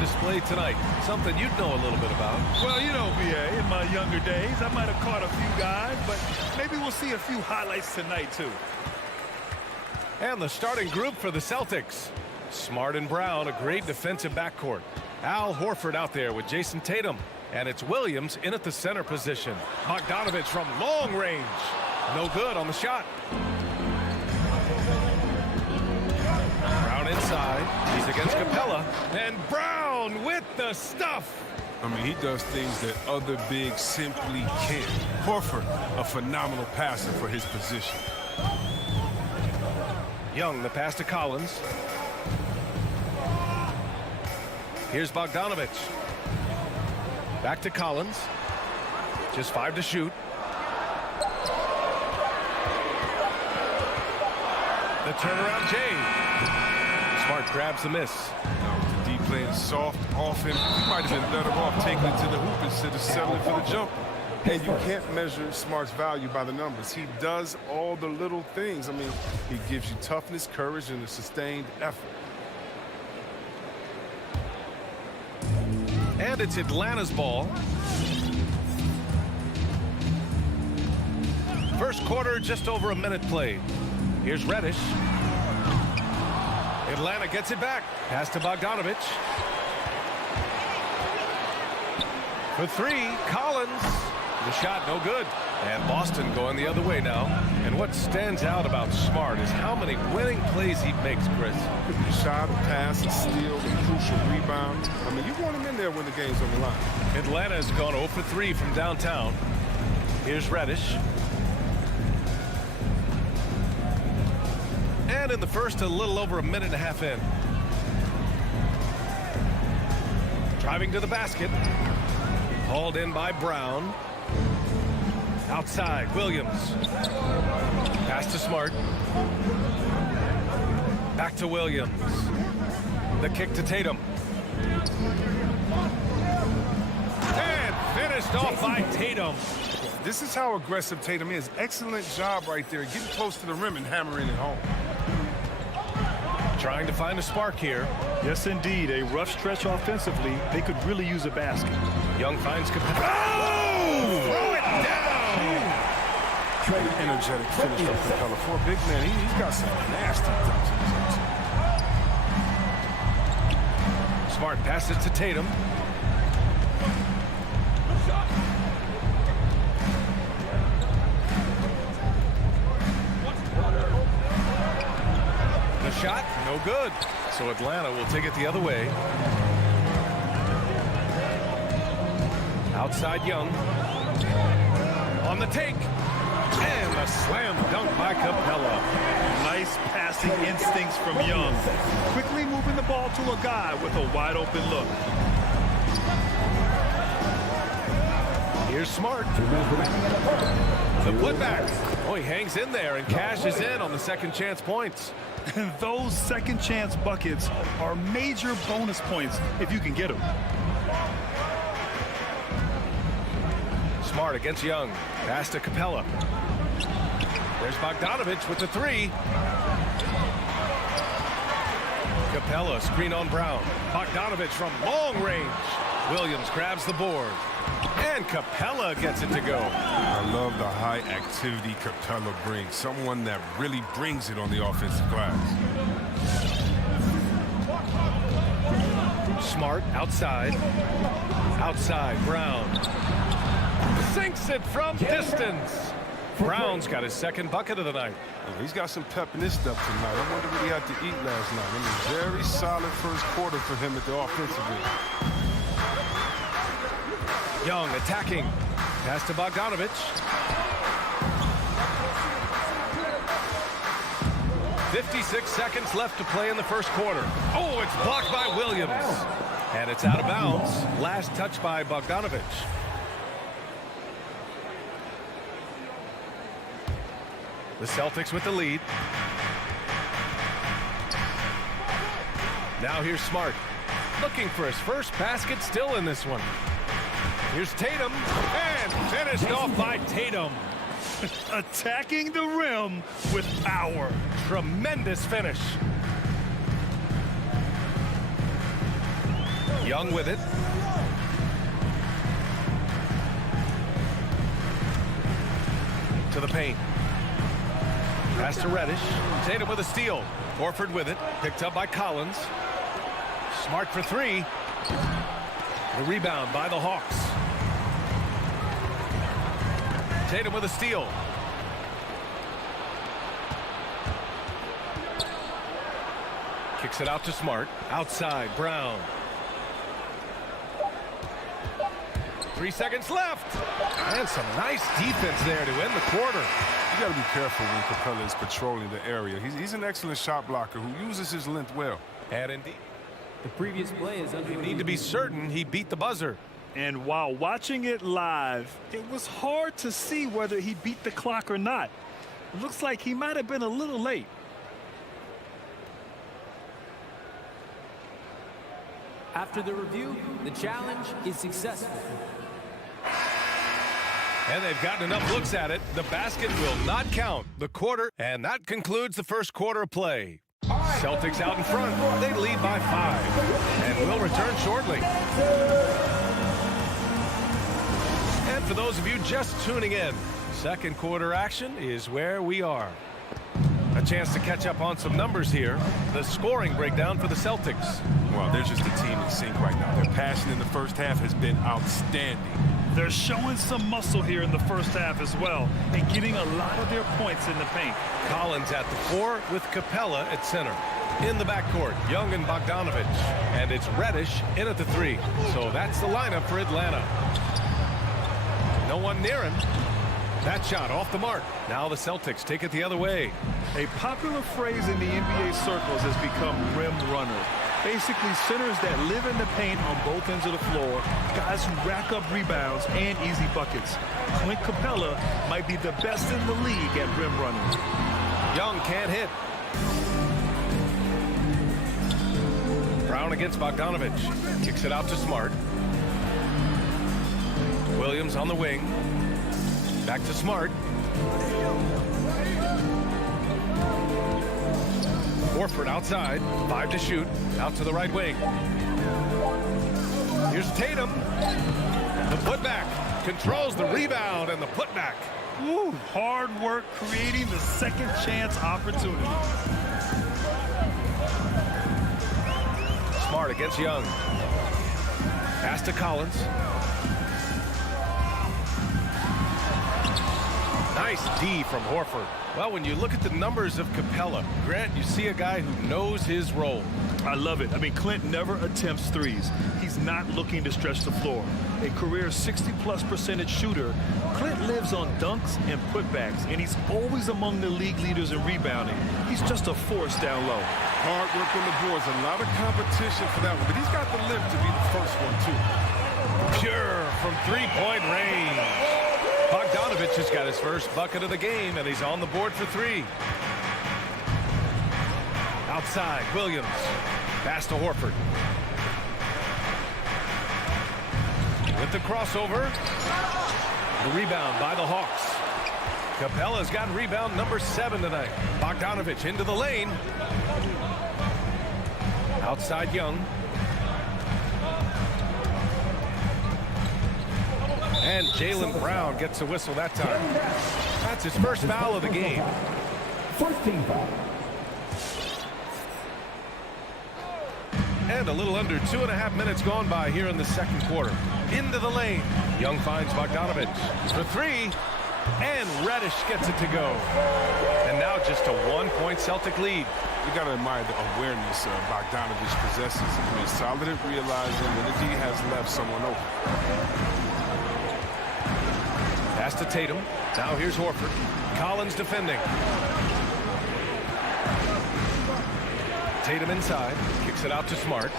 display tonight. Something you'd know a little bit about. Well, you know, VA, in my younger days, I might have caught a few guys, but maybe we'll see a few highlights tonight, too. And the starting group for the Celtics. Smart and Brown, a great defensive backcourt. Al Horford out there with Jason Tatum. And it's Williams in at the center position. Bogdanovich from long range. No good on the shot. Brown inside. He's against Capella. And Brown with the stuff. I mean, he does things that other bigs simply can't. Horford, a phenomenal passer for his position. Young, the pass to Collins. Here's Bogdanovich. Back to Collins. Just 5 to shoot. The turnaround Jay. Smart grabs the miss. Now with the D playing soft, often, he might have been better off taking it to the hoop instead of settling for the jumper. And you can't measure Smart's value by the numbers. He does all the little things. I mean, he gives you toughness, courage, and a sustained effort. And it's Atlanta's ball. First quarter, just over a minute played. Here's Reddish. Atlanta gets it back. Pass to Bogdanovich. For 3, Collins. The shot no good. And Boston going the other way now. And what stands out about Smart is how many winning plays he makes, Chris. Shot, pass, a steal, a crucial rebound. I mean, you want him in there when the game's on the line. Atlanta has gone 0 for 3 from downtown. Here's Reddish. And in the first, a little over a minute and a half in. Driving to the basket. Hauled in by Brown. Outside, Williams. Pass to Smart. Back to Williams. The kick to Tatum. And finished off by Tatum. This is how aggressive Tatum is. Excellent job right there, getting close to the rim and hammering it home. Trying to find a spark here. Yes, indeed. A rough stretch offensively. They could really use a basket. Young finds Capella. Oh! Throw it down! Energetic finish from Capella. For a big man, he's got some nasty dunks. Smart passes to Tatum. The shot, no good. So Atlanta will take it the other way. Outside Young. On the take. And a slam dunk by Capella. Nice passing instincts from Young. Quickly moving the ball to a guy with a wide open look. Here's Smart. The putback. Oh, he hangs in there and cashes in on the second chance points. And those second chance buckets are major bonus points if you can get them. Smart against Young. Pass to Capella. There's Bogdanovich with the 3. Capella, screen on Brown. Bogdanovich from long range. Williams grabs the board. And Capella gets it to go. I love the high activity Capella brings. Someone that really brings it on the offensive glass. Smart outside. Outside, Brown. Sinks it from distance. Brown's got his second bucket of the night. He's got some pep in his step tonight. I wonder what he had to eat last night. I mean, very solid first quarter for him at the offensive end. Young attacking. Pass to Bogdanovich. 56 seconds left to play in the first quarter. Oh, it's blocked by Williams. And it's out of bounds. Last touch by Bogdanovich. The Celtics with the lead. Now here's Smart. Looking for his first basket, still in this one. Here's Tatum, and finished off by Tatum. Attacking the rim with power. Tremendous finish. Young with it. To the paint. Pass to Reddish. Tatum with a steal. Horford with it. Picked up by Collins. Smart for three. The rebound by the Hawks. Tatum with a steal. Kicks it out to Smart. Outside, Brown. 3 seconds left. And some nice defense there to end the quarter. You got to be careful when Capella is patrolling the area. He's an excellent shot blocker who uses his length well. And indeed, The previous play is under. you need to be certain he beat the buzzer. And while watching it live, it was hard to see whether he beat the clock or not. It looks like he might have been a little late. After the review, the challenge is successful. And they've gotten enough looks at it. The basket will not count. The quarter, and that concludes the first quarter of play. Celtics out in front. They lead by 5. And will return shortly. And for those of you just tuning in, second quarter action is where we are. A chance to catch up on some numbers here. The scoring breakdown for the Celtics. Well, they're just a team in sync right now. Their passion in the first half has been outstanding. They're showing some muscle here in the first half as well and getting a lot of their points in the paint. Collins at the 4 with Capella at center. In the backcourt, Young and Bogdanovich. And it's Reddish in at the 3. So that's the lineup for Atlanta. No one near him. That shot off the mark. Now the Celtics take it the other way. A popular phrase in the NBA circles has become rim runner. Basically centers that live in the paint on both ends of the floor, guys who rack up rebounds and easy buckets. Clint Capella might be the best in the league at rim running. Young can't hit. Brown against Bogdanovich. Kicks it out to Smart. Williams on the wing. Back to Smart. Horford outside. 5 to shoot. Out to the right wing. Here's Tatum. The putback. Controls the rebound and the putback. Woo, hard work creating the second chance opportunity. Smart against Young. Pass to Collins. Nice D from Horford. Well, when you look at the numbers of Capella, Grant, you see a guy who knows his role. I love it. I mean, Clint never attempts threes. He's not looking to stretch the floor. A career 60+% shooter, Clint lives on dunks and putbacks, and he's always among the league leaders in rebounding. He's just a force down low. Hard work on the boards. A lot of competition for that one, but he's got the lift to be the first one, too. Pure from three-point range. Bogdanovich has got his first bucket of the game, and he's on the board for 3. Outside, Williams. Pass to Horford. With the crossover. The rebound by the Hawks. Capella's got rebound number 7 tonight. Bogdanovich into the lane. Outside Young. And Jaylen Brown gets a whistle that time. That's his first foul of the game. First team foul. And a little under 2.5 minutes gone by here in the second quarter. Into the lane. Young finds Bogdanovich for 3. And Reddish gets it to go. And now just a 1-point Celtic lead. You got to admire the awareness Bogdanovich possesses. I mean, solid at realizing when the D has left someone open. Pass to Tatum. Now here's Horford. Collins defending. Tatum inside. Kicks it out to Smart.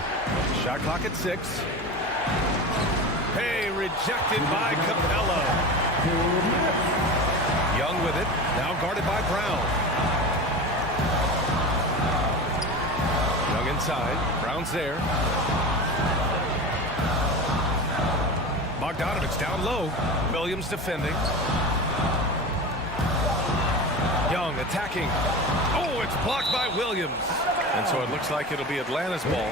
Shot clock at 6. Hey, rejected by Capella. Young with it. Now guarded by Brown. Young inside. Brown's there. Bogdanovich down low. Williams defending. Young attacking. Oh, it's blocked. blocked by Williams. And so it looks like it'll be Atlanta's ball.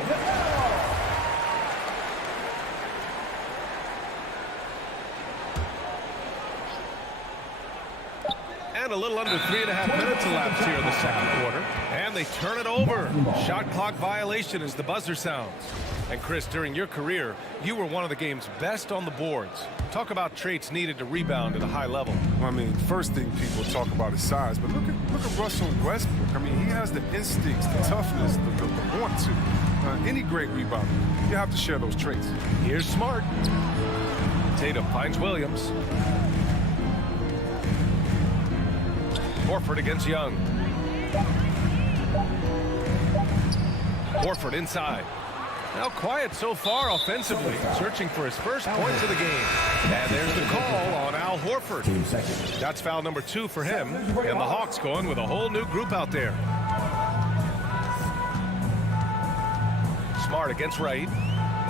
And a little under 3.5 minutes elapsed here in the second quarter. And they turn it over. Shot clock violation as the buzzer sounds. And Chris, during your career, you were one of the game's best on the boards. Talk about traits needed to rebound at a high level. Well, I mean, first thing people talk about is size, but look at Russell Westbrook. I mean, he has the instincts, the toughness, the want to. Any great rebounder, you have to share those traits. Here's Smart. Tatum finds Williams. Horford against Young. Horford inside. Now quiet so far offensively, searching for his first points of the game. And there's the call on Al Horford. That's foul number 2 for him. And the Hawks going with a whole new group out there. Smart against Wright.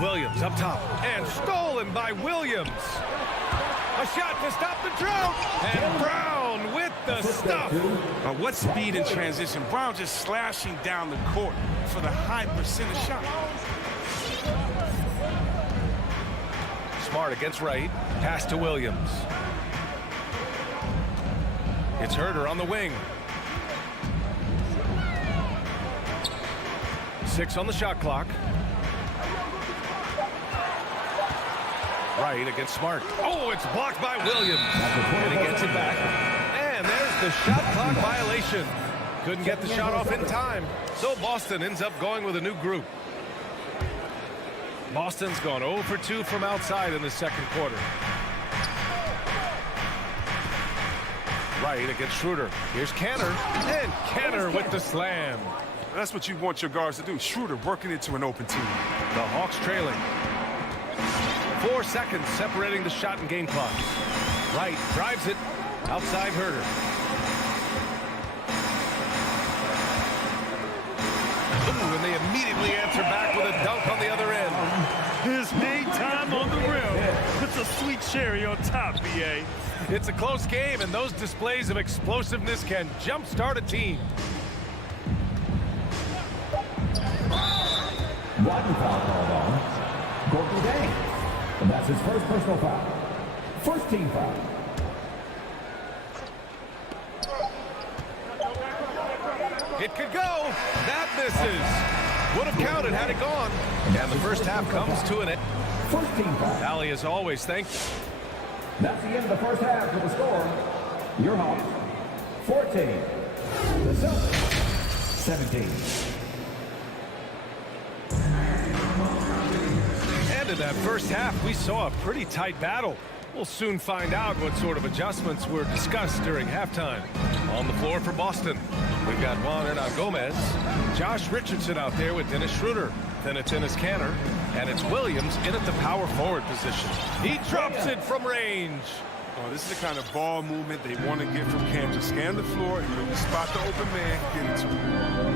Williams up top. And stolen by Williams. A shot to stop the drought. And Brown with the stuff. What speed in transition. Brown just slashing down the court for the high percentage shot. Smart against Wright. Pass to Williams. It's Herter on the wing. 6 on the shot clock. Wright against Smart. Oh, it's blocked by Williams. And he gets it back. And there's the shot clock violation. Couldn't get the shot off in time. So Boston ends up going with a new group. Boston's gone 0 for 2 from outside in the second quarter. Wright against Schroeder. Here's Kanter. And Kanter with the slam. That's what you want your guards to do. Schroeder working into an open team. The Hawks trailing. 4 seconds separating the shot and game clock. Wright drives it outside Herter. Ooh, and they immediately answer back with a dunk on the other end. His big time on the rim. Puts a sweet cherry on top, BA. It's a close game, and those displays of explosiveness can jumpstart a team. One foul called on Gordon Day. And that's his first personal foul. First team foul. It could go. That misses. Would have counted had it gone. And the first half comes to an end. First team foul. Allie, as always, thank you. That's the end of the first half with the score. Your Hawks, 14. The Celtics, 17. And in that first half, we saw a pretty tight battle. We'll soon find out what sort of adjustments were discussed during halftime. On the floor for Boston, we've got Juan Hernan-Gomez, Josh Richardson out there with Dennis Schroeder. Then it's Enes Kanter, and it's Williams in at the power forward position. He drops it from range. Oh, this is the kind of ball movement they want to get from Kanter. Scan the floor, and when you spot the open man, get it to him.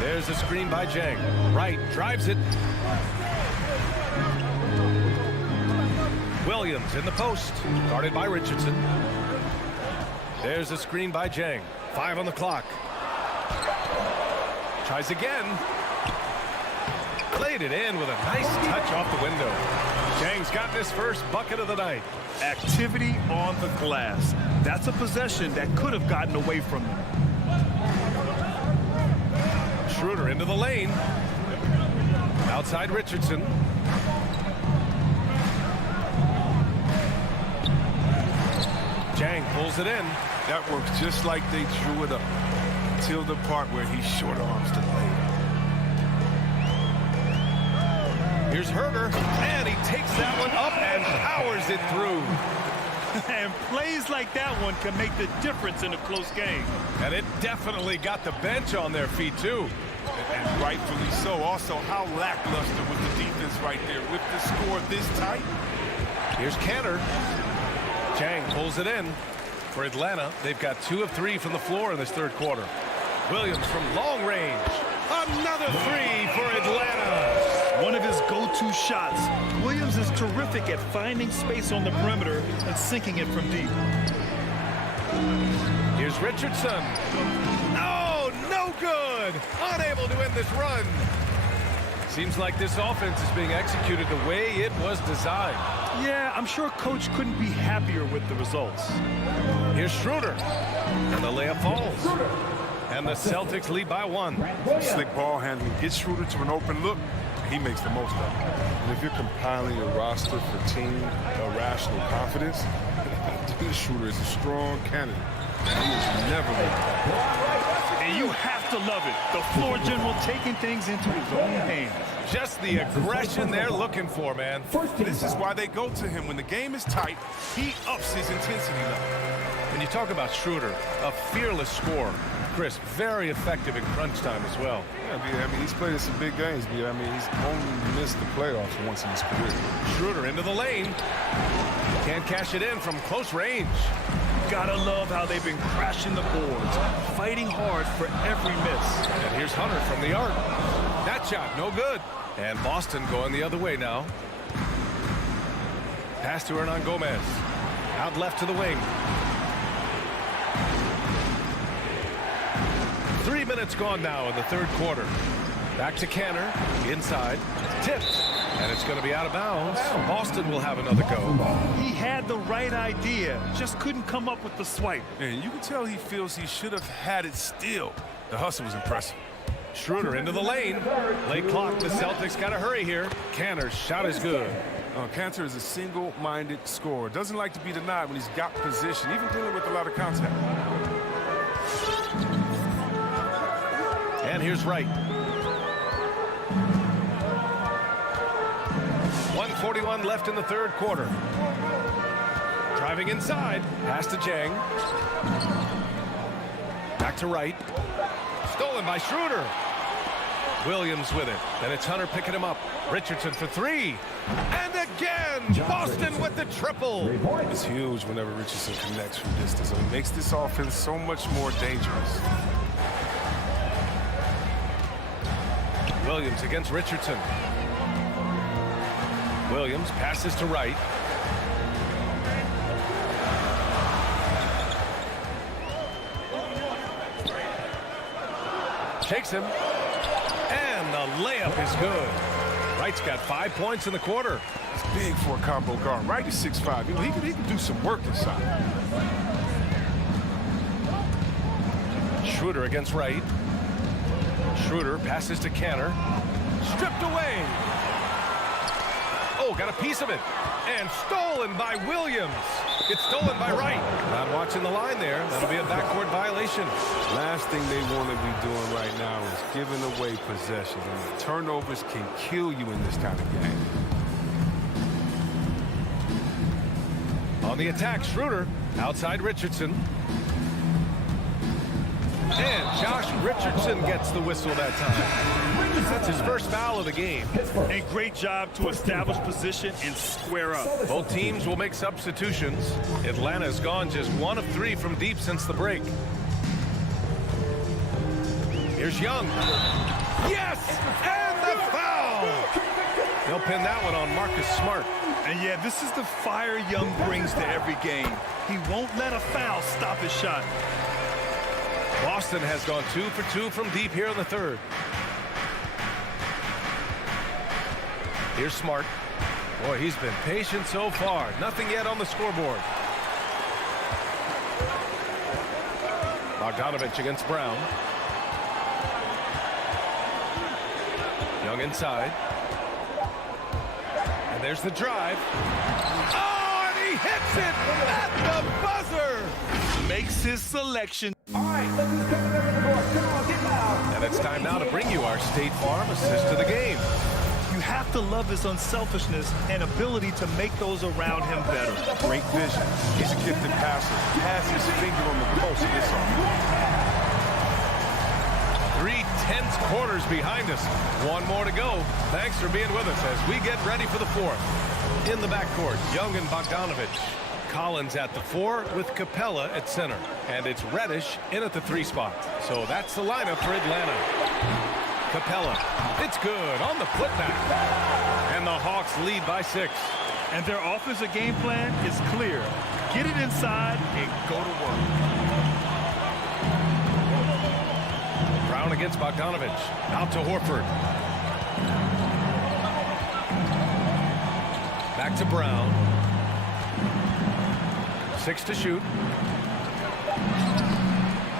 There's a screen by Jang. Wright drives it. Williams in the post, guarded by Richardson. There's a screen by Jang. 5 on the clock. Tries again. Played it in with a nice touch off the window. Jang's got his first bucket of the night. Activity on the glass. That's a possession that could have gotten away from him. Schroeder into the lane. Outside Richardson. Jang pulls it in. That works just like they drew it up. Till the part where he short arms the lane. Here's Herter, and he takes that one up and powers it through. And plays like that one can make the difference in a close game. And it definitely got the bench on their feet, too. And rightfully so. Also, how lackluster was the defense right there with the score this tight? Here's Kanter. Jang pulls it in. For Atlanta, they've got 2 of 3 from the floor in this third quarter. Williams from long range. Another 3 for Atlanta. One of his go-to shots. Williams is terrific at finding space on the perimeter and sinking it from deep. Here's Richardson. Oh, no good. Unable to end this run. Seems like this offense is being executed the way it was designed. Yeah, I'm sure Coach couldn't be happier with the results. Here's Schroeder. And the layup falls. And the Celtics lead by 1. Slick ball handling. Gets Schroeder to an open look. He makes the most of it. And if you're compiling your roster for team irrational confidence, Dennis Schroeder is a strong candidate. He is never going to. And you have to love it. The floor general taking things into his own hands. Just the aggression they're looking for, man. This is why they go to him. When the game is tight, he ups his intensity level. When you talk about Schroeder, a fearless scorer. Chris, very effective in crunch time as well. Yeah, I mean, he's played in some big games, B. I mean, he's only missed the playoffs once in his career. Schroeder into the lane. Can't cash it in from close range. Gotta love how they've been crashing the boards, fighting hard for every miss. And here's Hunter from the arc. That shot, no good. And Boston going the other way now. Pass to Hernan Gomez. Out left to the wing. 3 minutes gone now in the third quarter. Back to Canner. Inside. Tipped. And it's going to be out of bounds. Boston will have another go. He had the right idea, just couldn't come up with the swipe. And you can tell he feels he should have had it still. The hustle was impressive. Schroeder into the lane. Late clock. The Celtics got to hurry here. Canner's shot is good. Cantor is a single-minded scorer. Doesn't like to be denied when he's got position, even dealing with a lot of contact. And here's Wright. 1:41 left in the third quarter. Driving inside. Pass to Jang. Back to Wright. Stolen by Schroeder. Williams with it. Then it's Hunter picking him up. Richardson for 3. And again, Boston with the triple. It's huge whenever Richardson connects from distance. It makes this offense so much more dangerous. Williams against Richardson. Williams passes to Wright. Shakes him. And the layup is good. Wright's got 5 points in the quarter. It's big for a combo guard. Wright is 6'5". You know, he can do some work inside. Schroeder against Wright. Schroeder passes to Canner. Stripped away. Oh, got a piece of it. And stolen by Williams. It's stolen by Wright. Not watching the line there. That'll be a backcourt violation. Last thing they want to be doing right now is giving away possession. And turnovers can kill you in this kind of game. On the attack, Schroeder outside Richardson. And Josh Richardson gets the whistle that time. That's his first foul of the game. A great job to establish position and square up. Both teams will make substitutions. Atlanta's gone just 1 of 3 from deep since the break. Here's Young. Yes! And the foul! They'll pin that one on Marcus Smart. And yeah, this is the fire Young brings to every game. He won't let a foul stop his shot. Boston has gone 2 for 2 from deep here in the third. Here's Smart. Boy, he's been patient so far. Nothing yet on the scoreboard. Bogdanovich against Brown. Young inside. And there's the drive. Oh, and he hits it at the buzzer. Makes his selection. All right, let's just come in the court. Come on, get loud. And it's time now to bring you our State Farm assist to the game. You have to love his unselfishness and ability to make those around him better. Great vision. He's a gifted passer. Has his finger on the pulse of this offense. 3 tense quarters behind us. 1 more to go. Thanks for being with us as we get ready for the fourth. In the backcourt, Young and Bogdanovich. Collins at the 4 with Capella at center. And it's Reddish in at the 3 spot. So that's the lineup for Atlanta. Capella. It's good on the putback. And the Hawks lead by 6. And their offensive game plan is clear. Get it inside and go to work. Brown against Bogdanovich. Out to Horford. Back to Brown. 6 to shoot.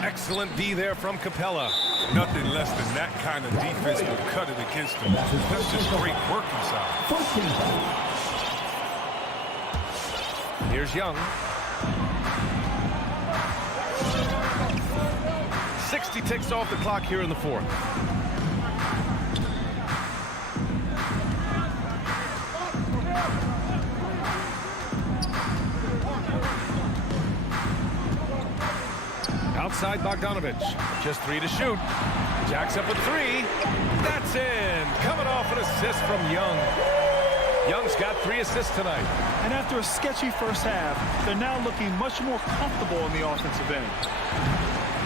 Excellent D there from Capella. Nothing less than that kind of defense will cut it against them. That's just great work inside. Here's Young. 60 ticks off the clock here in the fourth. Outside Bogdanovich. Just 3 to shoot. Jacks up with 3. That's in. Coming off an assist from Young. Young's got 3 assists tonight. And after a sketchy first half, they're now looking much more comfortable in the offensive end.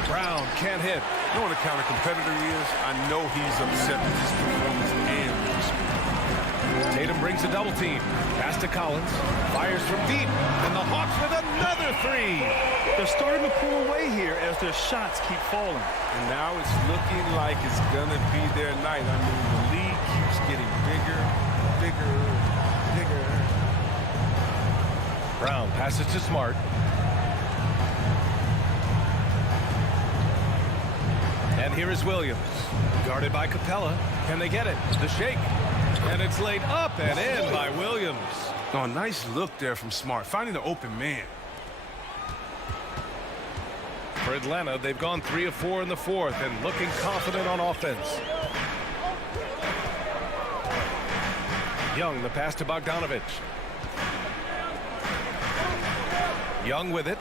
Brown can't hit. You know what a counter competitor he is? I know he's upset with his performance and with the score. Tatum brings a double team. Pass to Collins. Fires from deep. And the Hawks with another 3. They're starting to pull away here as their shots keep falling. And now it's looking like it's going to be their night. I mean, the lead keeps getting bigger, bigger, bigger. Brown passes to Smart. And here is Williams. Guarded by Capella. Can they get it? The shake. And it's laid up and in by Williams. Oh, nice look there from Smart, finding the open man. For Atlanta, they've gone 3 of 4 in the fourth and looking confident on offense. Young, the pass to Bogdanovich. Young with it.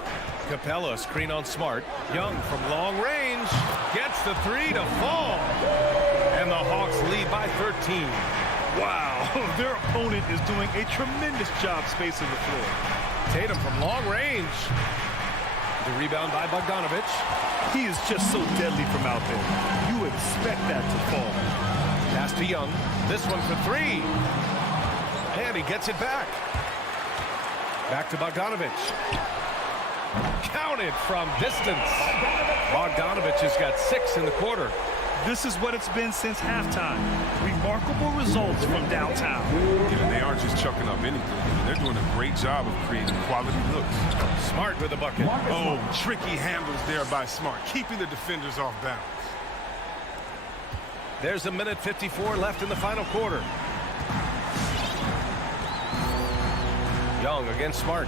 Capella, screen on Smart. Young from long range gets the 3 to fall. And the Hawks lead by 13. Wow, their opponent is doing a tremendous job spacing the floor. Tatum from long range. The rebound by Bogdanovich. He is just so deadly from out there. You expect that to fall. Pass to Young. This one for 3. And he gets it back. Back to Bogdanovich. Counted from distance. Bogdanovich has got 6 in the quarter. This is what it's been since halftime. Remarkable results from downtown. And they aren't just chucking up anything. They're doing a great job of creating quality looks. Smart with the bucket. Oh, tricky handles there by Smart, keeping the defenders off balance. There's 1:54 left in the final quarter. Young against Smart.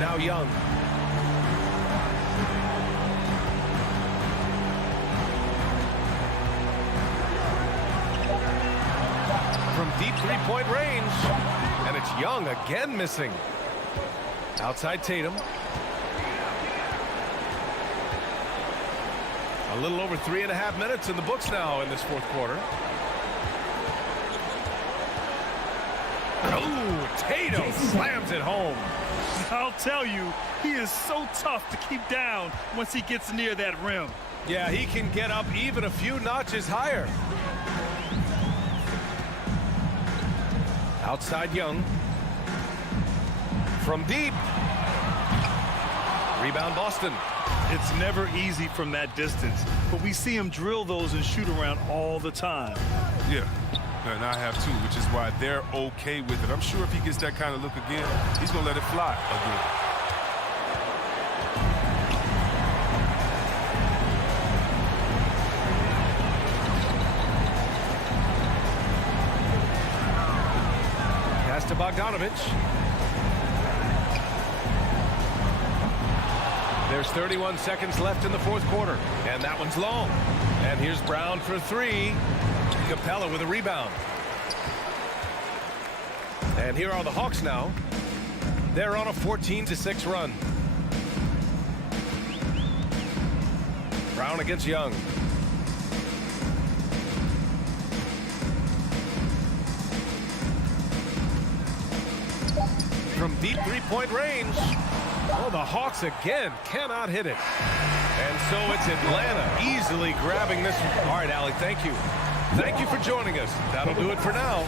Now Young. From deep three-point range. And it's Young again missing. Outside Tatum. A little over 3.5 minutes in the books now in this fourth quarter. Oh, Tatum slams it home. I'll tell you, he is so tough to keep down once he gets near that rim. Yeah, he can get up even a few notches higher. Outside Young. From deep. Rebound Boston. It's never easy from that distance, but we see him drill those and shoot around all the time. Yeah, and I have too, which is why they're okay with it. I'm sure if he gets that kind of look again, he's going to let it fly again. Pass to Bogdanovich. There's 31 seconds left in the fourth quarter, and that one's long. And here's Brown for 3. Capella with a rebound. And here are the Hawks now. They're on a 14-6 run. Brown against Young. From deep three-point range. Oh, the Hawks again cannot hit it. And so it's Atlanta easily grabbing this one. All right, Allie, thank you. Thank you for joining us. That'll do it for now.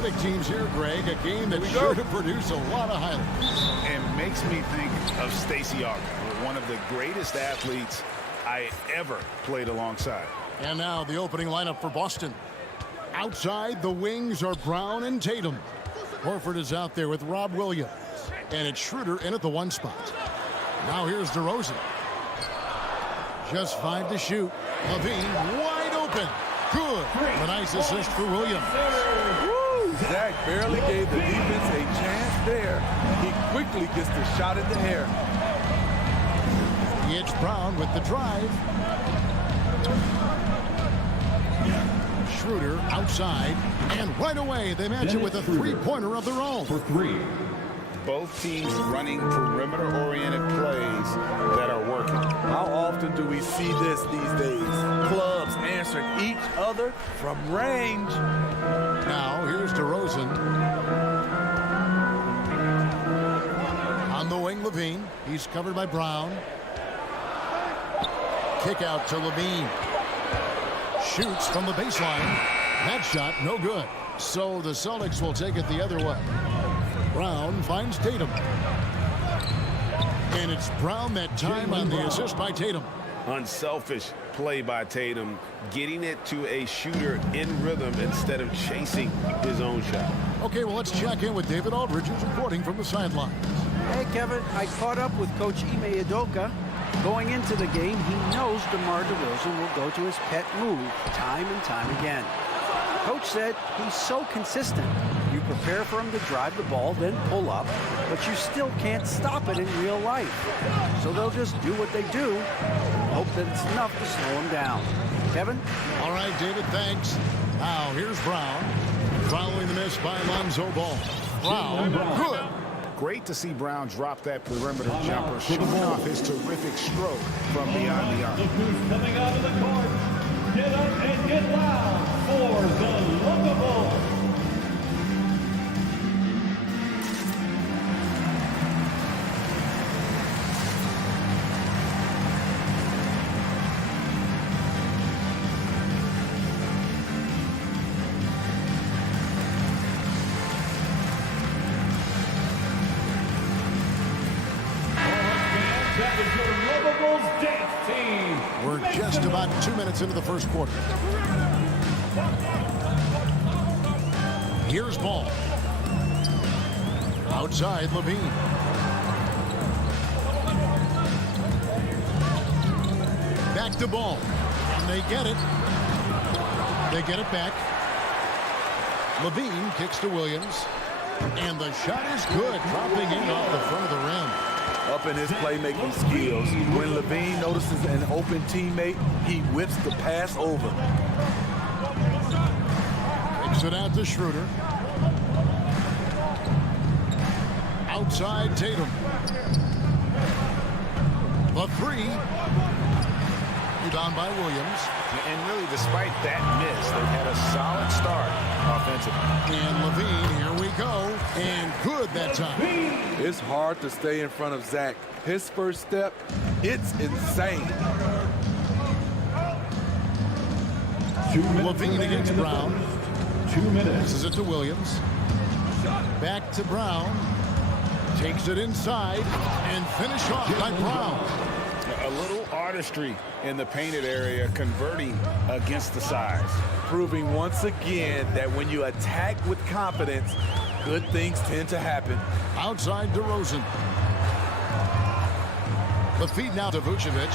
athletic teams here, Greg. A game that's sure to produce a lot of highlights. And makes me think of Stacey Augmon, one of the greatest athletes I ever played alongside. And now the opening lineup for Boston. Outside, the wings are Brown and Tatum. Horford is out there with Rob Williams. And it's Schroeder in at the 1 spot. Now here's DeRozan. Just 5 to shoot. Levine wide open. Good. A nice assist for Williams. Woo! Zach barely gave the defense a chance there. He quickly gets the shot in the air. It's Brown with the drive. Schroeder outside. And right away, they match it with a three-pointer of their own. For 3. Both teams running perimeter-oriented plays that are working. How often do we see this these days? Clubs answering each other from range. Now, here's DeRozan. On the wing, Levine. He's covered by Brown. Kick out to Levine. Shoots from the baseline. That shot, no good. So the Celtics will take it the other way. Brown finds Tatum. And it's Brown that time on the assist by Tatum. Unselfish play by Tatum, getting it to a shooter in rhythm instead of chasing his own shot. Okay, well, let's check in with David Aldridge, who's reporting from the sideline. Hey, Kevin, I caught up with Coach Ime Udoka. Going into the game, he knows DeMar DeRozan will go to his pet move time and time again. Coach said he's so consistent. You prepare for him to drive the ball, then pull up, but you still can't stop it in real life. So they'll just do what they do and hope that it's enough to slow him down. Kevin? All right, David, thanks. Now, here's Brown. Following the miss by Lonzo Ball. Brown, good. Great to see Brown drop that perimeter jumper, showing off his terrific stroke from beyond the arc. Look who's coming out of the court. Get up and get loud for the Lookable. We're just about 2 minutes into the first quarter. Here's Ball. Outside, Levine. Back to Ball. And they get it. They get it back. Levine kicks to Williams. And the shot is good, dropping in off the front of the rim. Up in his playmaking skills, when Levine notices an open teammate, he whips the pass over. Kicks it out to Schroeder. Outside Tatum. The three. Rebound by Williams. And really, despite that miss, they've had a solid start offensively. And Levine, here we go. And good that time. It's hard to stay in front of Zach. His first step, it's insane. Levine against Brown. 2 minutes. Passes it to Williams. Back to Brown. Takes it inside and finish off by Brown. A little artistry in the painted area, converting against the size. Proving once again that when you attack with confidence, good things tend to happen. Outside DeRozan. The feed now to Vucevic.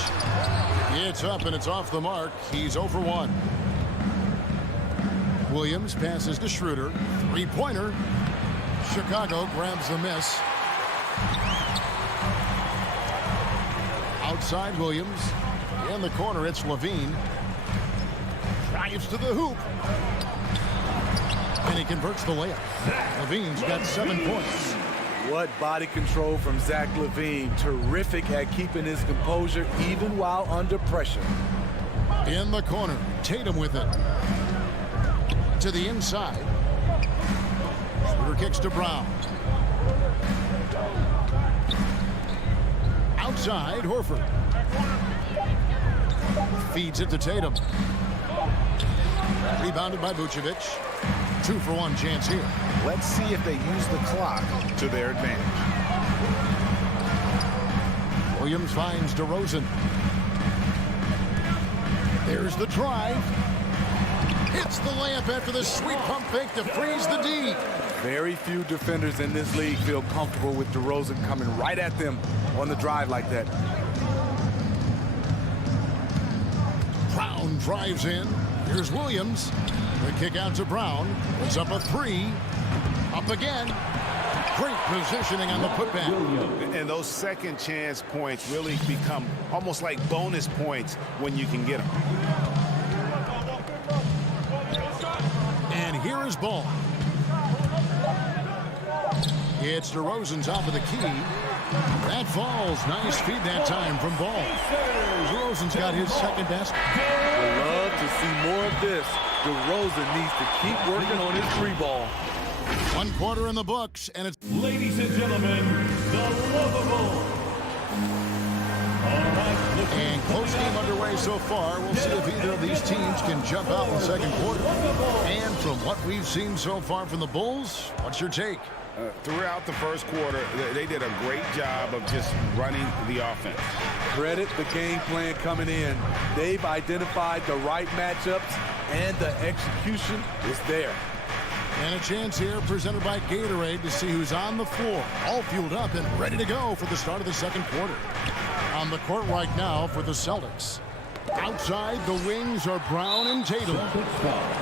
It's up and it's off the mark. He's 0 for 1. Williams passes to Schroeder. Three-pointer. Chicago grabs the miss. Outside Williams. In the corner, it's Levine. Drives to the hoop. And he converts the layup. Levine's got 7 points. What body control from Zach LaVine. Terrific at keeping his composure even while under pressure. In the corner, Tatum with it. To the inside. Schroeder kicks to Brown. Outside, Horford. Feeds it to Tatum. Rebounded by Vucevic. 2-for-1 chance here. Let's see if they use the clock to their advantage. Williams finds DeRozan. There's the drive. Hits the layup after the sweet pump fake to freeze the D. Very few defenders in this league feel comfortable with DeRozan coming right at them on the drive like that. Brown drives in. Here's Williams. The kick out to Brown. It's up a 3. Up again. Great positioning on the putback. And those second chance points really become almost like bonus points when you can get them. And here is Ball. It's DeRozan top of the key. That falls. Nice feed that time from Ball. DeRozan's got his second basket. We'd love to see more of this. DeRozan needs to keep working on his free ball. 1 quarter in the books, and it's... Ladies and gentlemen, the lovable. And close game underway so far. We'll see if either of these teams can jump out in the second quarter. And from what we've seen so far from the Bulls, what's your take? Throughout the first quarter, they did a great job of just running the offense. Credit the game plan coming in. They've identified the right matchups, and the execution is there. And a chance here presented by Gatorade to see who's on the floor. All fueled up and ready to go for the start of the second quarter. On the court right now for the Celtics. Outside, the wings are Brown and Tatum.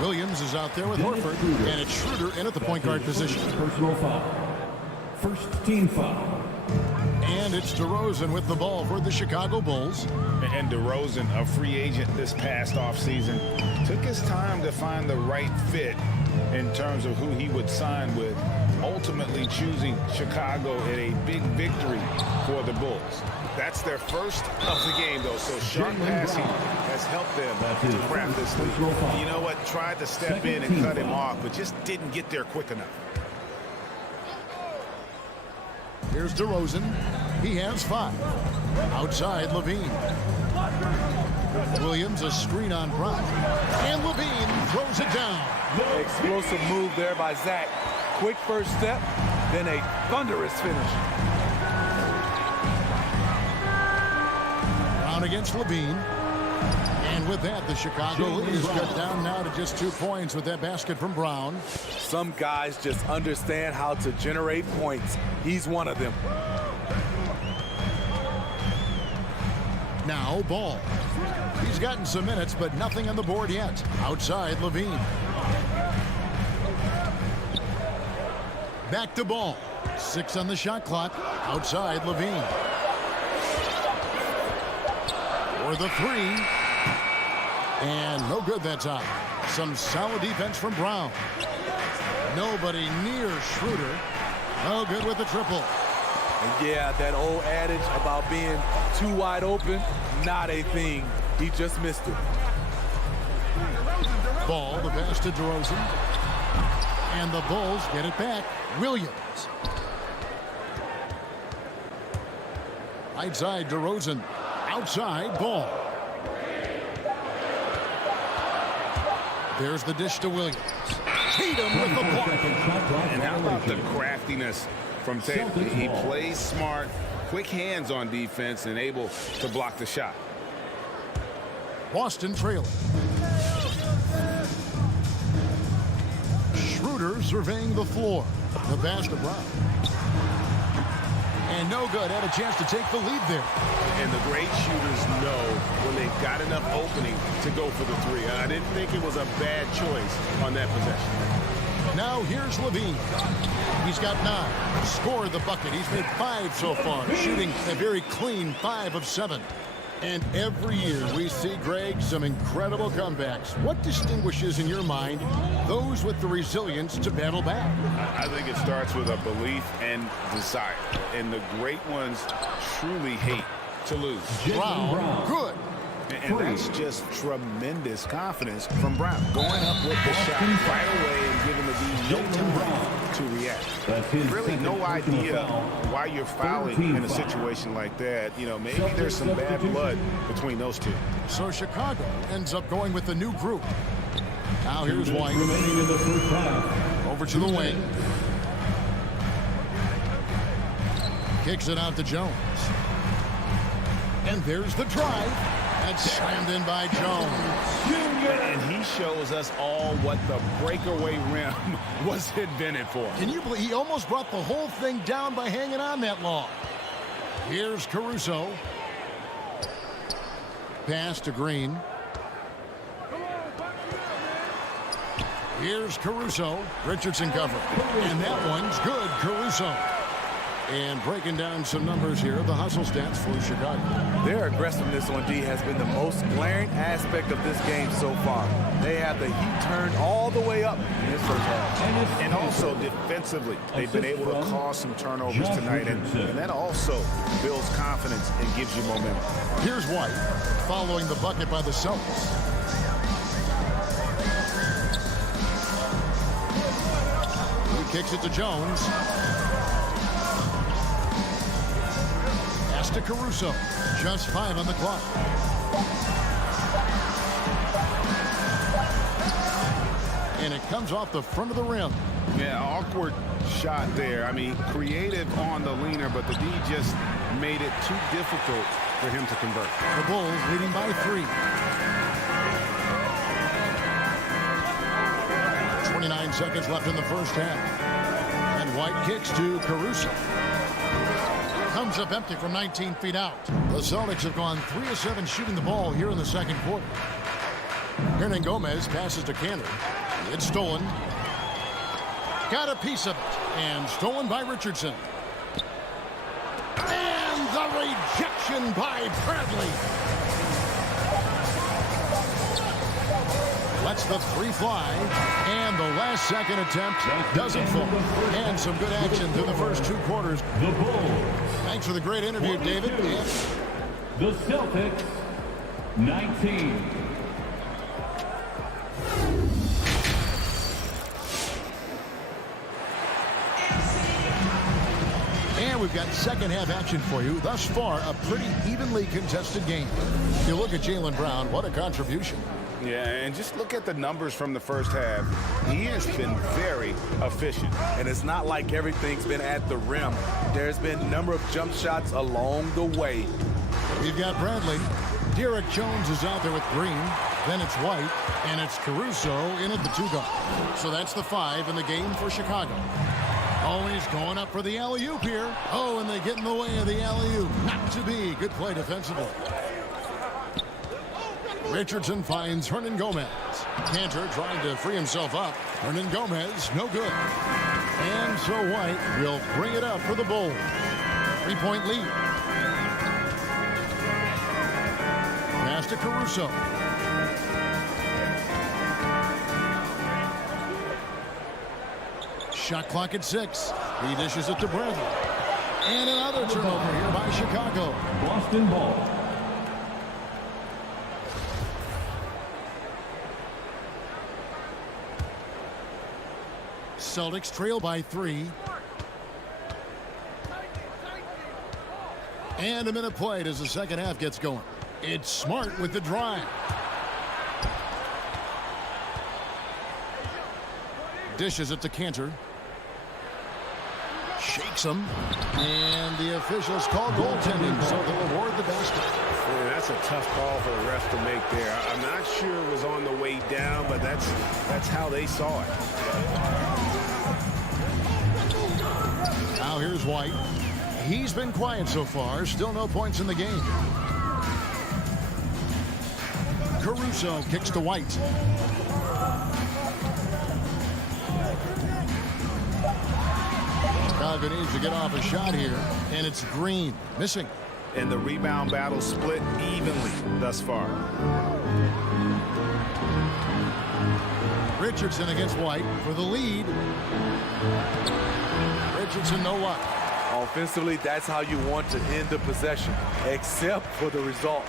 Williams is out there with Horford, and it's Schroeder in at the point guard position. Personal foul. First team foul. And it's DeRozan with the ball for the Chicago Bulls. And DeRozan, a free agent this past offseason, took his time to find the right fit in terms of who he would sign with, ultimately choosing Chicago in a big victory for the Bulls. That's their first of the game, though, so sharp passing has helped them to craft this lead. You know what? Tried to step in and cut him off, but just didn't get there quick enough. Here's DeRozan. He has 5. Outside, Levine. Williams, a screen on Brown. And Levine throws it down. Explosive move there by Zach. Quick first step, then a thunderous finish. Brown against Levine. And with that, the Chicago lead is cut down now to just 2 points with that basket from Brown. Some guys just understand how to generate points. He's one of them. Now Ball. He's gotten some minutes, but nothing on the board yet. Outside, Levine. Back to Ball. 6 on the shot clock. Outside, Levine. For the 3. And no good that time. Some solid defense from Brown. Nobody near Schroeder. No good with the triple. And yeah, that old adage about being too wide open, not a thing. He just missed it. Ball, the pass to DeRozan. And the Bulls get it back. Williams. Right side, DeRozan. Outside, Ball. There's the dish to Williams. Tatum with the block. And how about the craftiness from Tatum? He plays smart, quick hands on defense, and able to block the shot. Boston trailing. Schroeder surveying the floor. The pass to Brown. And no good. Had a chance to take the lead there. And the great shooters know when they've got enough opening to go for the 3. I didn't think it was a bad choice on that possession. Now here's Levine. He's got 9. Scored the bucket. He's made 5 so far, shooting a very clean 5 of 7. And every year we see, Greg, some incredible comebacks. What distinguishes, in your mind, those with the resilience to battle back? I think it starts with a belief and desire. And the great ones truly hate to lose. Brown, good. And that's just tremendous confidence from Brown. Going up with the shot right away and giving the D no time to react. Really no idea why you're fouling in a situation like that. You know, maybe there's some bad blood between those two. So Chicago ends up going with the new group. Now here's White. Remaining in the first half. Over to the wing. Kicks it out to Jones. And there's the drive. That's slammed in by Jones. And he shows us all what the breakaway rim was invented for. Can you believe he almost brought the whole thing down by hanging on that long? Here's Caruso. Pass to Green. Here's Caruso. Richardson cover. And that one's good. Caruso. And breaking down some numbers here, the hustle stats for Chicago. Their aggressiveness on D has been the most glaring aspect of this game so far. They have the heat turned all the way up in this first half. And also defensively, they've been able to cause some turnovers tonight, and that also builds confidence and gives you momentum. Here's White following the bucket by the Celtics. He kicks it to Jones. To Caruso. Just 5 on the clock. And it comes off the front of the rim. Yeah, awkward shot there. I mean, creative on the leaner, but the D just made it too difficult for him to convert. The Bulls leading by 3. 29 seconds left in the first half. And White kicks to Caruso. Comes up empty from 19 feet out. The Celtics have gone 3 of 7 shooting the ball here in the second quarter. Hernan Gomez passes to Cantor. It's stolen. Got a piece of it. And stolen by Richardson. And the rejection by Bradley. Lets the 3 fly. And the last second attempt doesn't fall. And some good action through the first 2 quarters. The Bulls. Thanks for the great interview, David. The Celtics, 19. And we've got second half action for you. Thus far, a pretty evenly contested game. You look at Jaylen Brown, what a contribution. Yeah, and just look at the numbers from the first half. He has been very efficient. And it's not like everything's been at the rim. There's been a number of jump shots along the way. We've got Bradley. Derek Jones is out there with Green. Then it's White. And it's Caruso in at the 2 guard. So that's the 5 in the game for Chicago. Oh, he's going up for the alley-oop here. Oh, and they get in the way of the alley-oop. Not to be. Good play defensively. Richardson finds Hernan Gomez. Cantor trying to free himself up. Hernan Gomez, no good. And so White will bring it up for the Bulls. 3-point lead. Pass to Caruso. Shot clock at 6. He dishes it to Bradley. And another turnover here by Chicago. Boston ball. Celtics trail by 3. And a minute played as the second half gets going. It's Smart with the drive. Dishes it to Cantor. Shakes him. And the officials call goaltending, so they'll award the basket. Yeah, that's a tough call for the ref to make there. I'm not sure it was on the way down, but that's how they saw it. Now here's White. He's been quiet so far. Still no points in the game. Caruso kicks to White. Chicago needs to get off a shot here, and it's Green missing. And the rebound battle split evenly thus far. Richardson against White for the lead. Richardson, no luck. Offensively, that's how you want to end the possession, except for the result.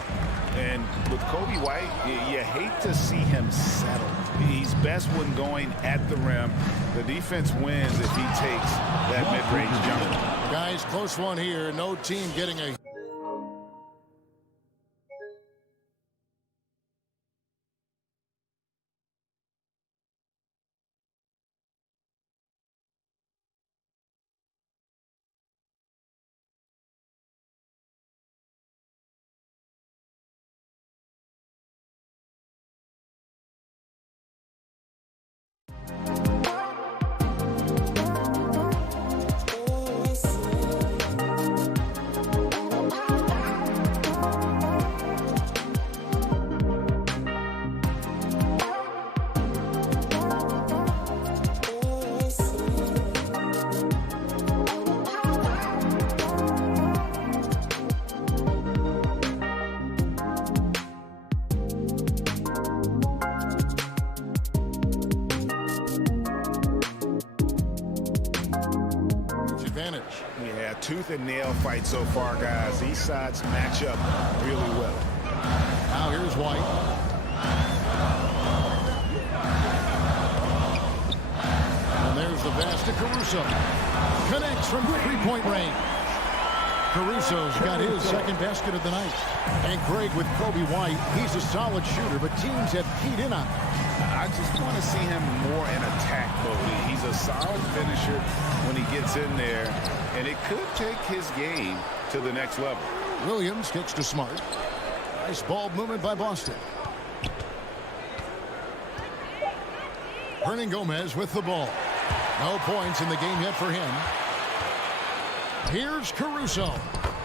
And with Kobe White, you hate to see him settle. He's best when going at the rim. The defense wins if he takes that mid-range jumper. Guys, close one here. No team getting a tooth and nail fight so far, guys. These sides match up really well. Now here's White. And there's the pass to Caruso. Connects from three-point range. Caruso's got his second basket of the night. And Greg, with Kobe White, he's a solid shooter, but teams have keyed in on him. I just want to see him more in attack mode. He's a solid finisher when he gets in there, and it could take his game to the next level. Williams kicks to Smart. Nice ball movement by Boston. Hernan Gomez with the ball. No points in the game yet for him. Here's Caruso.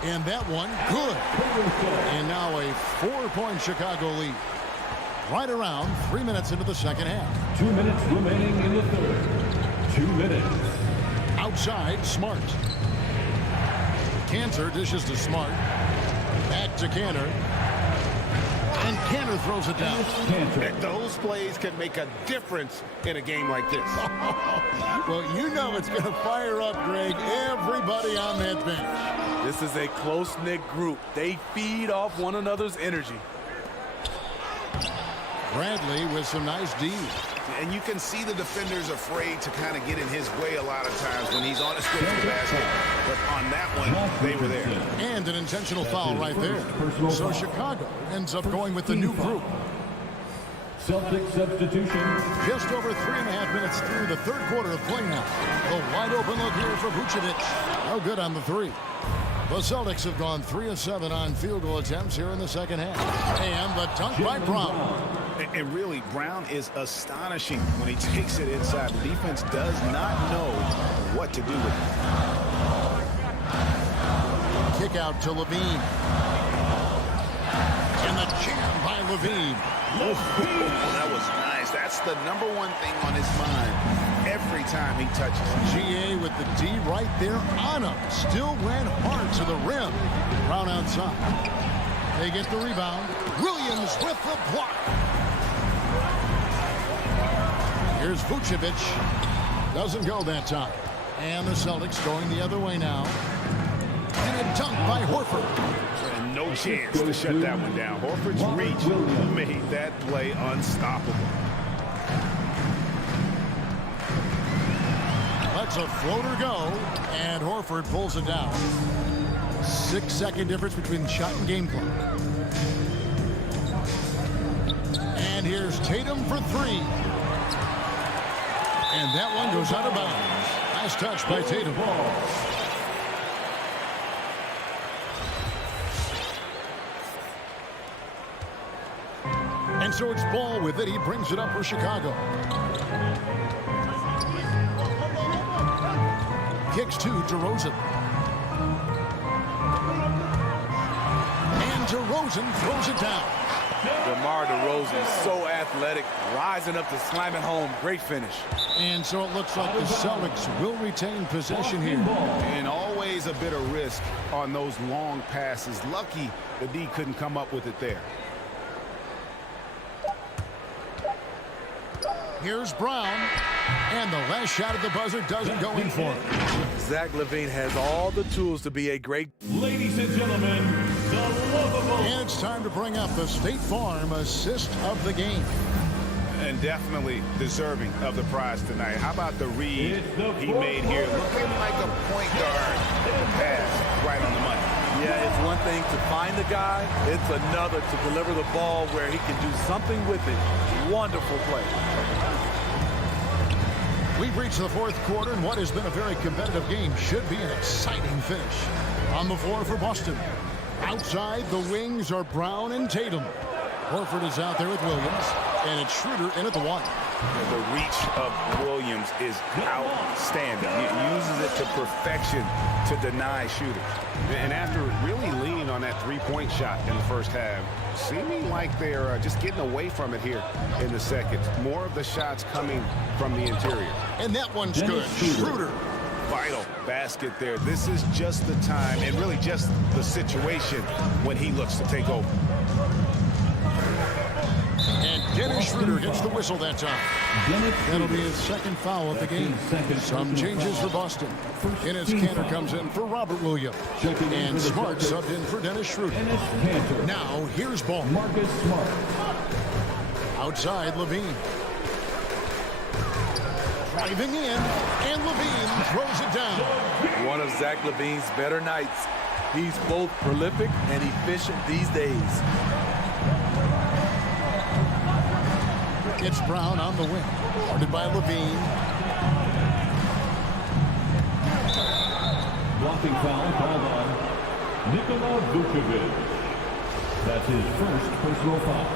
And that one, good. And now a 4-point Chicago lead. Right around 3 minutes into the second half. 2 minutes remaining in the third. 2 minutes. Outside, Smart. Cantor dishes to Smart. Back to Cantor. And Cantor throws it down. And those plays can make a difference in a game like this. Well, you know it's going to fire up, Greg, everybody on that bench. This is a close-knit group. They feed off one another's energy. Bradley with some nice D. And you can see the defenders afraid to kind of get in his way a lot of times when he's on his way to the basket. But on that one, they were there. And an intentional foul right there. So Chicago ends up going with the new group. Celtics substitution. Just over 3.5 minutes through the third quarter of play now. A wide open look here for Vucevic. No good on the three. The Celtics have gone 3 of 7 on field goal attempts here in the second half. And the dunk by Brown. And really, Brown is astonishing when he takes it inside. The defense does not know what to do with it. Kick out to Levine. And the jam by Levine. That was nice. That's the #1 thing on his mind every time he touches it. GA with the D right there on him. Still ran hard to the rim. Brown outside. They get the rebound. Williams with the block. Here's Vucevic. Doesn't go that time. And the Celtics going the other way now. And a dunk by Horford. And no chance to shut that one down. Horford's reach made that play unstoppable. Lets a floater go. And Horford pulls it down. 6-second difference between shot and game clock. And here's Tatum for three. And that one goes out of bounds. Nice touch by Tatum. And so it's Ball with it. He brings it up for Chicago. Kicks to DeRozan. And DeRozan throws it down. DeMar DeRozan, so athletic, rising up to slam it home. Great finish. And so it looks like the Celtics will retain possession here. And always a bit of risk on those long passes. Lucky the D couldn't come up with it there. Here's Brown. And the last shot at the buzzer doesn't go in for him. Zach LaVine has all the tools to be a great... Ladies and gentlemen, the lovable... And it's time to bring up the State Farm assist of the game. And definitely deserving of the prize tonight. How about the read he made here? Looking like a point guard. The pass right on the money. Yeah, it's one thing to find the guy. It's another to deliver the ball where he can do something with it. Wonderful play. We've reached the fourth quarter, and what has been a very competitive game should be an exciting finish. On the floor for Boston. Outside, the wings are Brown and Tatum. Horford is out there with Williams, and it's Schroeder in at the one. The reach of Williams is outstanding. He uses it to perfection to deny shooters. And after really leaning on that three-point shot in the first half, seeming like they're just getting away from it here in the second. More of the shots coming from the interior. And that one's good. Schroeder. Vital basket there. This is just the time and really just the situation when he looks to take over. And Dennis Schroeder gets the whistle that time. That'll be his second foul of the game. Some changes for Boston. Enes Kanter comes in for Robert Williams. And Smart subbed in for Dennis Schroeder. Now, here's ball. Marcus Smart. Outside, Levine. Driving in, and Levine throws it down. One of Zach LaVine's better nights. He's both prolific and efficient these days. It's Brown on the wing. Guarded by Levine. Blocking foul called on Nikola Vucevic. That's his first personal foul.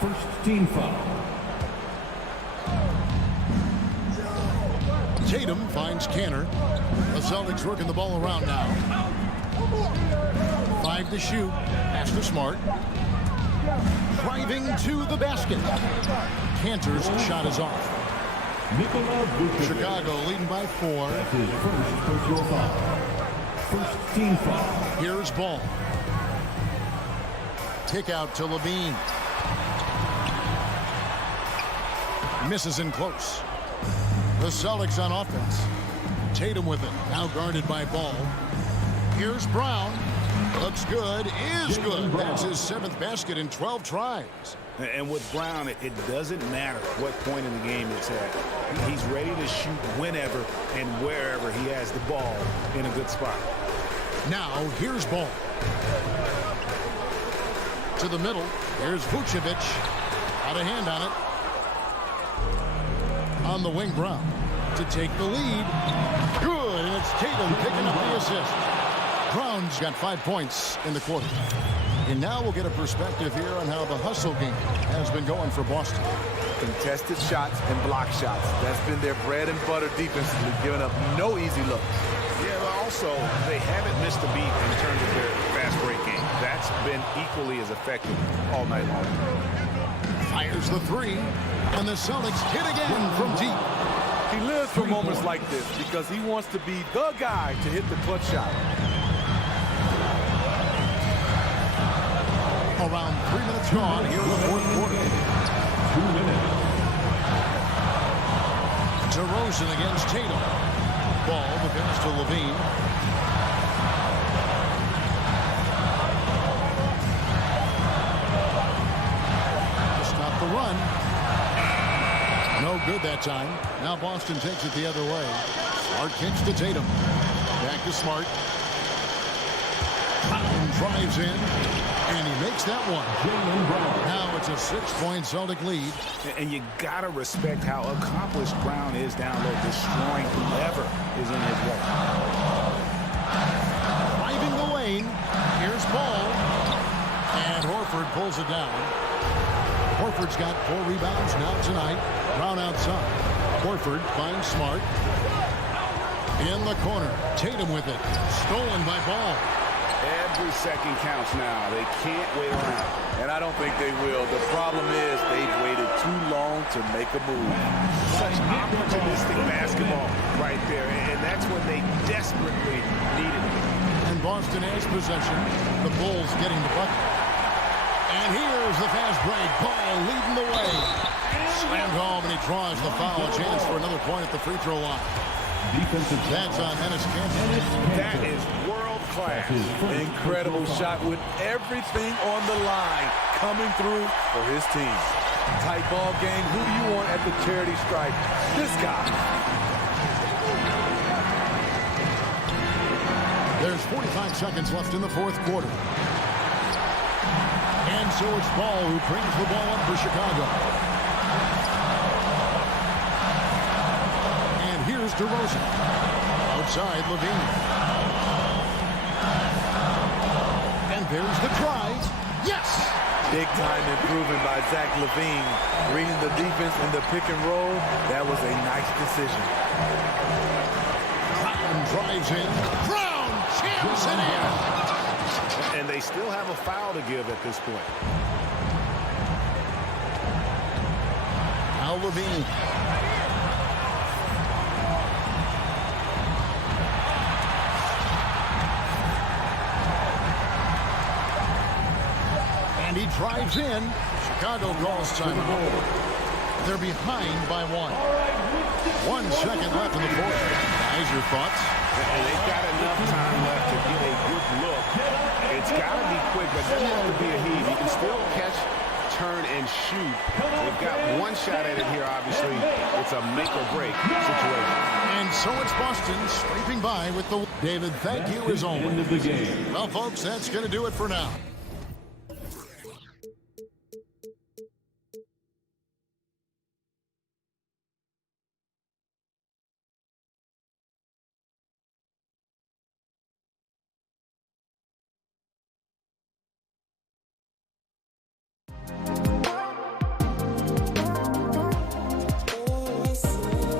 First team foul. Tatum finds Kanter. The Celtics working the ball around now. 5 to shoot. Pass to Smart. Driving to the basket. Kanter's shot is off. Chicago leading by 4. That's his first personal foul. First team foul. Here's ball. Kick out to Levine. Misses in close. The Celtics on offense. Tatum with it. Now guarded by Ball. Here's Brown. Looks good. Is good. That's his 7th basket in 12 tries. And with Brown, it doesn't matter what point in the game it's at. He's ready to shoot whenever and wherever he has the ball in a good spot. Now, here's Ball. To the middle. Here's Vucevic. Out of hand on it. On the wing, Brown. To take the lead. Good. And it's Tatum picking up the assist. Brown's got 5 points in the quarter. And now we'll get a perspective here on how the hustle game has been going for Boston. Contested shots and block shots. That's been their bread and butter defensively, giving up no easy looks. Yeah, but also, they haven't missed a beat in terms of their fast break game. That's been equally as effective all night long. Fires the 3, and the Celtics hit again from deep. He lives for moments like this because he wants to be the guy to hit the clutch shot. Around 3 minutes gone here in the fourth quarter. 2 minutes. DeRozan against Tatum. Ball, the pass to Levine. To stop the run. No good that time. Now Boston takes it the other way. Smart kicks to Tatum. Back to Smart. And drives in. And he makes that one. Now it's a 6-point Celtic lead. And you got to respect how accomplished Brown is down low, destroying whoever is in his way. Driving the lane. Here's Ball. And Horford pulls it down. Horford's got 4 rebounds now tonight. Brown outside. Horford finds Smart. In the corner. Tatum with it. Stolen by Ball. Every second counts now. They can't wait around. And I don't think they will. The problem is they've waited too long to make a move. Such opportunistic basketball right there. And that's what they desperately needed. And Boston has possession. The Bulls getting the bucket. And here's the fast break. Ball leading the way. Slammed home, and he draws the foul. A chance for another point at the free throw line. That's on Enes Kanter. That is world class. Incredible shot with everything on the line coming through for his team. Tight ball game. Who do you want at the charity stripe? This guy. There's 45 seconds left in the fourth quarter. And so it's Ball who brings the ball up for Chicago. And here's DeRozan. Outside, Levine. And there's the drive. Yes! Big time improvement by Zach LaVine. Reading the defense in the pick and roll. That was a nice decision. Brown drives in. Brown jams it in. And they still have a foul to give at this point. Now Levine. And he drives in. Chicago calls timeout. They're behind by 1. 1 second left in the fourth. Guys, your thoughts? And they've got enough time left to get a good look. It's got to be quick, but it doesn't have to be a heave. You can still catch, turn, and shoot. They've got one shot at it here, obviously. It's a make-or-break situation. And so it's Boston scraping by with the... David, thank you as always. End of the game. Well, folks, that's going to do it for now.